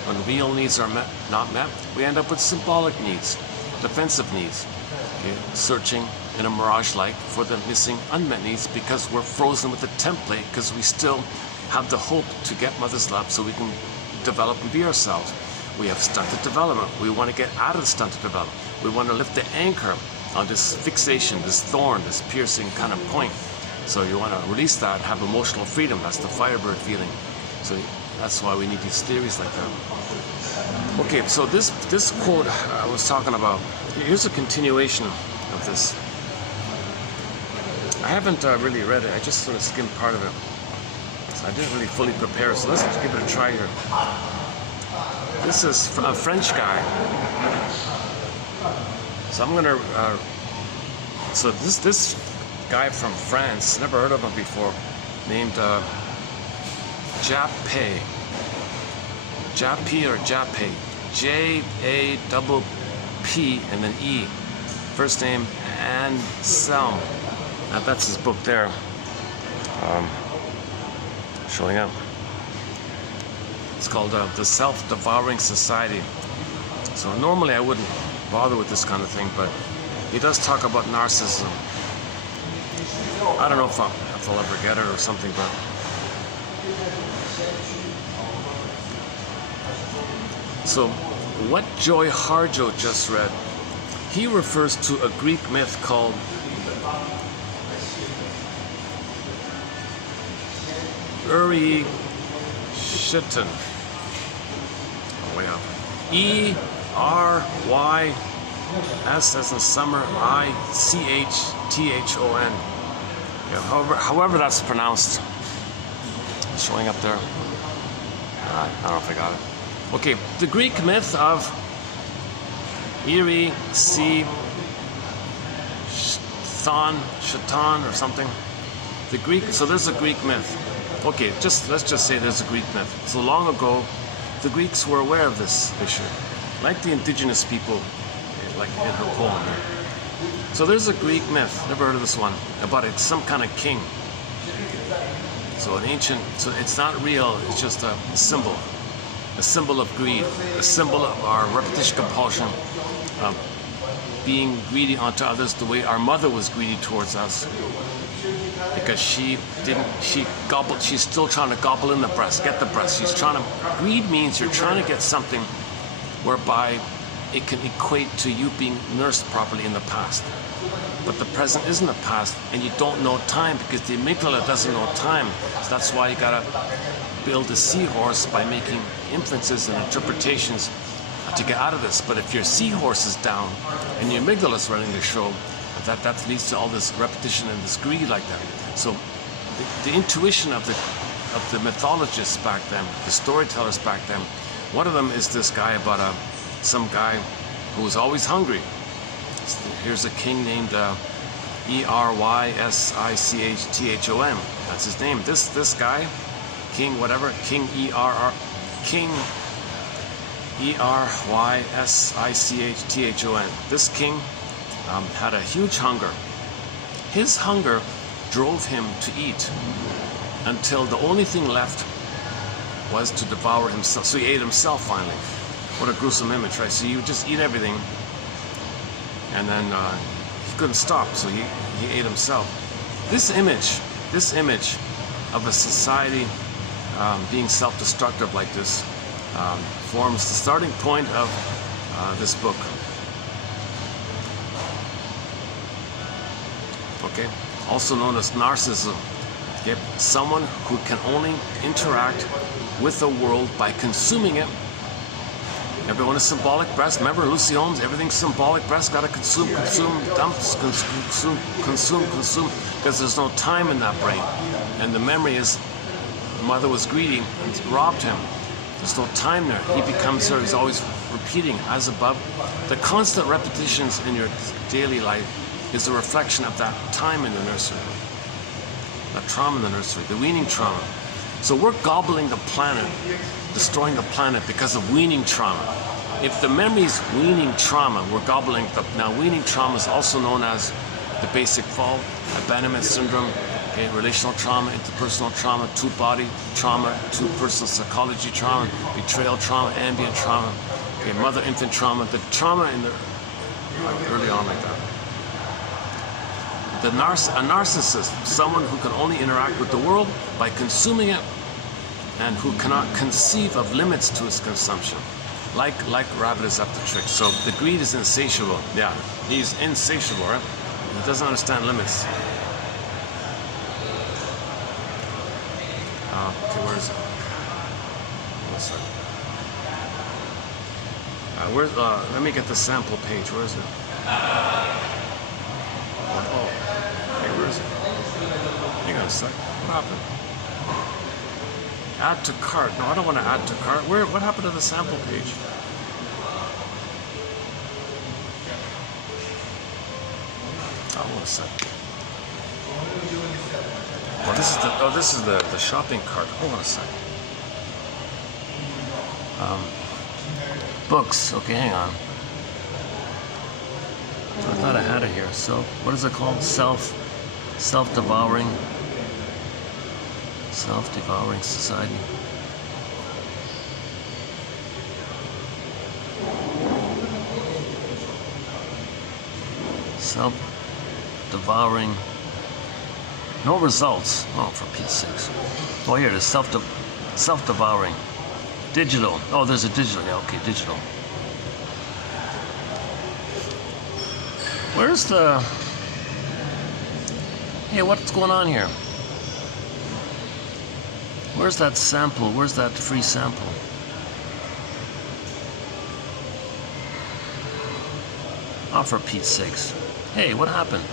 When real needs are not met, we end up with symbolic needs, defensive needs, okay, searching in a mirage like for the missing unmet needs because we're frozen with the template because we still have the hope to get mother's love so we can develop and be ourselves. We have stunted development. We want to get out of the stunted development. We want to lift the anchor on this fixation, this thorn, this piercing kind of point. So you want to release that and have emotional freedom. That's the Firebird feeling. So that's why we need these theories like that. Okay, so this quote I was talking about, here's a continuation of this. I haven't really read it. I just sort of skimmed part of it. So I didn't really fully prepare, so let's give it a try here. This is a French guy. So I'm gonna, so this guy from France, never heard of him before, named Jappe. Jappe or Jappe. J-A-P-P and then E. First name Anselm. Now that's his book there. Showing up. It's called The Self-Devouring Society. So normally I wouldn't bother with this kind of thing, but he does talk about narcissism. I don't know if I'll ever get it or something, but so what Joy Harjo just read, he refers to a Greek myth called Shitten. Oh, way up. E-R-Y-S as in summer, I-C-H-T-H-O-N. Yeah, however that's pronounced. It's showing up there. I don't know if I got it. Okay, the Greek myth of Eri, Shatan or something. The Greek, so there's a Greek myth. Okay, let's just say there's a Greek myth. So long ago, the Greeks were aware of this issue, like the indigenous people, like in her poem there. So there's a Greek myth, never heard of this one, about some kind of king. So an ancient, so it's not real, it's just a symbol of greed, a symbol of our repetition compulsion, of being greedy onto others the way our mother was greedy towards us. Because she's still trying to gobble in the breast, get the breast. Greed means you're trying to get something whereby it can equate to you being nursed properly in the past. but the present isn't the past, and you don't know time because the amygdala doesn't know time. So that's why you gotta build a seahorse by making inferences and interpretations to get out of this. But if your seahorse is down and your amygdala is running the show, that leads to all this repetition and this greed like that. So the intuition of the mythologists back then, the storytellers back then, one of them is this guy about some guy who was always hungry. Here's a king named Erysichthon. That's his name. This guy, King whatever, King Erysichthon. This king had a huge hunger. His hunger drove him to eat until the only thing left was to devour himself. So he ate himself finally. What a gruesome image, right? So he would just eat everything, and then he couldn't stop, so he ate himself. This image of a society being self-destructive like this forms the starting point of this book. Okay, also known as narcissism. Okay, someone who can only interact with the world by consuming it. Everyone is symbolic breast. Remember Lucy Holmes, everything's symbolic breast, gotta consume, dumps, consume, because there's no time in that brain. And the memory is, mother was greedy and robbed him. There's no time there. He becomes her, he's always repeating, as above. The constant repetitions in your daily life is a reflection of that time in the nursery. That trauma in the nursery, the weaning trauma. So we're gobbling the planet, destroying the planet because of weaning trauma. If the memory's weaning trauma, we're gobbling the... Now, weaning trauma is also known as the basic fall, abandonment syndrome, okay, relational trauma, interpersonal trauma, two-body trauma, two-person psychology trauma, betrayal trauma, ambient trauma, okay, mother-infant trauma, the trauma in the... early on like that. A narcissist, someone who can only interact with the world by consuming it and who cannot conceive of limits to his consumption. Like rabbit is up to tricks. So the greed is insatiable. Yeah, he's insatiable, right? He doesn't understand limits. Okay, where is it? One second. Let me get the sample page. Where is it? Oh. Where is it? Hang on a sec. What happened? Add to cart. No, I don't want to add to cart. What happened to the sample page? Oh, one sec. Oh, this is the shopping cart. Hold on a sec. Books. Okay, hang on. I thought I had it here. So, what is it called? Self-devouring society. Self-devouring. No results. Oh, for Pete's sakes. Oh, here it is. Self-devouring. Digital. Oh, there's a digital. Yeah, okay, digital. Where's the... Hey, what's going on here? Where's that sample? Where's that free sample? Oh, for Pete's sakes. Hey, what happened?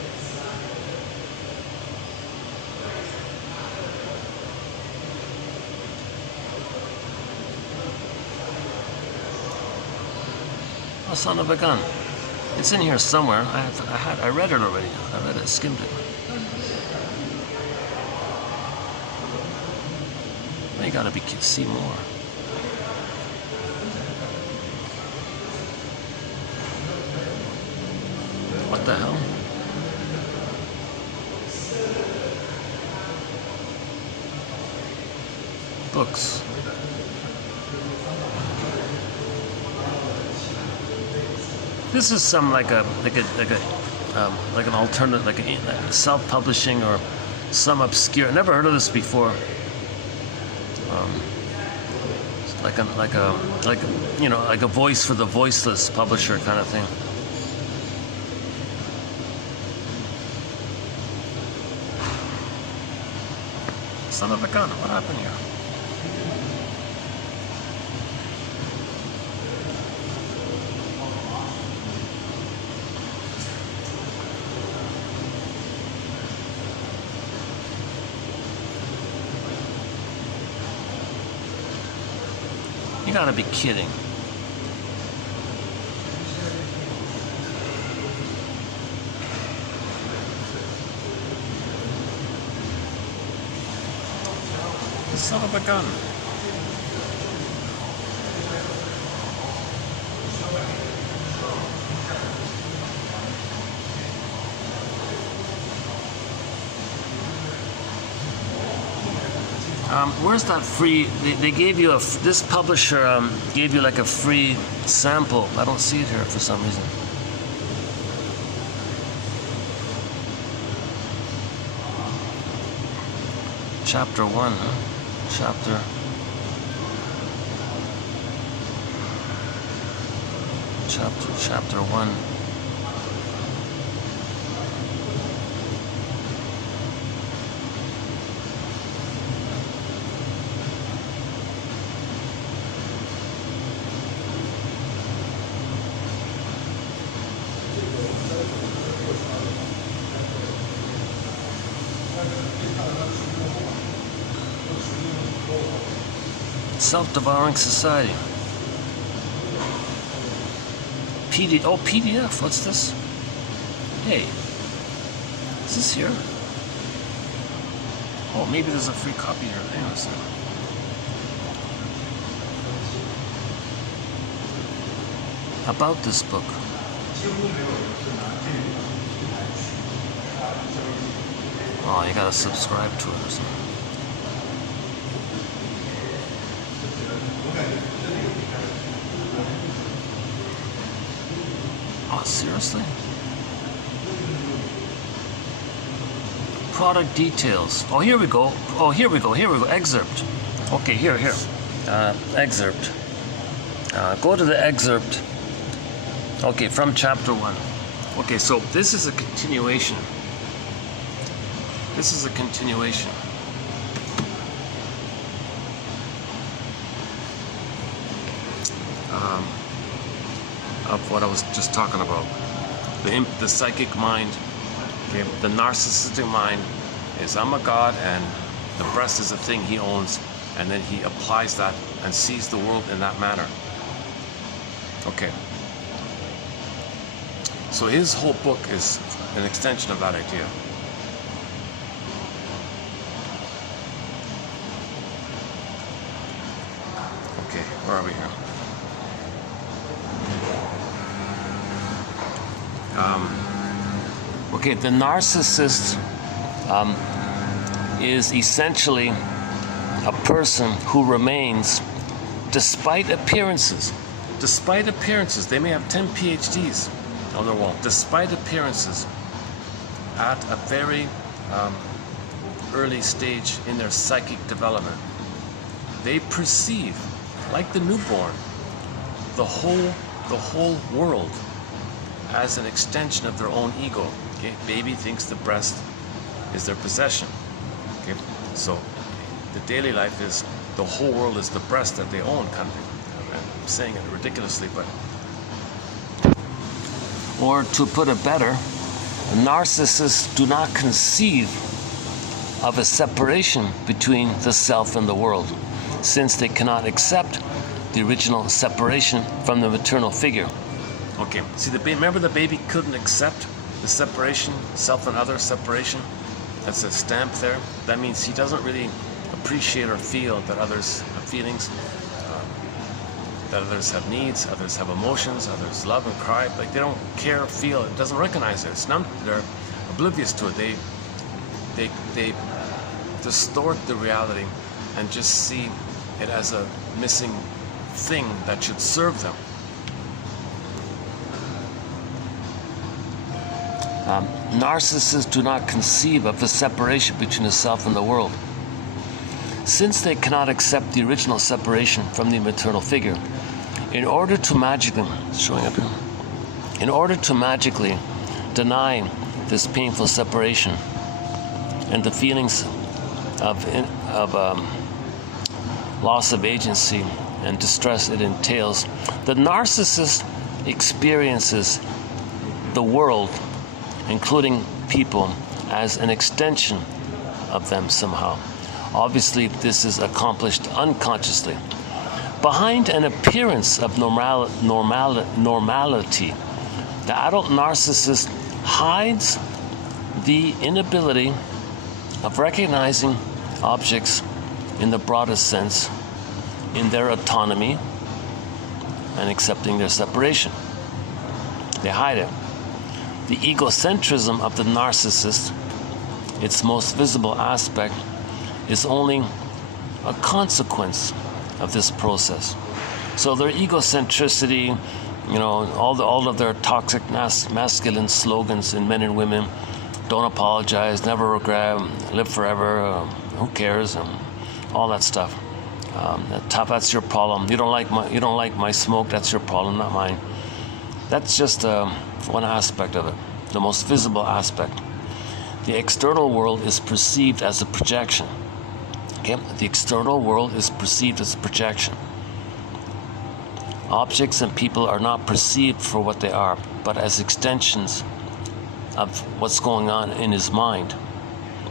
Oh, son of a gun. It's in here somewhere. I read it already. I read it, skimmed it. You gotta see more. What the hell? Books. This is some like an alternate, like a self-publishing or some obscure. I never heard of this before. Like a voice for the voiceless publisher kind of thing. Son of a gun, what happened here? You gotta be kidding. Son of a gun. Where's that free? They gave you this publisher gave you like a free sample. I don't see it here for some reason. Chapter 1, huh? Chapter 1. Self-devouring society. PDF, what's this? Hey, is this here? Oh, maybe there's a free copy here. Hang on a second. About this book. Oh, you gotta subscribe to it or something. Oh, seriously? Product details. Oh, here we go. Oh, here we go. Excerpt. Okay, here. Excerpt. Go to the excerpt. Okay, from chapter 1. Okay, so this is a continuation. Of what I was just talking about. The psychic mind, okay, the narcissistic mind is I'm a god and the breast is a thing he owns, and then he applies that and sees the world in that manner. Okay. So his whole book is an extension of that idea. Okay, where are we here? Okay, the narcissist is essentially a person who remains, despite appearances, they may have 10 PhDs on their wall, despite appearances, at a very early stage in their psychic development. They perceive, like the newborn, the whole world as an extension of their own ego. Okay, baby thinks the breast is their possession. Okay, so the daily life is the whole world is the breast that they own, kind of thing. I'm saying it ridiculously, but. Or to put it better, narcissists do not conceive of a separation between the self and the world, since they cannot accept the original separation from the maternal figure. Okay, see, remember the baby couldn't accept the separation, self and other separation? That's a stamp there. That means he doesn't really appreciate or feel that others have feelings, that others have needs, others have emotions, others love and cry. Like, they don't care or feel, it doesn't recognize it. It's not, they're oblivious to it. They distort the reality and just see it as a missing thing that should serve them. Narcissists do not conceive of the separation between the self and the world, since they cannot accept the original separation from the maternal figure. In order to magically deny this painful separation and the feelings of loss of agency and distress it entails, the narcissist experiences the world, including people, as an extension of them somehow. Obviously, this is accomplished unconsciously. Behind an appearance of normality, the adult narcissist hides the inability of recognizing objects in the broadest sense, in their autonomy, and accepting their separation. They hide it. The egocentrism of the narcissist, its most visible aspect, is only a consequence of this process. So their egocentricity, all of their toxic masculine slogans in men and women, don't apologize, never regret, live forever, who cares, and all that stuff. That's your problem. You don't like my smoke. That's your problem, not mine. That's just one aspect of it, the most visible aspect. The external world is perceived as a projection. Okay? The external world is perceived as a projection. Objects and people are not perceived for what they are, but as extensions of what's going on in his mind.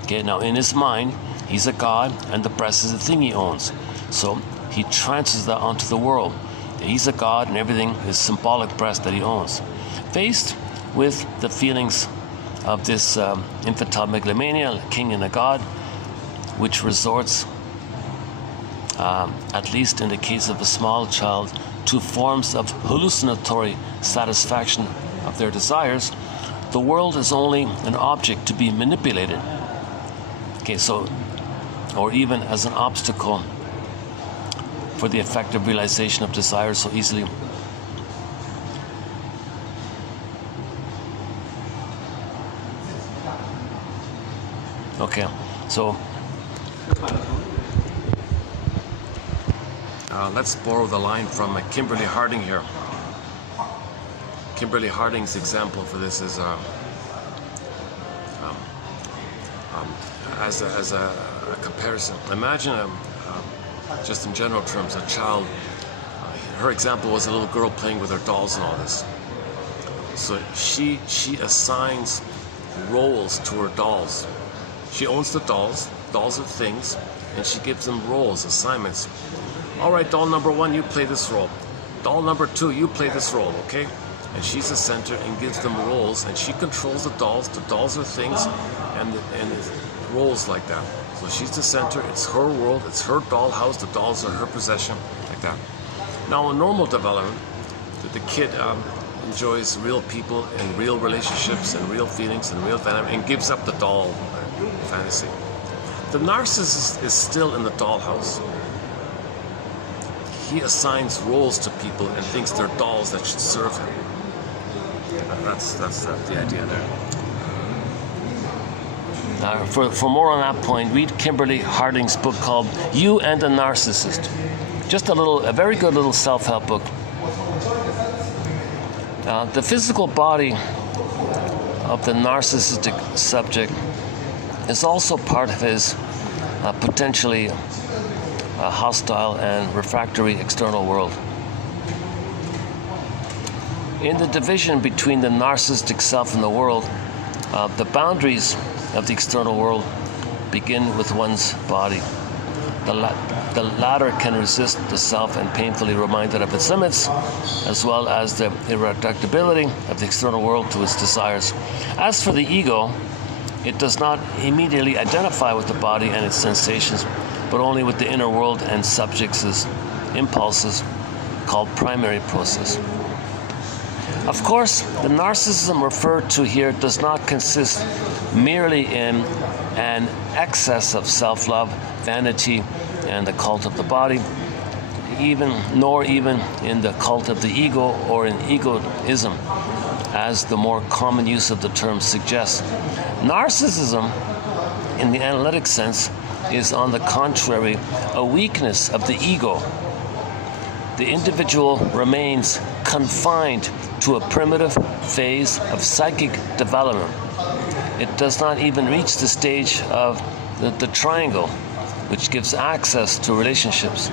Okay, now in his mind, he's a god, and the breast is the thing he owns. So he transfers that onto the world. He's a god, and everything is symbolic breast that he owns. Faced with the feelings of this infantile megalomania, a king and a god, which resorts, at least in the case of a small child, to forms of hallucinatory satisfaction of their desires, the world is only an object to be manipulated. Okay, so, or even as an obstacle for the effective realization of desires so easily. Okay, so let's borrow the line from Kimberly Harding here. Kimberly Harding's example for this is as a comparison. Imagine, just in general terms, a child. Her example was a little girl playing with her dolls and all this. So she assigns roles to her dolls. She owns the dolls. Dolls are things, and she gives them roles, assignments. All right, doll number 1, you play this role. Doll number 2, you play this role, okay? And she's the center and gives them roles, and she controls the dolls. The dolls are things, and roles like that. So she's the center. It's her world. It's her dollhouse. The dolls are her possession, like that. Now, in normal development, the kid enjoys real people and real relationships and real feelings and real venom, and gives up the doll fantasy. The narcissist is still in the dollhouse. He assigns roles to people and thinks they're dolls that should serve him. That's the idea there. For more on that point, read Kimberly Harding's book called You and the Narcissist. Just a very good little self-help book. The physical body of the narcissistic subject is also part of his potentially hostile and refractory external world. In the division between the narcissistic self and the world, the boundaries of the external world begin with one's body. The latter can resist the self and painfully reminded of its limits, as well as the irreducibility of the external world to its desires. As for the ego, it does not immediately identify with the body and its sensations, but only with the inner world and subjects' impulses, called primary process. Of course, the narcissism referred to here does not consist merely in an excess of self-love, vanity, and the cult of the body, nor even in the cult of the ego or in egoism, as the more common use of the term suggests. Narcissism, in the analytic sense, is on the contrary a weakness of the ego. The individual remains confined to a primitive phase of psychic development. It does not even reach the stage of the triangle, which gives access to relationships.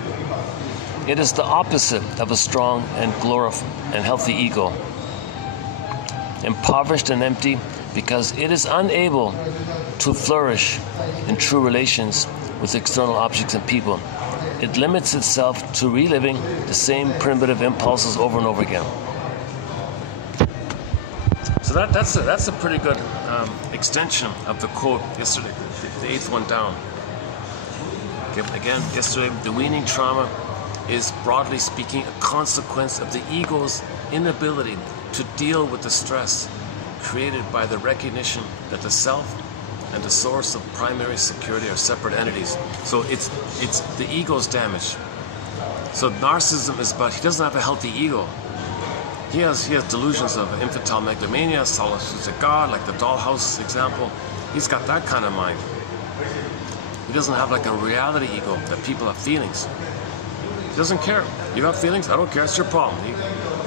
It is the opposite of a strong and healthy ego. Impoverished and empty because it is unable to flourish in true relations with external objects and people. It limits itself to reliving the same primitive impulses over and over again. So that's a pretty good extension of the quote yesterday, the eighth one down. Again, yesterday, the weaning trauma is, broadly speaking, a consequence of the ego's inability to deal with the stress created by the recognition that the self and the source of primary security are separate entities. So it's the ego's damage. So narcissism is about, he doesn't have a healthy ego. He has delusions of infantile megalomania, solitude of God, like the dollhouse example. He's got that kind of mind. He doesn't have like a reality ego that people have feelings. He doesn't care. You have feelings? I don't care. It's your problem.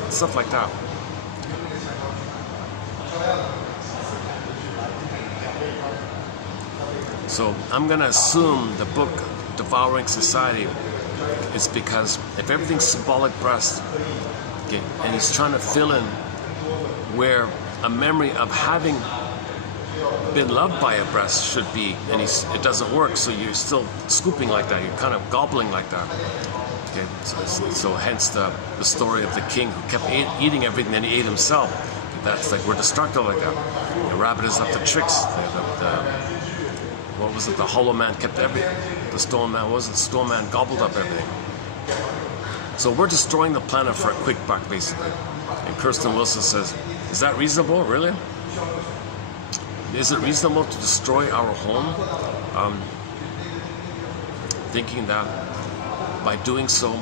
Stuff like that. So I'm going to assume the book Devouring Society is because if everything's symbolic breast, okay, and he's trying to fill in where a memory of having been loved by a breast should be, and it doesn't work, so you're still scooping like that, you're kind of gobbling like that. Okay, so hence the story of the king who kept eating everything and he ate himself. That's like, we're destructive like that. The rabbit is up to tricks. What was it? The hollow man kept everything. The stone man, what was it? The stone man gobbled up everything. So we're destroying the planet for a quick buck, basically. And Kirsten Wilson says, is that reasonable, really? Is it reasonable to destroy our home? Thinking that by doing so,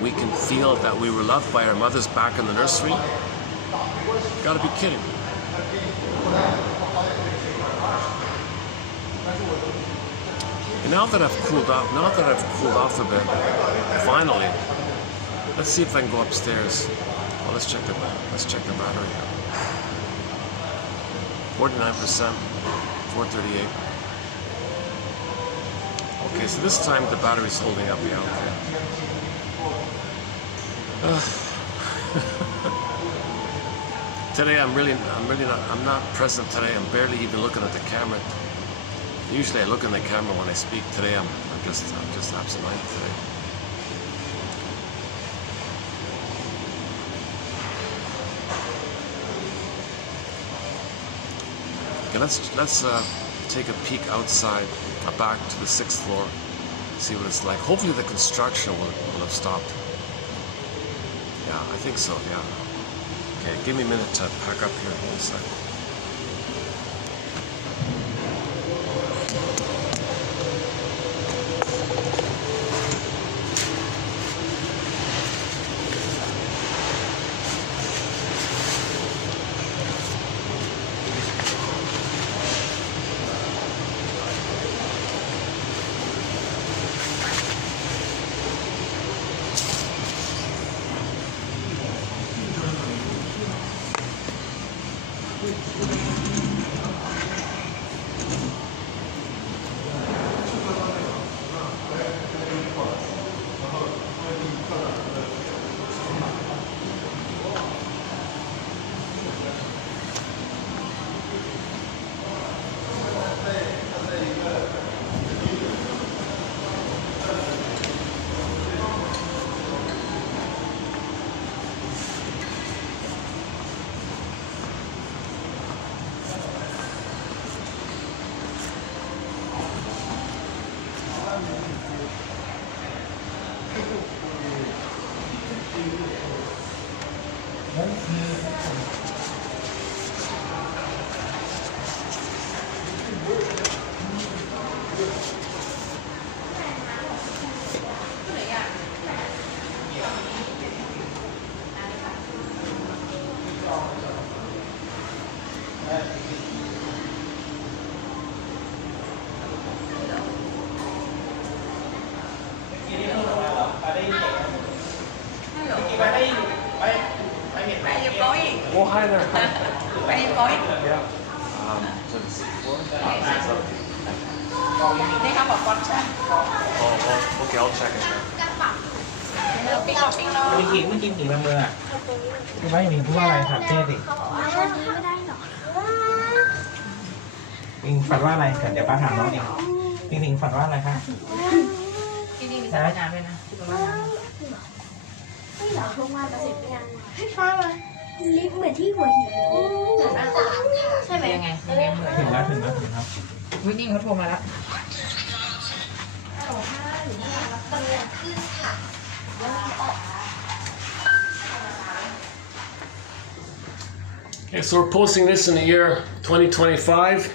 we can feel that we were loved by our mothers back in the nursery? You gotta be kidding. And now that I've cooled off a bit, finally, let's see if I can go upstairs. Well, let's check the battery. 49%, 438. Okay, so this time the battery's holding up. Yeah, okay. Today I'm not present today. I'm barely even looking at the camera. Usually I look in the camera when I speak. Today I'm just absent-minded today. Okay, let's take a peek outside, back to the 6th floor, see what it's like. Hopefully the construction will have stopped. Yeah, I think so, yeah. Okay, give me a minute to pack up here. One second. Oh, hi there. Where are you going? Yeah. To the 6th floor. They have a function. Oh, okay, I'll check it. ปิ้งออกปิ้งนอก ไม่กินผีละเมออ่ะคุณว่าอย่างนี้พูดว่าอะไรถามเจ๊สิ เอาวันนี้ไม่ได้หรอ ปิงฝันว่าอะไรเดี๋ยวป้าถามน้องเองปิงฝันว่าอะไรคะ ที่นี่มีสระว่ายน้ำด้วยนะที่ตรงว่ายน้ ไม่หรอทุกวันประสิทธิ์ยังให้ฟ้ามาลิฟต์เหมือนที่หัวหินเลยเหมือนอาสามค่ะใช่ไหม ำยังไงเหมือน ถึงแล้ว วินนิ่งเขาโทรมาแล้ว Okay, so we're posting this in the year 2025.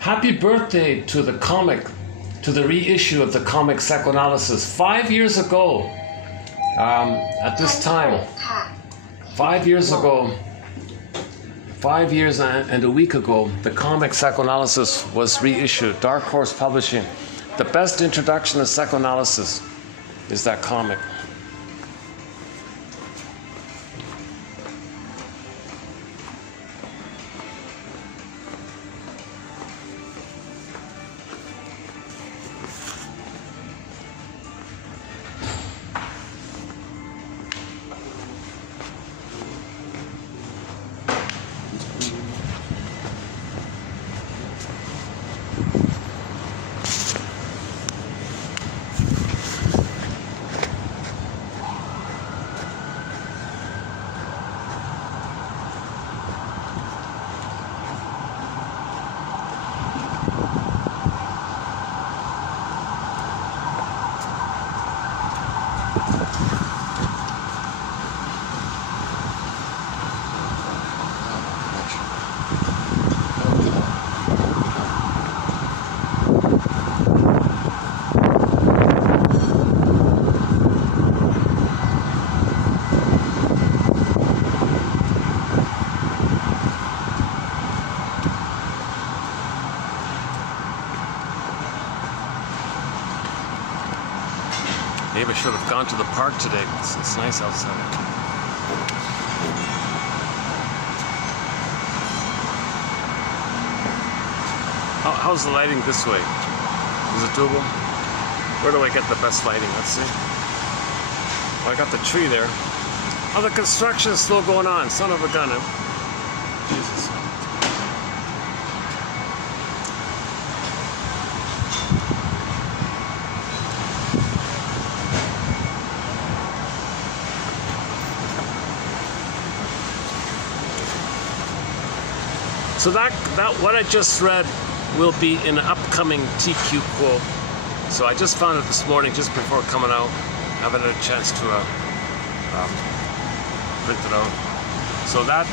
Happy birthday to the comic, to the reissue of the comic Psychoanalysis. 5 years ago, at this time, 5 years ago, 5 years and a week ago, the comic Psychoanalysis was reissued. Dark Horse Publishing. The best introduction to psychoanalysis is that comic. Maybe I should have gone to the park today. It's nice outside. How's the lighting this way? Is it doable? Where do I get the best lighting? Let's see. Oh, I got the tree there. Oh, the construction is still going on. Son of a gun. Jesus. So that what I just read will be in an upcoming TQ quote. So I just found it this morning, just before coming out. I haven't had a chance to print it out. So that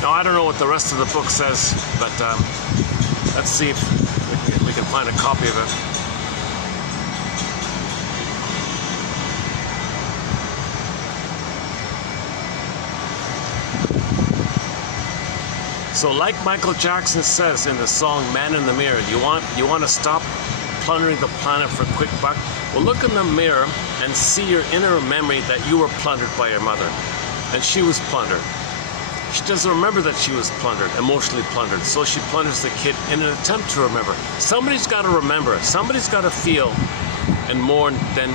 now I don't know what the rest of the book says, but let's see if we can find a copy of it. So like Michael Jackson says in the song Man in the Mirror, you want to stop plundering the planet for a quick buck? Well, look in the mirror and see your inner memory that you were plundered by your mother. And she was plundered. She doesn't remember that she was plundered, emotionally plundered. So she plunders the kid in an attempt to remember. Somebody's got to remember. Somebody's got to feel and more than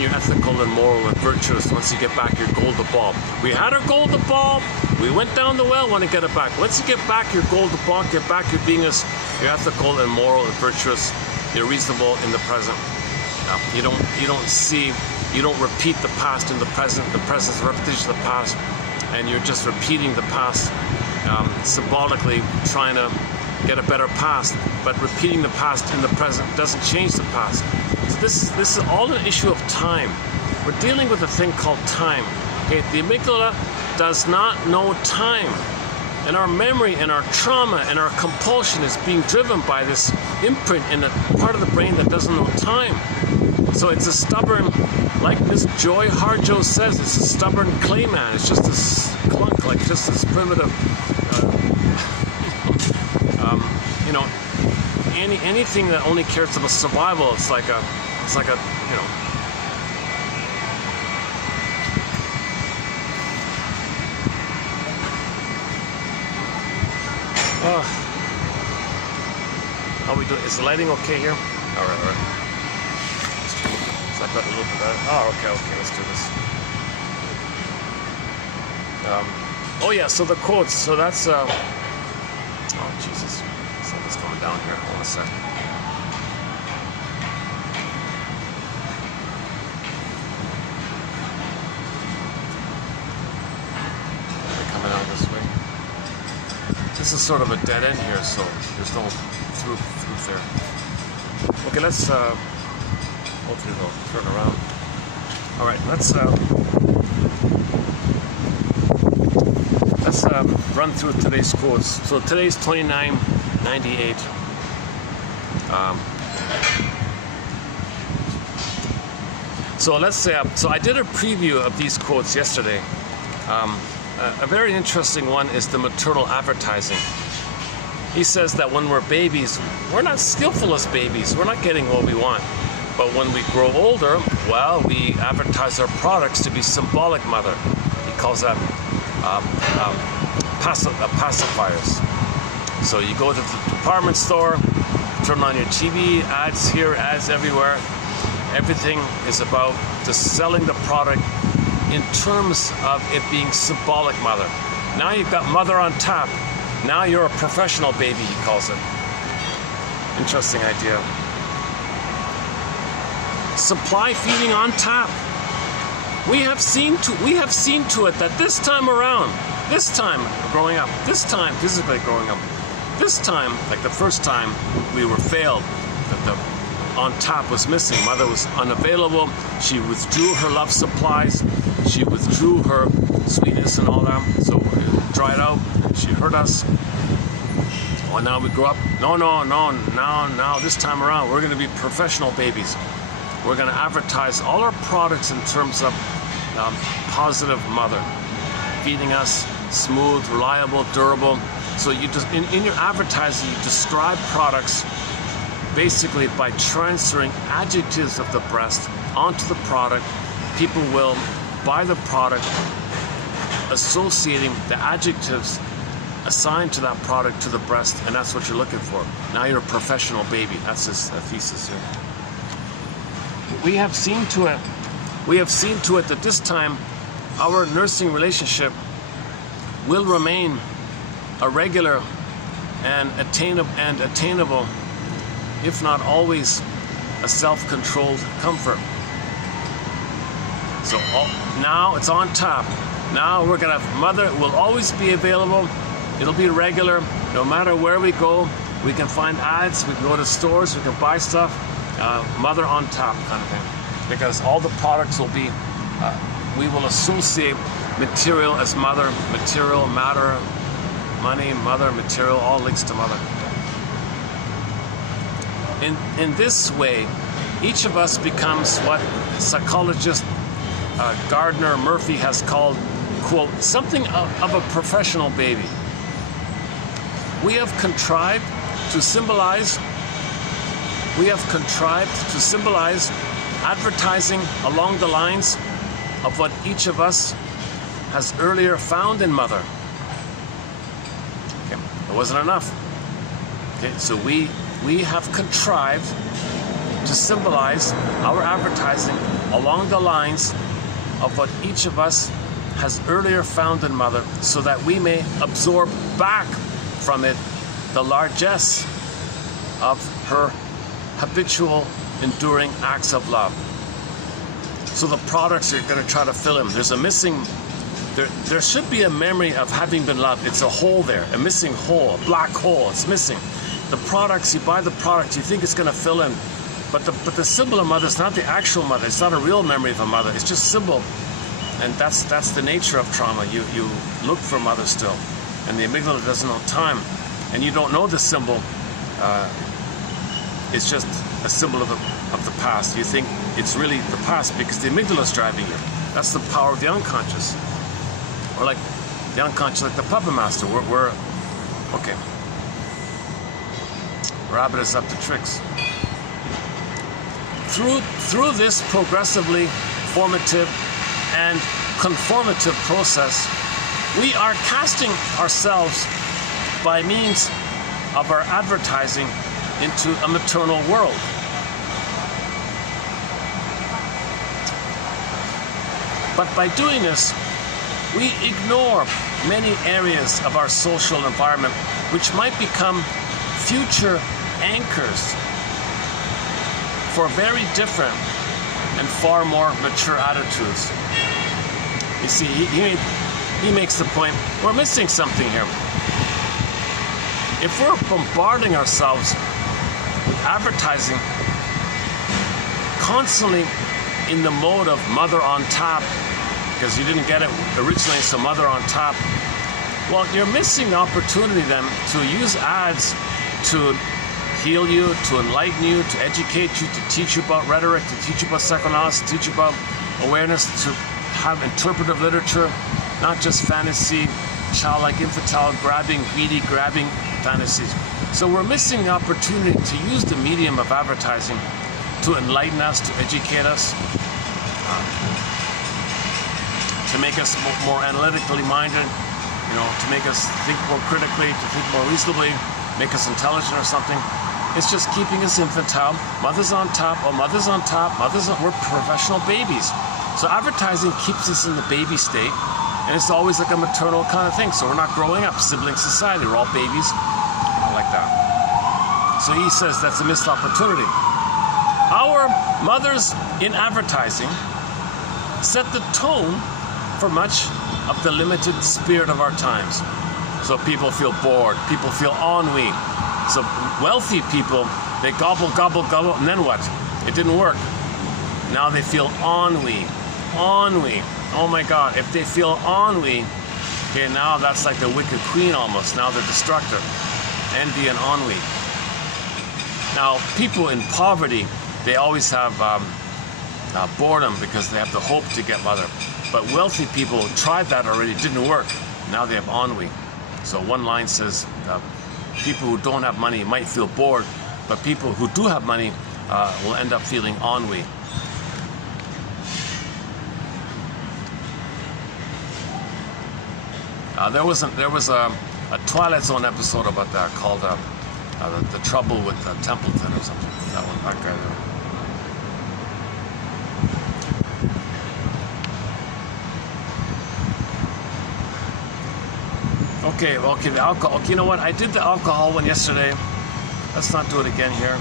you're ethical and moral and virtuous once you get back your golden ball. We had our golden ball, we went down the well, want to get it back. Once you get back your golden ball, get back your beingness, you're ethical and moral and virtuous, you're reasonable in the present. You don't repeat the past in the present is a repetition of the past, and you're just repeating the past, symbolically trying to get a better past, but repeating the past in the present doesn't change the past. So this is all an issue of time. We're dealing with a thing called time. Okay, the amygdala does not know time. And our memory and our trauma and our compulsion is being driven by this imprint in a part of the brain that doesn't know time. So it's a stubborn, like Miss Joy Harjo says, it's a stubborn clayman. It's just this clunk, like just this primitive, you know, anything that only cares about survival, it's like a, you know. How we doing? Is the lighting okay here? All right. So I've got a little bit of, oh, okay, let's do this. Oh yeah, so the quotes, so that's, oh Jesus, something's coming down here, hold on a sec. They're coming out this way. This is sort of a dead end here, so there's no through there. Okay, let's, hopefully they'll turn around. All right, let's run through today's quotes. So today's 2998. So let's say, so I did a preview of these quotes yesterday. A very interesting one is the maternal advertising. He says that when we're babies, we're not skillful as babies. We're not getting what we want. But when we grow older, well, we advertise our products to be symbolic mother. He calls that pacifiers. So you go to the department store, turn on your TV, ads here, ads everywhere. Everything is about just selling the product in terms of it being symbolic mother. Now you've got mother on tap. Now you're a professional baby, he calls it. Interesting idea. Supply feeding on tap. We have seen to it that this time around, this time growing up, this time physically growing up, this time, like the first time, we were failed, that the on tap was missing. Mother was unavailable. She withdrew her love supplies. She withdrew her sweetness and all that. So it dried out. She hurt us. Well, now we grow up. No. Now this time around, we're going to be professional babies. We're going to advertise all our products in terms of positive mother, feeding us smooth, reliable, durable. So you just in your advertising, you describe products basically by transferring adjectives of the breast onto the product. People will buy the product, associating the adjectives assigned to that product to the breast, and that's what you're looking for. Now you're a professional baby. That's his thesis here. We have seen to it that this time our nursing relationship will remain a regular and attainable, if not always a self-controlled comfort. So now it's on top. Now we're gonna have mother will always be available. It'll be regular, no matter where we go. We can find ads, we can go to stores, we can buy stuff. Mother on top kind of thing. Because all the products will be, we will associate material as mother, material, matter, money, mother, material, all links to mother. In this way, each of us becomes what psychologist Gardner Murphy has called, quote, something of a professional baby. We have contrived to symbolize advertising along the lines of what each of us has earlier found in mother. Okay, it wasn't enough. Okay, so we have contrived to symbolize our advertising along the lines of what each of us has earlier found in mother, so that we may absorb back from it the largesse of her habitual, enduring acts of love. So the products are going to try to fill in. There's a missing, there should be a memory of having been loved. It's a hole there, a missing hole, a black hole, it's missing. The products, you buy the products, you think it's going to fill in. But the symbol of mother is not the actual mother. It's not a real memory of a mother. It's just symbol. And that's the nature of trauma. You look for mother still. And the amygdala doesn't know time. And you don't know the symbol. It's just a symbol of the past. You think it's really the past because the amygdala is driving you. That's the power of the unconscious. Or like the unconscious, like the puppet master. We're okay. Rabbit is up to tricks. Through this progressively formative and conformative process, we are casting ourselves by means of our advertising into a maternal world. But by doing this, we ignore many areas of our social environment which might become future anchors for very different and far more mature attitudes. You see, he makes the point, we're missing something here. If we're bombarding ourselves with advertising, constantly in the mode of mother on top, because you didn't get it originally, so mother on top, well, you're missing the opportunity then to use ads to heal you, to enlighten you, to educate you, to teach you about rhetoric, to teach you about psychoanalysis, to teach you about awareness, to have interpretive literature, not just fantasy, childlike, infantile, greedy grabbing fantasies. So we're missing the opportunity to use the medium of advertising to enlighten us, to educate us, to make us more analytically minded, to make us think more critically, to think more reasonably, make us intelligent or something. It's just keeping us infantile. Mother's on top, mother's on top, we're professional babies. So advertising keeps us in the baby state, and it's always like a maternal kind of thing. So we're not growing up, sibling society, we're all babies, like that. So he says that's a missed opportunity. Our mothers in advertising set the tone for much of the limited spirit of our times. So people feel bored, people feel ennui. So wealthy people, they gobble, gobble, gobble, and then what? It didn't work. Now they feel ennui. Ennui. Oh my God, if they feel ennui, okay, now that's like the wicked queen almost. Now they're destructive. Envy and ennui. Now, people in poverty, they always have boredom because they have the hope to get mother. But wealthy people tried that already, it didn't work. Now they have ennui. So one line says, people who don't have money might feel bored, but people who do have money will end up feeling ennui. There was a Twilight Zone episode about that called The Trouble with Templeton or something. That guy there. Okay, the alcohol. Okay, you know what? I did the alcohol one yesterday. Let's not do it again here.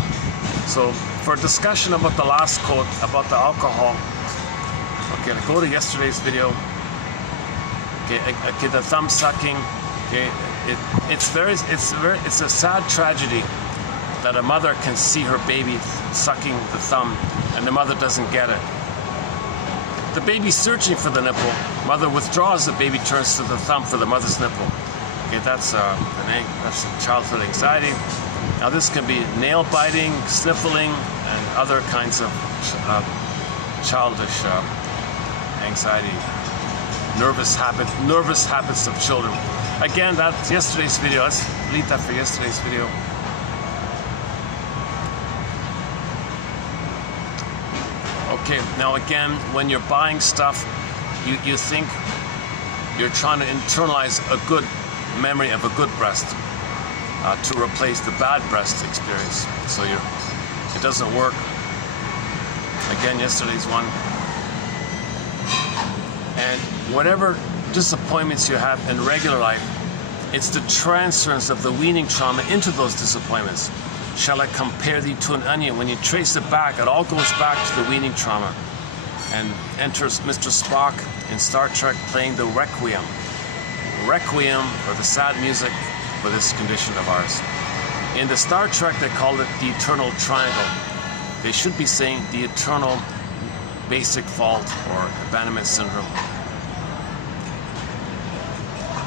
So, for a discussion about the last quote about the alcohol, okay, go to yesterday's video. Okay, the thumb sucking. Okay, it's a sad tragedy that a mother can see her baby sucking the thumb, and the mother doesn't get it. The baby's searching for the nipple. Mother withdraws. The baby turns to the thumb for the mother's nipple. Okay, that's childhood anxiety. Now this can be nail biting, sniffling, and other kinds of childish anxiety, nervous habits of children. Again, that's yesterday's video. Let's leave that for yesterday's video. Okay, now again, when you're buying stuff, you think you're trying to internalize a good memory of a good breast to replace the bad breast experience. So it doesn't work. Again, yesterday's one. And whatever disappointments you have in regular life, it's the transference of the weaning trauma into those disappointments. Shall I compare thee to an onion? When you trace it back, it all goes back to the weaning trauma. And enters Mr. Spock in Star Trek playing the Requiem. Requiem, or the sad music for this condition of ours. In the Star Trek, they call it the eternal triangle. They should be saying the eternal basic fault or abandonment syndrome.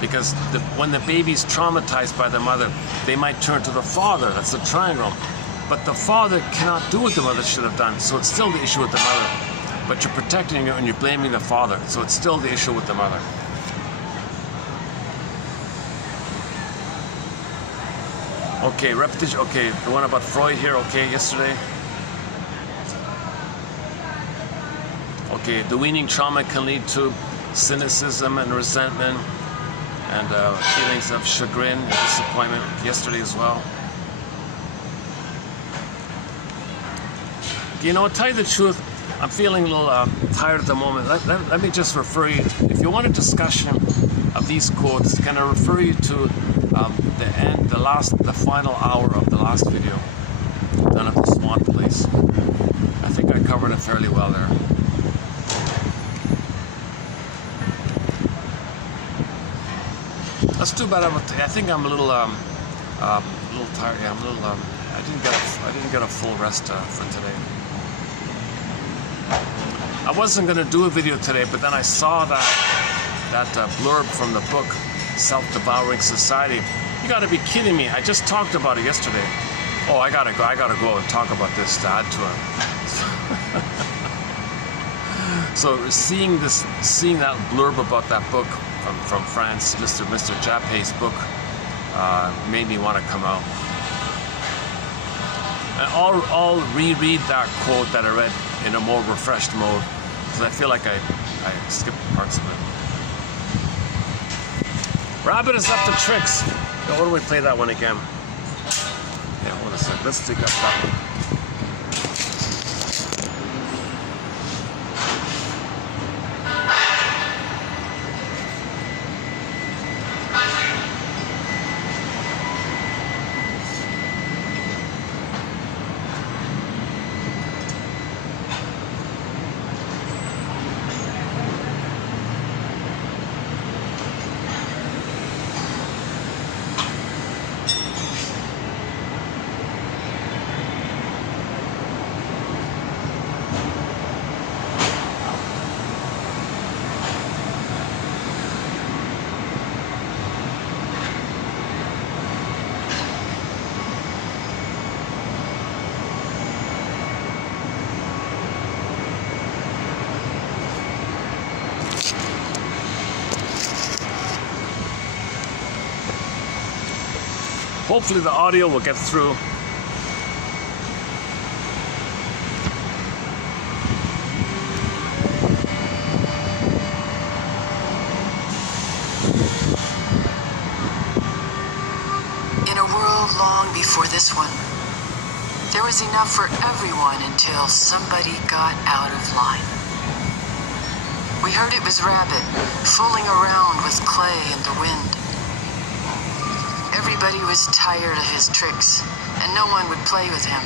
Because when the baby's traumatized by the mother, they might turn to the father, that's the triangle. But the father cannot do what the mother should have done, so it's still the issue with the mother. But you're protecting her and you're blaming the father, so it's still the issue with the mother. Okay, repetition, okay, the one about Freud here, okay, yesterday. Okay, the weaning trauma can lead to cynicism and resentment, and feelings of chagrin and disappointment yesterday as well. You know, to tell you the truth, I'm feeling a little tired at the moment. Let me just refer you, if you want a discussion of these quotes, can I refer you to the final hour of the last video done at the Swan Place. I think I covered it fairly well there. That's too bad. I think I'm a little tired. Yeah, I'm a little. I didn't get a full rest for today. I wasn't going to do a video today, but then I saw that blurb from the book Self-Devouring Society. You got to be kidding me! I just talked about it yesterday. Oh, I gotta go and talk about this to add to it. So seeing that blurb about that book from France, Mr. Jappe's book, made me want to come out. And I'll reread that quote that I read in a more refreshed mode, because I feel like I skipped parts of it. Rabbit is up to tricks. So why don't we play that one again? Yeah, hold on a sec. Let's dig up that one. Hopefully the audio will get through. In a world long before this one, there was enough for everyone until somebody got out of line. We heard it was Rabbit, fooling around with clay in the wind. Everybody was tired of his tricks, and no one would play with him.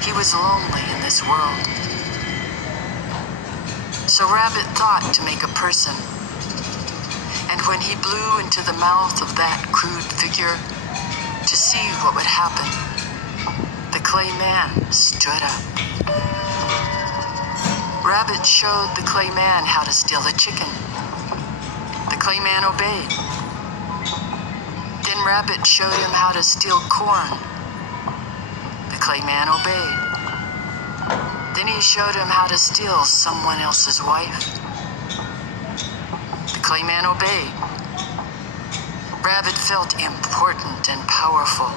He was lonely in this world. So Rabbit thought to make a person. And when he blew into the mouth of that crude figure to see what would happen, the clay man stood up. Rabbit showed the clay man how to steal a chicken. The clay man obeyed. Then Rabbit showed him how to steal corn. The clay man obeyed. Then he showed him how to steal someone else's wife. The clay man obeyed. Rabbit felt important and powerful.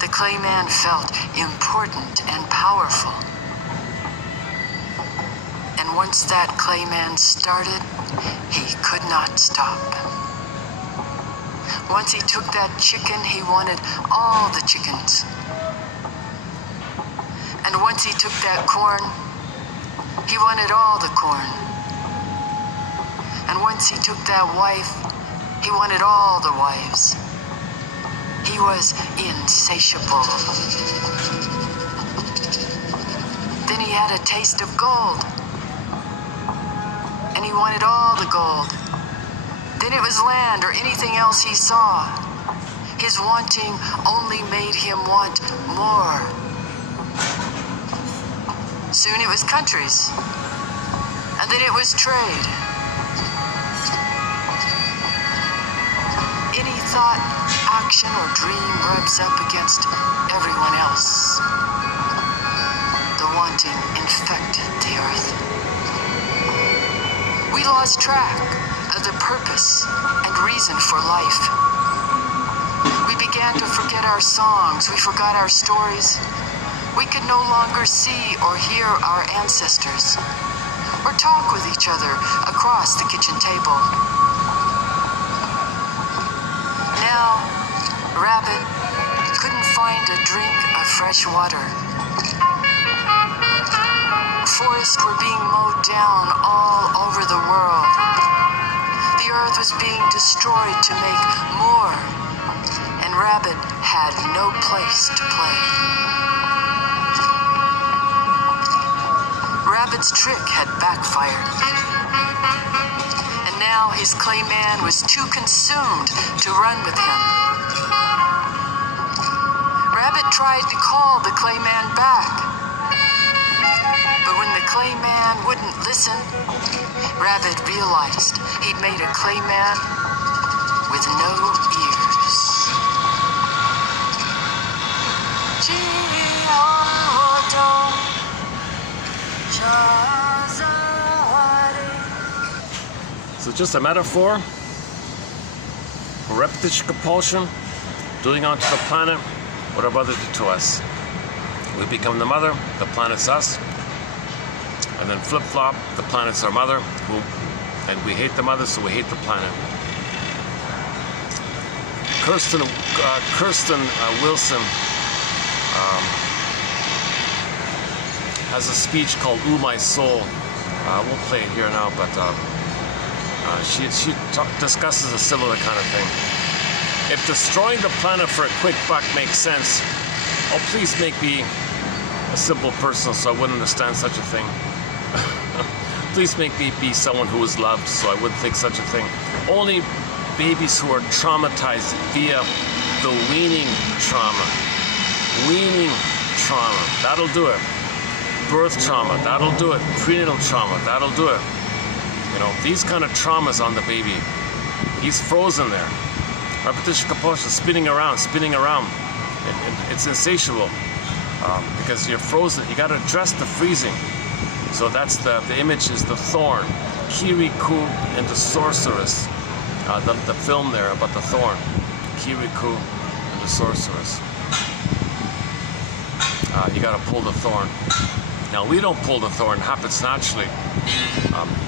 The clay man felt important and powerful. And once that clay man started, he could not stop. Once he took that chicken, he wanted all the chickens. And once he took that corn, he wanted all the corn. And once he took that wife, he wanted all the wives. He was insatiable. Then he had a taste of gold. And he wanted all the gold. Then it was land or anything else he saw. His wanting only made him want more. Soon it was countries. And then it was trade. Any thought, action, or dream rubs up against everyone else. The wanting infected the earth. We lost track of the purpose and reason for life. We began to forget our songs. We forgot our stories. We could no longer see or hear our ancestors or talk with each other across the kitchen table. drink of fresh water. Forests were being mowed down all over the world. The earth was being destroyed to make more, and Rabbit had no place to play. Rabbit's trick had backfired, and now his clay man was too consumed to run with him. Rabbit tried to call the clay man back, but when the clay man wouldn't listen, Rabbit realized he'd made a clay man with no ears. So just a metaphor for repetition compulsion, doing onto the planet what our mother did to us. We become the mother, the planet's us, and then flip-flop, the planet's our mother, and we hate the mother, so we hate the planet. Kirsten Wilson has a speech called "Ooh, My Soul." We'll play it here now, but she discusses a similar kind of thing. If destroying the planet for a quick buck makes sense, oh, please make me a simple person so I wouldn't understand such a thing. Please make me be someone who is loved so I wouldn't think such a thing. Only babies who are traumatized via the weaning trauma. Weaning trauma, that'll do it. Birth trauma, that'll do it. Prenatal trauma, that'll do it. You know, these kind of traumas on the baby. He's frozen there. Repetition compulsion, spinning around. And it's insatiable because you're frozen. You got to address the freezing. So that's the image is the thorn. Kirikou and the sorceress. The film there about the thorn. Kirikou and the sorceress. You got to pull the thorn. Now we don't pull the thorn, it happens naturally,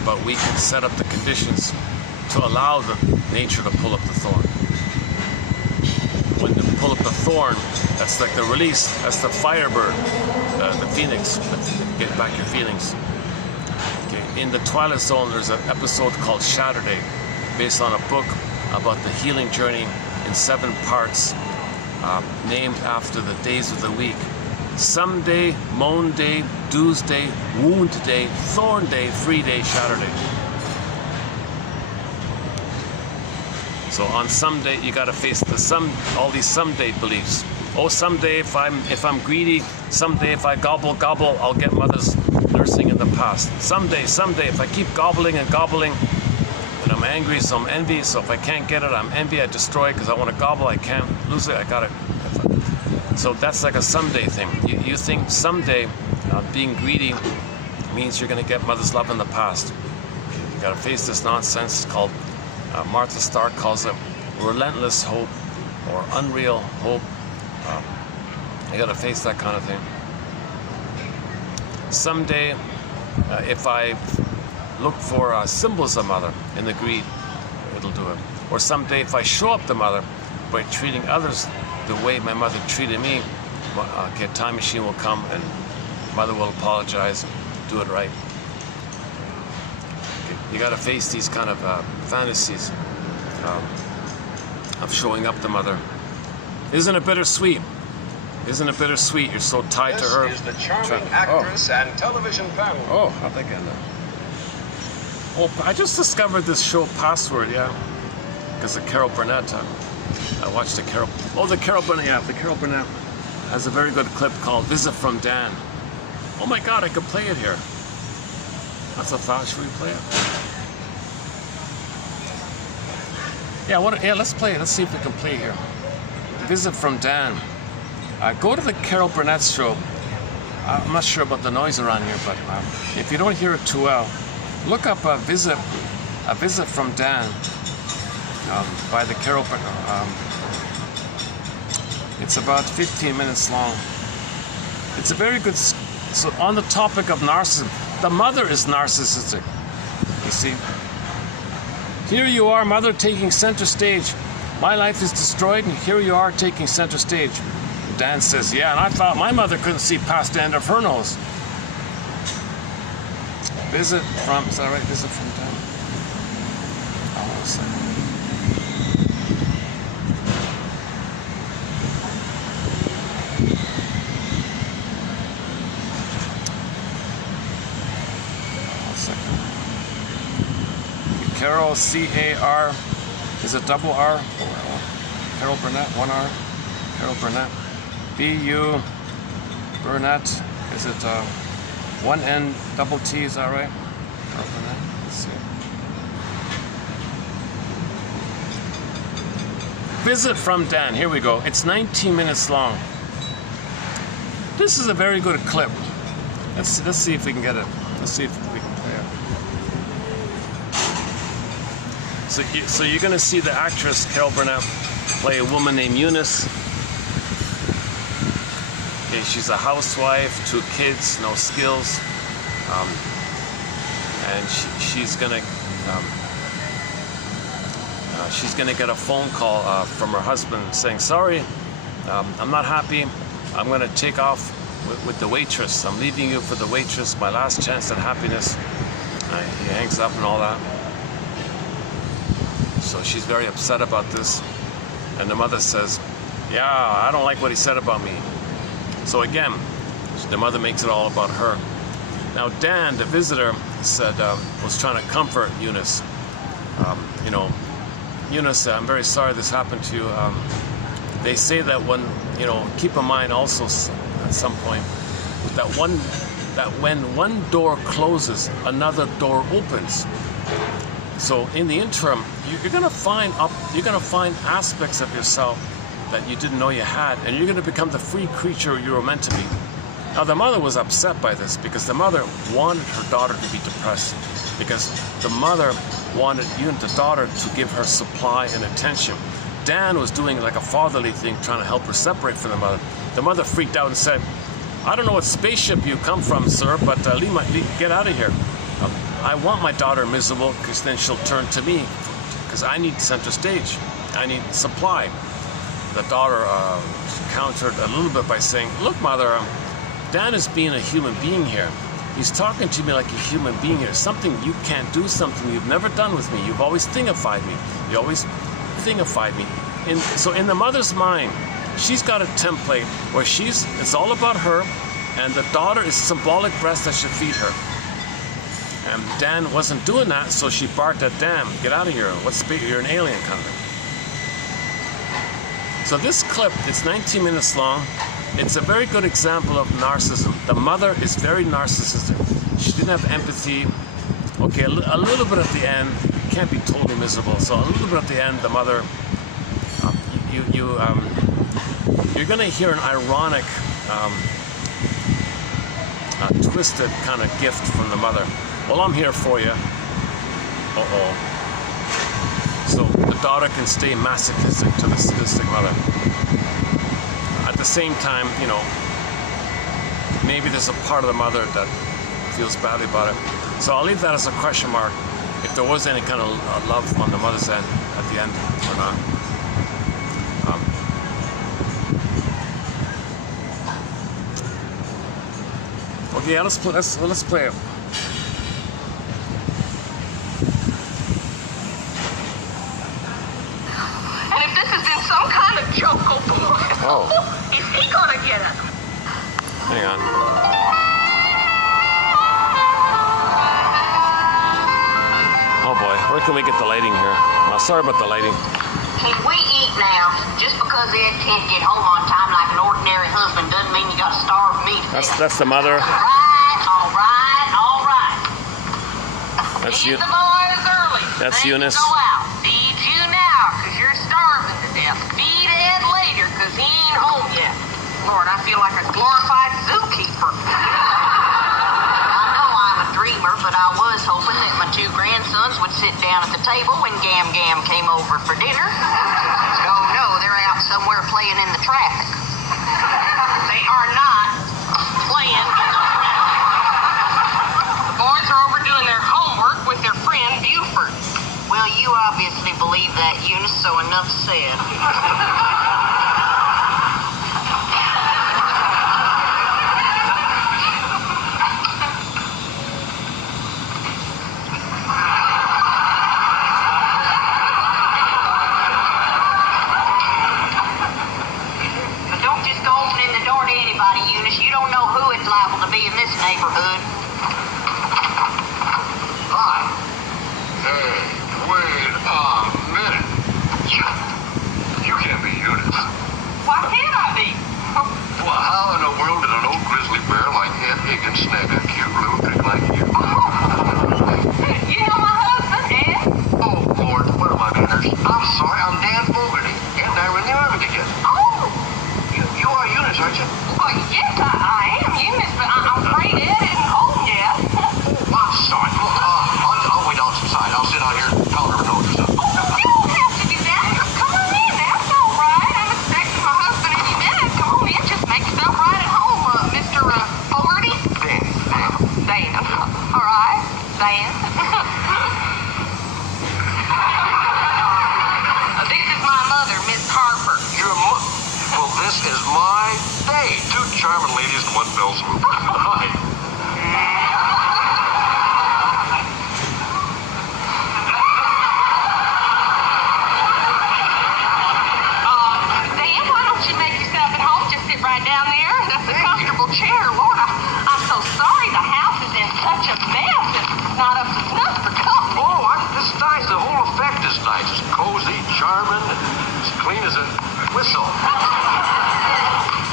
but we can set up the conditions to allow the nature to pull up the thorn. When you pull up the thorn, that's like the release, that's the firebird, the phoenix, get back your feelings. Okay. In the Twilight Zone, there's an episode called Saturday, based on a book about the healing journey in 7 parts, named after the days of the week. Someday, moan day, dues day, wound day, thorn day, free day, Saturday. So on someday you gotta face all these someday beliefs. Oh, someday if I'm greedy, someday if I gobble, I'll get mother's nursing in the past. Someday if I keep gobbling and and I'm angry, so I'm envious, so if I can't get it, I'm envy, I destroy it because I want to gobble, I can't lose it, I got it. So that's like a someday thing. You think someday being greedy means you're going to get mother's love in the past. You got to face this nonsense. It's called, Martha Stark calls it relentless hope or unreal hope. You got to face that kind of thing. Someday, if I look for symbols of mother in the greed, it'll do it. Or someday if I show up to mother by treating others the way my mother treated me, a time machine will come and mother will apologize, do it right. You got to face these kind of fantasies of showing up to mother. Isn't it bittersweet? Isn't it bittersweet? You're so tied to her. This is the charming actress and television panel. Oh, how'd they get that? Oh, I just discovered this show, Password, yeah. Because of Carol Burnett. I watched the Carol Burnett has a very good clip called Visit from Dan. Oh my God, I could play it here. That's a thought, should we play it? Yeah, let's play it. Let's see if we can play it here. Visit from Dan. Go to the Carol Burnett show. I'm not sure about the noise around here, but if you don't hear it too well, look up a visit from Dan by the Carol Burnett. It's about 15 minutes long. It's a very good. So on the topic of narcissism, the mother is narcissistic. You see, here you are, mother taking center stage. My life is destroyed, and here you are taking center stage. Dan says, yeah, and I thought my mother couldn't see past the end of her nose. Visit from, is that right? Visit from Dan. Oh, a second. Carol, C-A-R, is it double R? Carol Burnett, one R. Carol Burnett. B-U, Burnett, is it one N, double T, is that right? Carol Burnett, let's see. Visit from Dan, here we go. It's 19 minutes long. This is a very good clip. Let's see if we can get it. Let's see if we can play it. So you're going to see the actress Carol Burnett play a woman named Eunice. Okay, she's a housewife, 2 kids, no skills, and she's going to get a phone call from her husband saying, "Sorry, I'm not happy. I'm going to take off with the waitress. I'm leaving you for the waitress. My last chance at happiness." He hangs up and all that. So she's very upset about this, and the mother says, "Yeah, I don't like what he said about me." So again, the mother makes it all about her. Now Dan, the visitor, said was trying to comfort Eunice. You know, Eunice, I'm very sorry this happened to you. They say that when, you know, keep in mind also at some point that when one door closes, another door opens. So in the interim, you're going to find aspects of yourself that you didn't know you had, and you're going to become the free creature you were meant to be. Now the mother was upset by this because the mother wanted her daughter to be depressed, because the mother wanted the daughter to give her supply and attention. Dan was doing like a fatherly thing, trying to help her separate from the mother. The mother freaked out and said, "I don't know what spaceship you come from, sir, but get out of here. I want my daughter miserable, because then she'll turn to me, because I need center stage. I need supply." The daughter countered a little bit by saying, "Look, mother, Dan is being a human being here. He's talking to me like a human being here. Something you can't do, something you've never done with me. You've always thingified me. You always thingified me." So in the mother's mind, she's got a template where it's all about her, and the daughter is symbolic breast that should feed her. And Dan wasn't doing that, so she barked at Dan, "Get out of here. You're an alien," kind of thing. So this clip, it's 19 minutes long. It's a very good example of narcissism. The mother is very narcissistic. She didn't have empathy. Okay, a little bit at the end. You can't be totally miserable. So a little bit at the end, the mother, you're going to hear an ironic, twisted kind of gift from the mother. "Well, I'm here for you." Uh-oh. So the daughter can stay masochistic to the sadistic mother. At the same time, you know, maybe there's a part of the mother that feels badly about it. So I'll leave that as a question mark, if there was any kind of love on the mother's end at the end or not. Okay, yeah, let's play it. Joke, oh boy. Oh. Is he gonna get it? Hang on. Oh boy, where can we get the lighting here? Oh, sorry about the lighting. Can we eat now? Just because Ed can't get home on time like an ordinary husband doesn't mean you gotta starve me to death. That's the mother. All right. That's Feed the boys early. That's then Eunice. Go out. Feed you now, because you're starving to death. Feed Ed later, because he ain't home yet. Lord, I feel like a glorified zookeeper. I know I'm a dreamer, but I was hoping that my 2 grandsons would sit down at the table when Gam Gam came over for dinner. Oh no, they're out somewhere playing in the traffic. They are not playing in the traffic. The boys are over doing their homework with their friend Buford. Well, you obviously believe that, Eunice, so enough said. This is my day. Two charming ladies in one fell swoop. Hi. Dan, why don't you make yourself at home? Just sit right down there. That's a comfortable chair. Lord, I'm so sorry. The house is in such a mess. It's not up to snuff for company. Oh, this is nice. The whole effect is nice. It's cozy, charming, as clean as a whistle.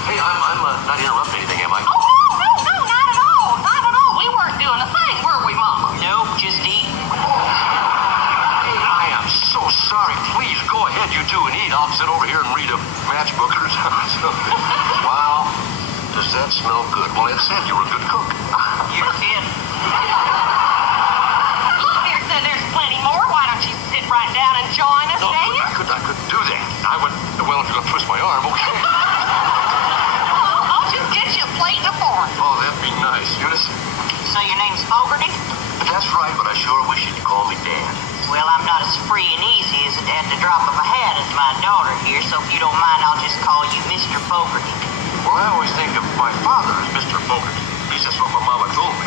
Hey, I'm not interrupting anything, am I? Oh, no, not at all. Not at all. We weren't doing a thing, were we, Mama? Nope, just eating. Hey, I am so sorry. Please go ahead, you two, and eat. I'll sit over here and read a matchbook or something. Wow, does that smell good? Well, it said you were a good cook. You're kidding. There's plenty more. Why don't you sit right down and join us, No, Daniel? I couldn't do that. I would, well, if you're going to twist my arm, okay. I'll just get you a plate and a fork. Oh, that'd be nice. Eunice? So your name's Fogarty? That's right, but I sure wish you'd call me Dad. Well, I'm not as free and easy as at the drop of a hat as my daughter here, so if you don't mind, I'll just call you Mr. Fogarty. Well, I always think of my father as Mr. Fogarty. At least that's what my mama told me.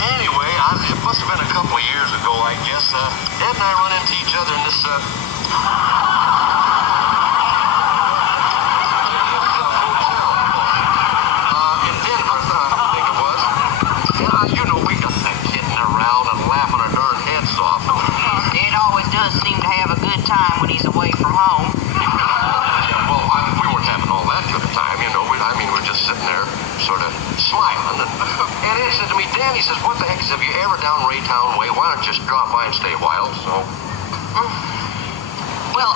Anyway, it must have been a couple of years ago, I guess. Ed and I run into each other in this, hotel. In Denver, I think it was. And, you know, we got that kidding around and laughing our darn heads off. Ed always does seem to have a good time when he's away from home. Well, we weren't having all that good a time, you know. We're just sitting there, sort of smiling. And Ed said to me, Dan, he says, what the heck, have you ever down Raytown Way? Why don't you just drop by and stay a while? So, Well,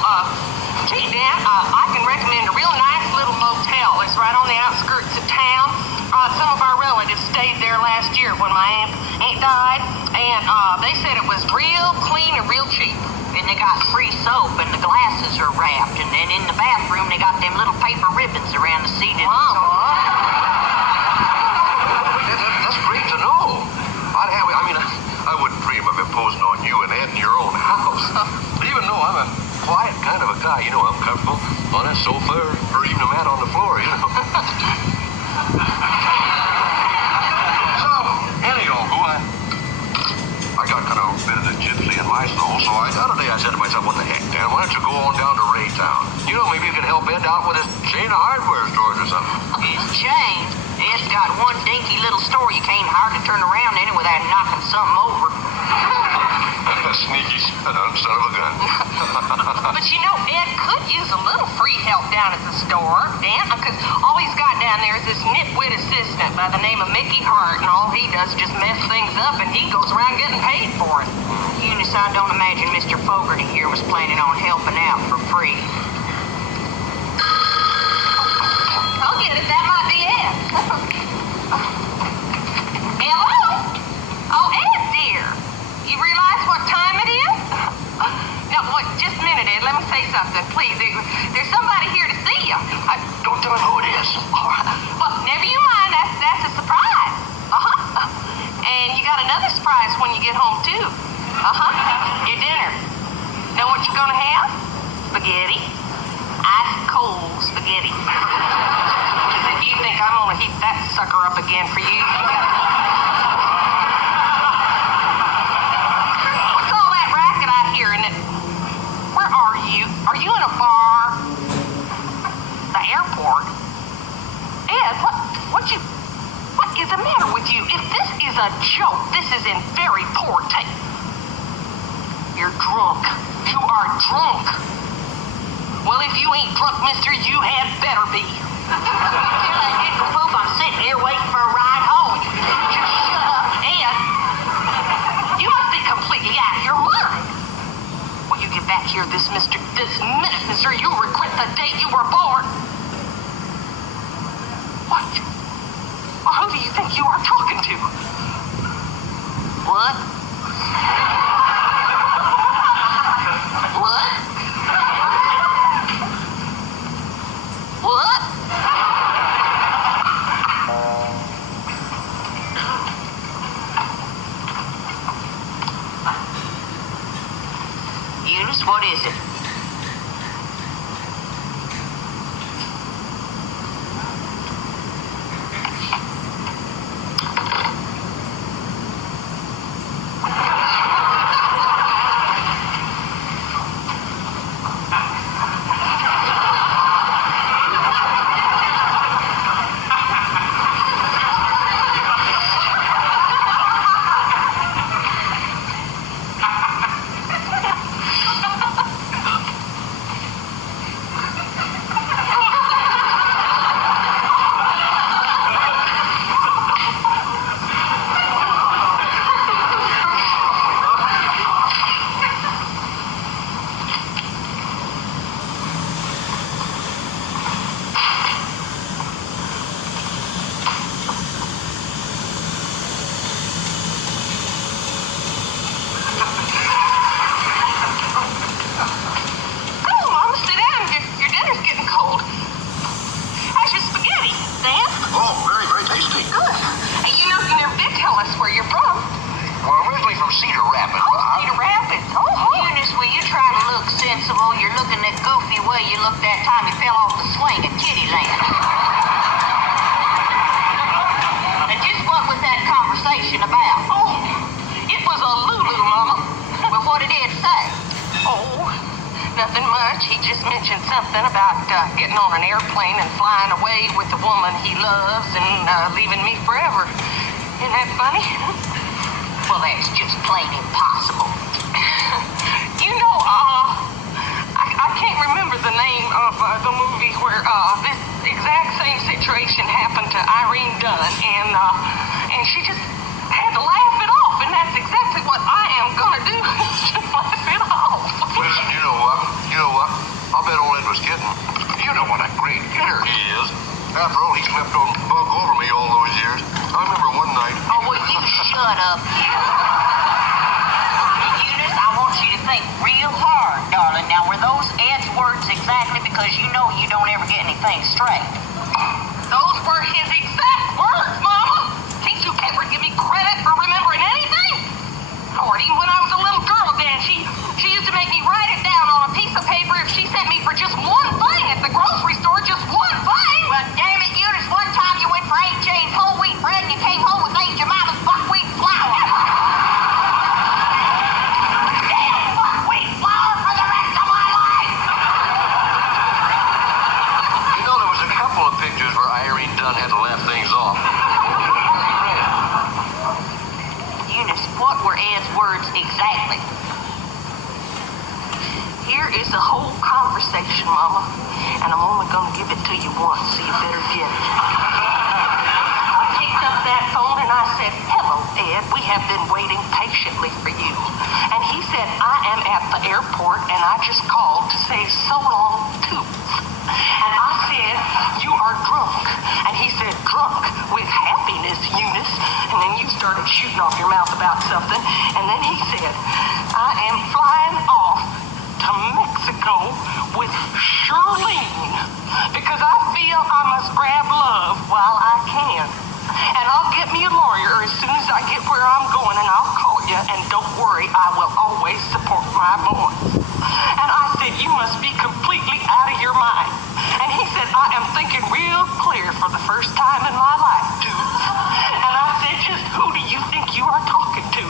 gee, Dan, I can recommend a real nice little motel. It's right on the outskirts of town. Some of our relatives stayed there last year when my aunt died, and they said it was real clean and real cheap. And they got free soap, and the glasses are wrapped, and then in the bathroom they got them little paper ribbons around the seat. that's great to know. I wouldn't dream of imposing on you and Ed in your own house. Even though I'm a quiet kind of a guy, you know, I'm comfortable on a sofa or even a mat on the floor, you know. So, anyhow, I got kind of a bit of the gypsy in my soul, so the other day I said to myself, what the heck, Dan, why don't you go on down to Raytown? You know, maybe you can help Ed out with his chain of hardware stores or something. His chain? Ed's got one dinky little store you can't hardly turn around in it without knocking something over. Sneaky son of a gun. But you know, Ed could use a little free help down at the store, Dan, because all he's got down there is this nitwit assistant by the name of Mickey Hart, and all he does is just mess things up, and he goes around getting paid for it. Eunice, I don't imagine Mr. Fogarty here was planning on helping out for free. I'll get it. That might be it. Hello? Oh, Ed, dear. You realize what time it is? No, wait, just a minute, Ed. Let me say something, please. There's somebody here to see you. Don't tell me who it is. Well, never you mind. That's a surprise. And you got another surprise when you get home, too. Your dinner. Know what you're gonna have? Spaghetti. Ice cold spaghetti. You think I'm gonna heat that sucker up again for you? What's all that racket I hear in it? Where are you? Are you in a bar? The airport? Ed, what is the matter with you? If this is a joke, this is in very poor taste. You're drunk. You are drunk. Well, if you ain't drunk, mister, you had better be. I'm sitting here waiting for a ride home. Just shut up. Ed, you must be completely out of your mind. When you get back here this minute, mister, you'll regret the day you were born. What? Well, who do you think you are talking to? What? What? What? Eunice. What is it? Getting on an airplane and flying away with the woman he loves and leaving me forever. Isn't that funny? Well, that's just plain impossible. You know, I can't remember the name of the movie where this exact same situation happened to Irene Dunn, and she just had to laugh it off, and that's exactly what I am gonna do. Just laugh it off. Listen, you know what? I bet old Ed was kidding. You know what a great hitter he is. After all, he slept on bug over me all those years. I remember one night... Oh, will you shut up? Eunice, I want you to think real hard, darling. Now, were those Ed's words exactly? Because you know you don't ever get anything straight. Those were his exact words, Mama. Think you ever give me credit for remembering anything? Lord, even when I was a little girl, Dan, she used to make me write it down on a piece of paper if she sent me for just one thing at the grocery store, just one thing. But damn it, Eunice, one time you went for Aunt Jane's whole wheat bread and you came home with Aunt Jemima's buckwheat flour. Damn buckwheat flour for the rest of my life. You know, there was a couple of pictures where Irene Dunn had to laugh things off. Eunice, what were Ed's words exactly? Here is the whole conversation, Mama, and I'm only going to give it to you once, so you better get it. I picked up that phone and I said, "Hello, Ed, we have been waiting patiently for you." And he said, "I am at the airport and I just called to say so long, Toots." And I said, "You are drunk." And he said, "Drunk with happiness, Eunice." And then you started shooting off your mouth about something. And then he said, "I am flying off to Mexico with Shirlene because I feel I must grab love while I can. And I'll get me a lawyer as soon as I get where I'm going, and I'll call you, and don't worry, I will always support my boys." And I said, "You must be completely out of your mind." And he said, "I am thinking real clear for the first time in my life, dude." And I said, "Just who do you think you are talking to?"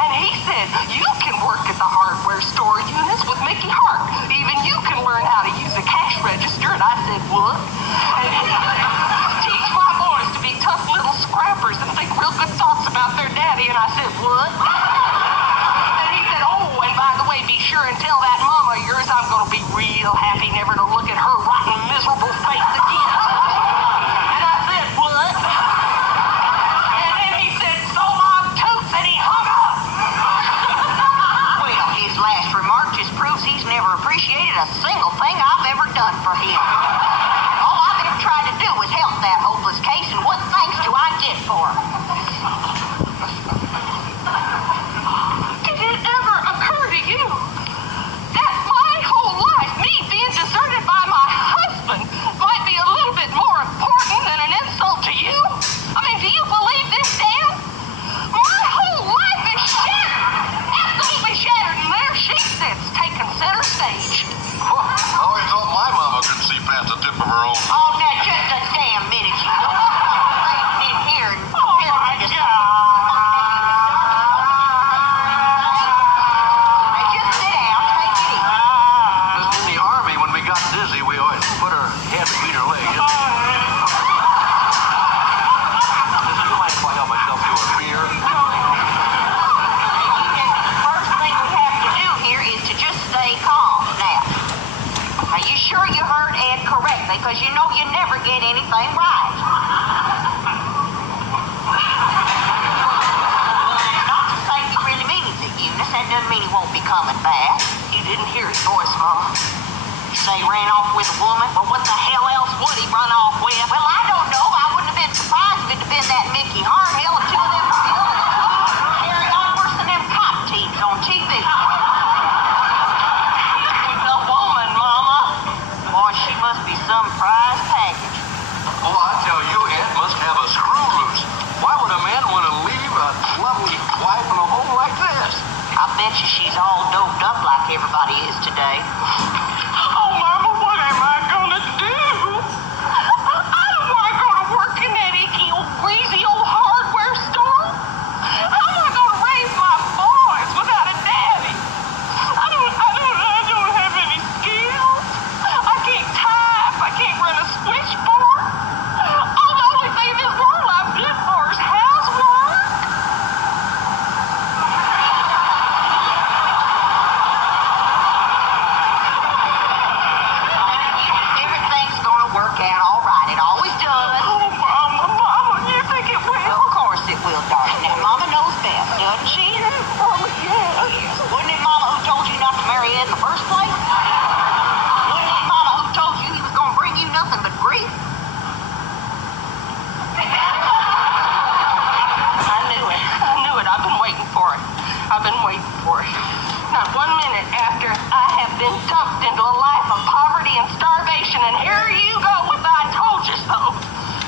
And he said, "You can work at the hardware store, Eunice, with Mickey Hart. Even you can learn how to use a cash register." And I said, "What?" And he said, "Teach my boys to be tough little scrappers and think real good thoughts about their daddy." And I said, "What?" And he said, "Oh, and by the way, be sure and tell that mama of yours I'm going to be real happy never to look at her rotten, miserable face again." And I said, "What?" And then he said, "So long, Toots," and he hung up. Well, his last remark just proves he's never appreciated a single thing I've ever done for him. All I've ever tried to do is help that hopeless case, and what thanks do I get for it? Did it ever occur to you that my whole life, me being deserted by my husband, might be a little bit more important than an insult to you? I mean, do you believe this, Dan? My whole life is shattered, absolutely shattered, and there she sits, taking because you know you never get anything right. Not to say he really means it, Eunice. That doesn't mean he won't be coming back. You didn't hear his voice, Mama. You say he ran off with a woman? Well, what the hell else would he run off with? Well, I don't know. I wouldn't have been surprised if it had been that Mickey Harnhill and two of them still carrying on worse than them cop teams on TV. The woman, Mama. Boy, she must be some prize package. Oh, I tell you, Aunt must have a screw loose. Why would a man want to leave a lovely wife in a home like this? I bet you she's all doped up like everybody is today. Oh, Mama, what am I gonna do? I don't want to go to work in that icky old greasy old hardware store. How am I gonna raise my boys without a daddy? I don't have any skills. I can't type. I can't run a switchboard. Oh, the only thing in this world I'm good for is housework. Everything's gonna work out all right. It always does. Oh, Mama, you think it will? Of course it will, darling. Now, Mama knows best, doesn't she? Oh, yes. Wasn't it Mama who told you not to marry Ed in the first place? Wasn't it Mama who told you he was gonna bring you nothing but grief? I knew it. I've been waiting for it. Not 1 minute after I have been dumped into a life of poverty and starvation, and here you go with I told you so.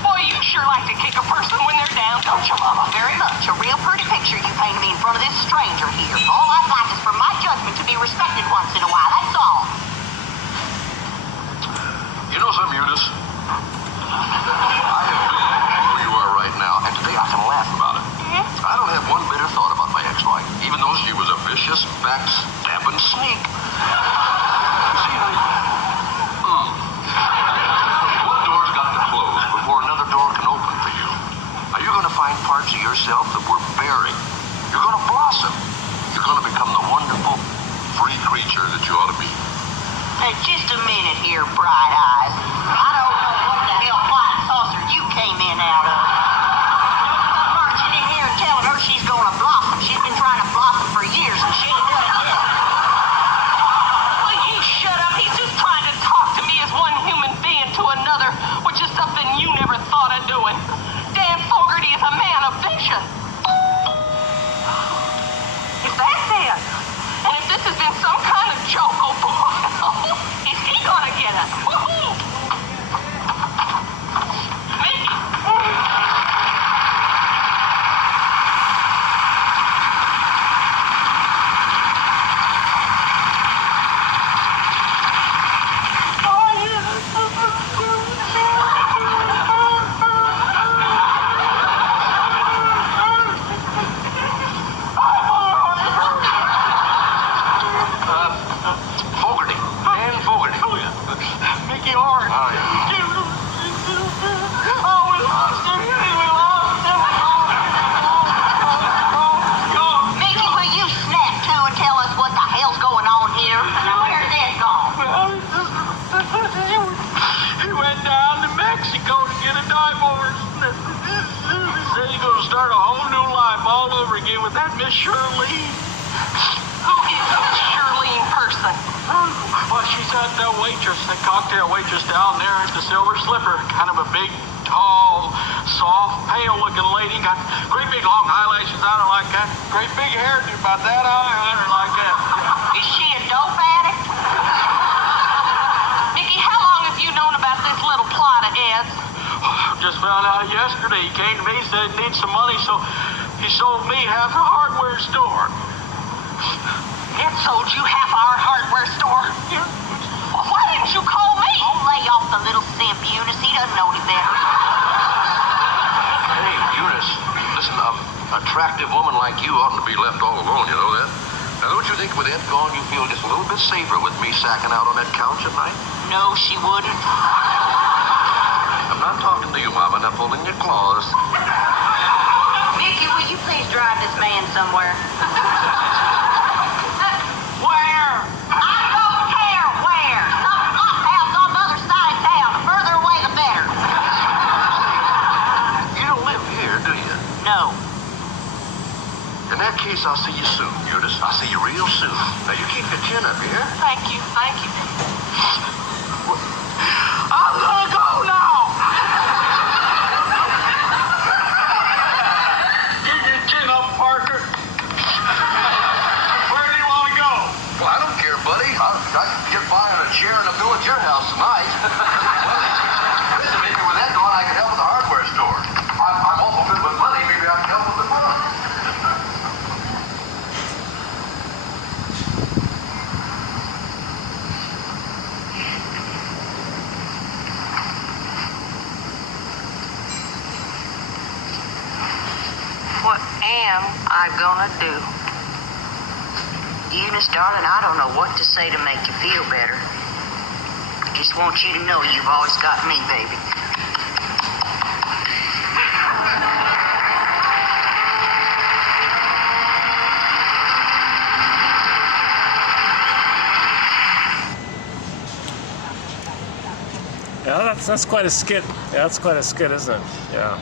Boy, you sure like to kick a person when they're down, don't you, Mama? Very much. A real pretty picture you painted me in front of this stranger here. All I'd like is for my judgment to be respected once in a while. That's all. You know something, Eunice? I have been where you are right now, and today I can laugh about it. I don't have one bitter thought about my ex-wife, even though she was a vicious, backstabbing sneak. See, one door's got to close before another door can open for you. Are you going to find parts of yourself that were buried? You're going to blossom. You're going to become the wonderful, free creature that you ought to be. Hey, just a minute here, Bright Eyes. I don't know what the hell flying saucer you came in out of. Don't come marching in here and telling her she's gonna blossom. She's been trying to blossom for years and she ain't done it yet. Will you shut up? He's just trying to talk to me as one human being to another, which is something you never thought of doing. Dan Fogarty is a man of vision. If that's it, and if this has been some kind of joke, oh boy, is he gonna get it? Woohoo! Fogarty. Dan Fogarty. Mickey Hart. Oh, yeah. Mickey, will you snap to and tell us what the hell's going on here? Now, where's Ed gone? He went down to Mexico to get a divorce. Said he's going to start a whole new life all over again with that Miss Shirley. Who is this Shirley person? Well, she's that waitress, that cocktail waitress down there at the Silver Slipper. Kind of a big, tall, soft, pale-looking lady. Got great big long eyelashes on her like that. Great big hairdo about that high on her like that. Is she a dope addict? Mickey, how long have you known about this little plot of Ed's? Just found out yesterday. He came to me, said he needs some money, so he sold me half a hardware store. Ed sold you half our hardware store? Well, why didn't you call me? Oh, lay off the little simp, Eunice. He doesn't know any better. Hey, Eunice, listen, attractive woman like you oughtn't to be left all alone, you know that? Now, don't you think with Ed gone, you feel just a little bit safer with me sacking out on that couch at night? No, she wouldn't. I'm not talking to you, Mama, not pulling your claws. Mickey, will you please drive this man somewhere? Where? I don't care where. Some hot house on the other side of town. The further you real soon. Now, you keep your chin up here. Thank you, thank you. I'm gonna go now! Keep your chin up, Parker. Where do you want to go? Well, I don't care, buddy. I can get by in a chair in the middle at your house tonight. Listen, maybe with that going, I can help with the hardware store. I'm awful good with money. Maybe I can help with the fun. What am I gonna do? Eunice, darling, I don't know what to say to make you feel better. I just want you to know you've always got me, baby. Yeah, that's quite a skit. Yeah, that's quite a skit, isn't it? Yeah.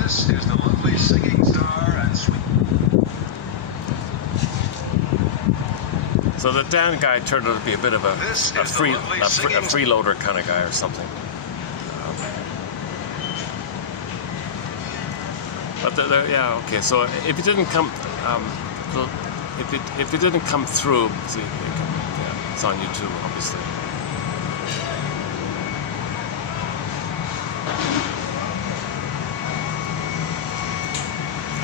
This is the lovely singing star and sweet. So the Dan guy turned out to be a bit of a This is the lovely singing- freeloader kind of guy or something. But yeah, okay. So if it didn't come, if it didn't come through, see, yeah, it's on YouTube, obviously.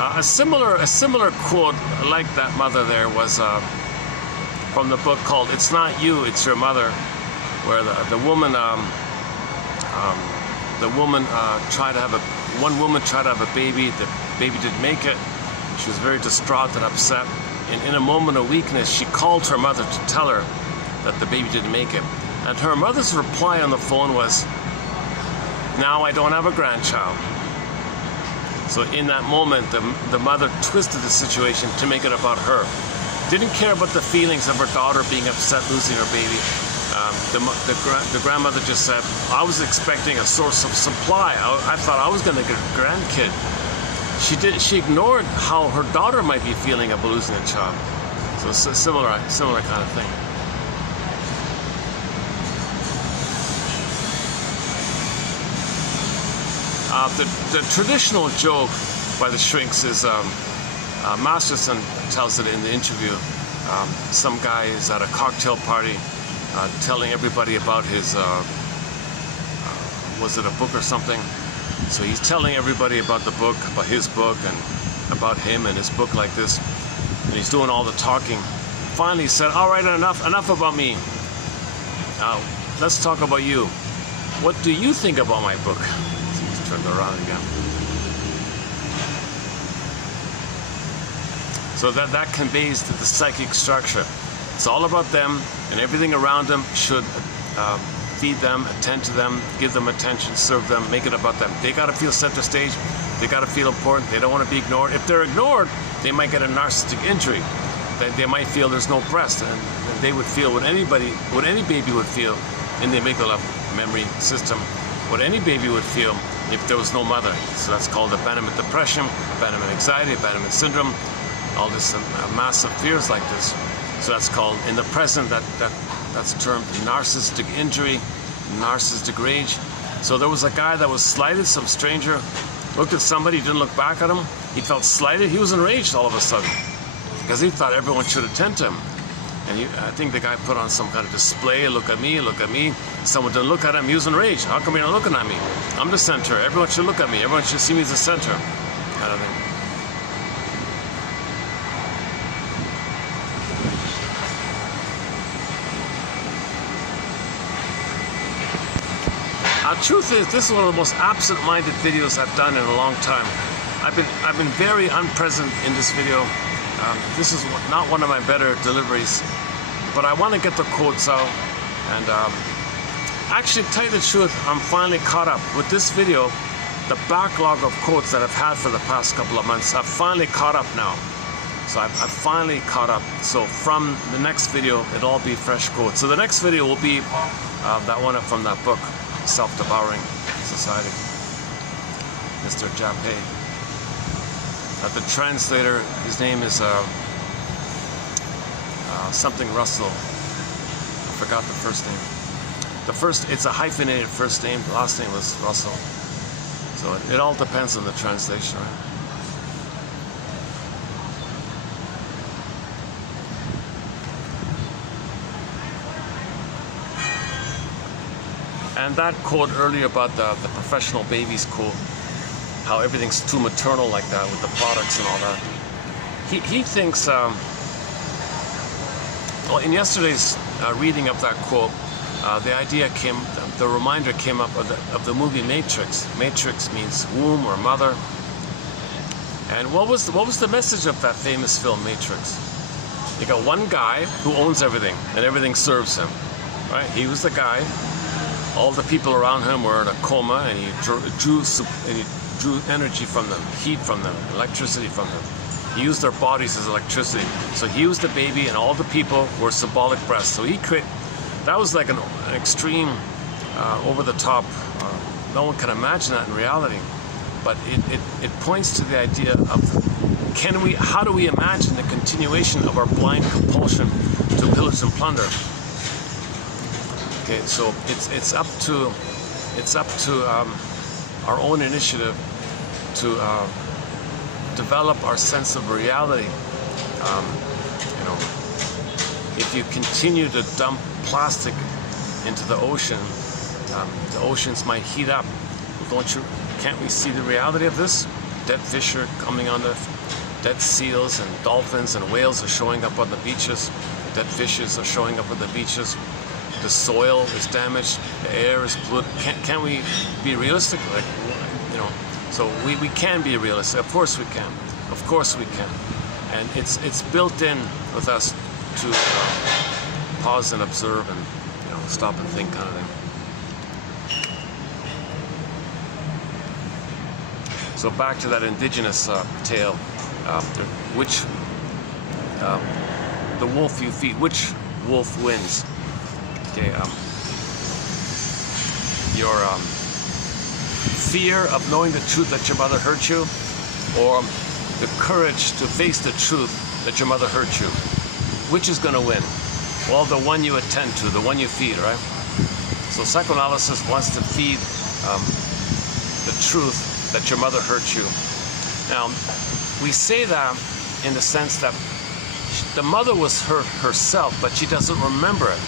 A similar quote like that mother there was from the book called "It's Not You, It's Your Mother," where the woman tried to have one woman tried to have a baby. The baby didn't make it. She was very distraught and upset. And in a moment of weakness, she called her mother to tell her that the baby didn't make it. And her mother's reply on the phone was, "Now I don't have a grandchild." So in that moment, the mother twisted the situation to make it about her. Didn't care about the feelings of her daughter being upset losing her baby. The grandmother just said, "I was expecting a source of supply. I thought I was going to get a grandkid." She ignored how her daughter might be feeling about losing a child. So it's a similar kind of thing. The traditional joke by the shrinks is, Masterson tells it in the interview. Some guy is at a cocktail party telling everybody about his, was it a book or something? So he's telling everybody about the book, about his book, and about him and his book like this. And he's doing all the talking. Finally he said, "All right, enough about me. Let's talk about you. What do you think about my book?" So he's turned around again. So that conveys the psychic structure. It's all about them, and everything around them should feed them, attend to them, give them attention, serve them, make it about them. They got to feel center stage. They got to feel important. They don't want to be ignored. If they're ignored, they might get a narcissistic injury. They might feel there's no breast, and they would feel what any baby would feel in the amygdala memory system, what any baby would feel if there was no mother. So that's called abandonment depression, abandonment anxiety, abandonment syndrome, all this massive fears like this. So that's called, in the present, that's termed narcissistic injury, narcissistic rage. So there was a guy that was slighted, some stranger looked at somebody, didn't look back at him. He felt slighted. He was enraged all of a sudden because he thought everyone should attend to him. And I think the guy put on some kind of display, look at me, look at me. Someone didn't look at him, he was enraged. How come you're not looking at me? I'm the center. Everyone should look at me. Everyone should see me as the center. Kind of thing. Truth is, this is one of the most absent-minded videos I've done in a long time. I've been very unpresent in this video. This is not one of my better deliveries, but I want to get the quotes out. And actually, to tell you the truth, I'm finally caught up with this video. The backlog of quotes that I've had for the past couple of months, I've finally caught up now. So I've finally caught up. So from the next video, it'll all be fresh quotes. So the next video will be that one from that book, Self-Devouring. Society, Mr. Jappe. The translator, his name is something Russell. I forgot the first name. It's a hyphenated first name. The last name was Russell. So it all depends on the translation, right? And that quote earlier about the professional babies quote, how everything's too maternal like that with the products and all that. He thinks, well, in yesterday's reading of that quote, the reminder came up of the movie Matrix. Matrix means womb or mother. And what was the message of that famous film Matrix? You got one guy who owns everything, and everything serves him, right? He was the guy. All the people around him were in a coma, and he drew energy from them, heat from them, electricity from them. He used their bodies as electricity. So he was the baby, and all the people were symbolic breasts. So that was like an extreme, over the top. No one can imagine that in reality, but it points to the idea of how do we imagine the continuation of our blind compulsion to pillage and plunder? Okay, so it's up to our own initiative to develop our sense of reality. If you continue to dump plastic into the ocean, the oceans might heat up. Can't we see the reality of this? Dead fish are coming on dead seals and dolphins and whales are showing up on the beaches. Dead fishes are showing up on the beaches. The soil is damaged. The air is polluted. Can't we be realistic? So we can be realistic. Of course we can. Of course we can. And it's built in with us to pause and observe and stop and think kind of thing. So back to that indigenous tale, the wolf you feed, which wolf wins? Okay, your fear of knowing the truth that your mother hurt you, or the courage to face the truth that your mother hurt you? Which is going to win? Well, the one you attend to, the one you feed, right? So psychoanalysis wants to feed the truth that your mother hurt you. Now, we say that in the sense that the mother was hurt herself, but she doesn't remember it.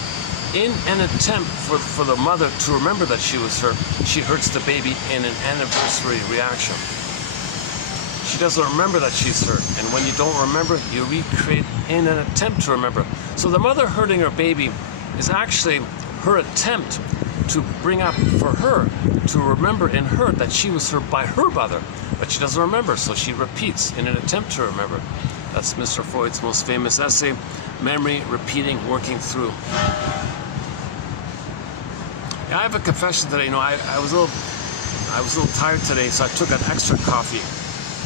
In an attempt for the mother to remember that she was hurt, she hurts the baby in an anniversary reaction. She doesn't remember that she's hurt, and when you don't remember, you recreate in an attempt to remember. So the mother hurting her baby is actually her attempt to bring up for her to remember in her that she was hurt by her mother, but she doesn't remember, so she repeats in an attempt to remember. That's Mr. Freud's most famous essay, Memory, Repeating, Working Through. I have a confession today. I was a little tired today, so I took an extra coffee.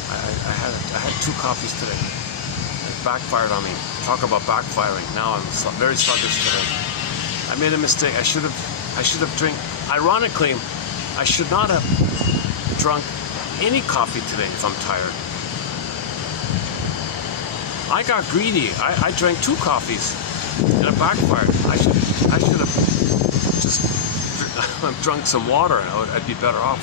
I had 2 coffees today. It backfired on me. Talk about backfiring. Now I'm very sluggish today. I made a mistake. I should have drank. Ironically, I should not have drunk any coffee today if I'm tired. I got greedy. I drank 2 coffees, and it backfired. I should have just drunk some water, and I'd be better off.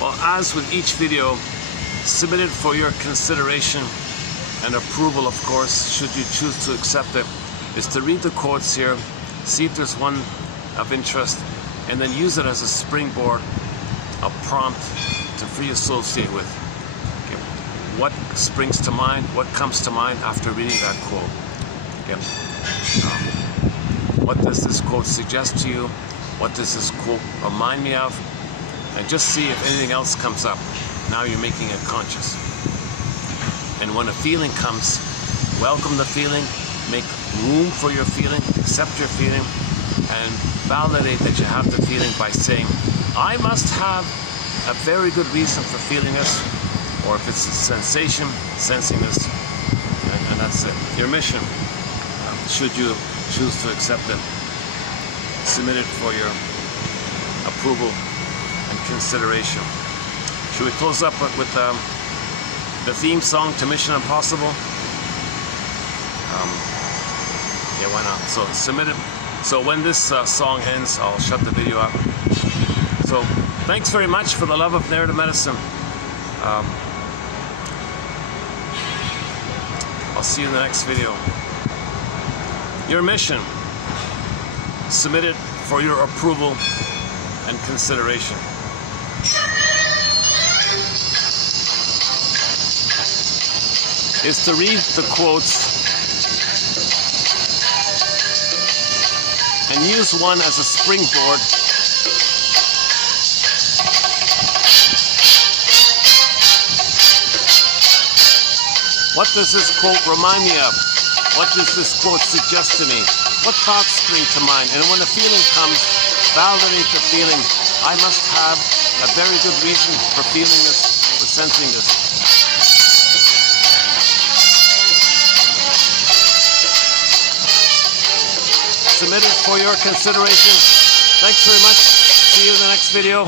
Well, as with each video, submitted for your consideration and approval, of course, should you choose to accept it, is to read the quotes here, see if there's one of interest, and then use it as a springboard, a prompt to free associate with. Okay. What springs to mind, what comes to mind after reading that quote? Okay. What does this quote suggest to you? What does this quote remind me of? And just see if anything else comes up. Now you're making it conscious. And when a feeling comes, welcome the feeling, make room for your feeling, accept your feeling, and validate that you have the feeling by saying, I must have a very good reason for feeling this, or if it's a sensation, sensing this, and that's it. Your mission, should you choose to accept it, submit it for your approval and consideration. Should we close up with the theme song to Mission Impossible? Yeah, why not? So submit it. So when this song ends, I'll shut the video up. So thanks very much for the love of narrative medicine. I'll see you in the next video. Your mission, submit it for your approval and consideration. Is to read the quotes and use one as a springboard what does this quote remind me of? What does this quote suggest to me? What thoughts spring to mind? And when a feeling comes, validate the feeling. I must have a very good reason for feeling this, for sensing this. Submitted for your consideration. Thanks very much. See you in the next video.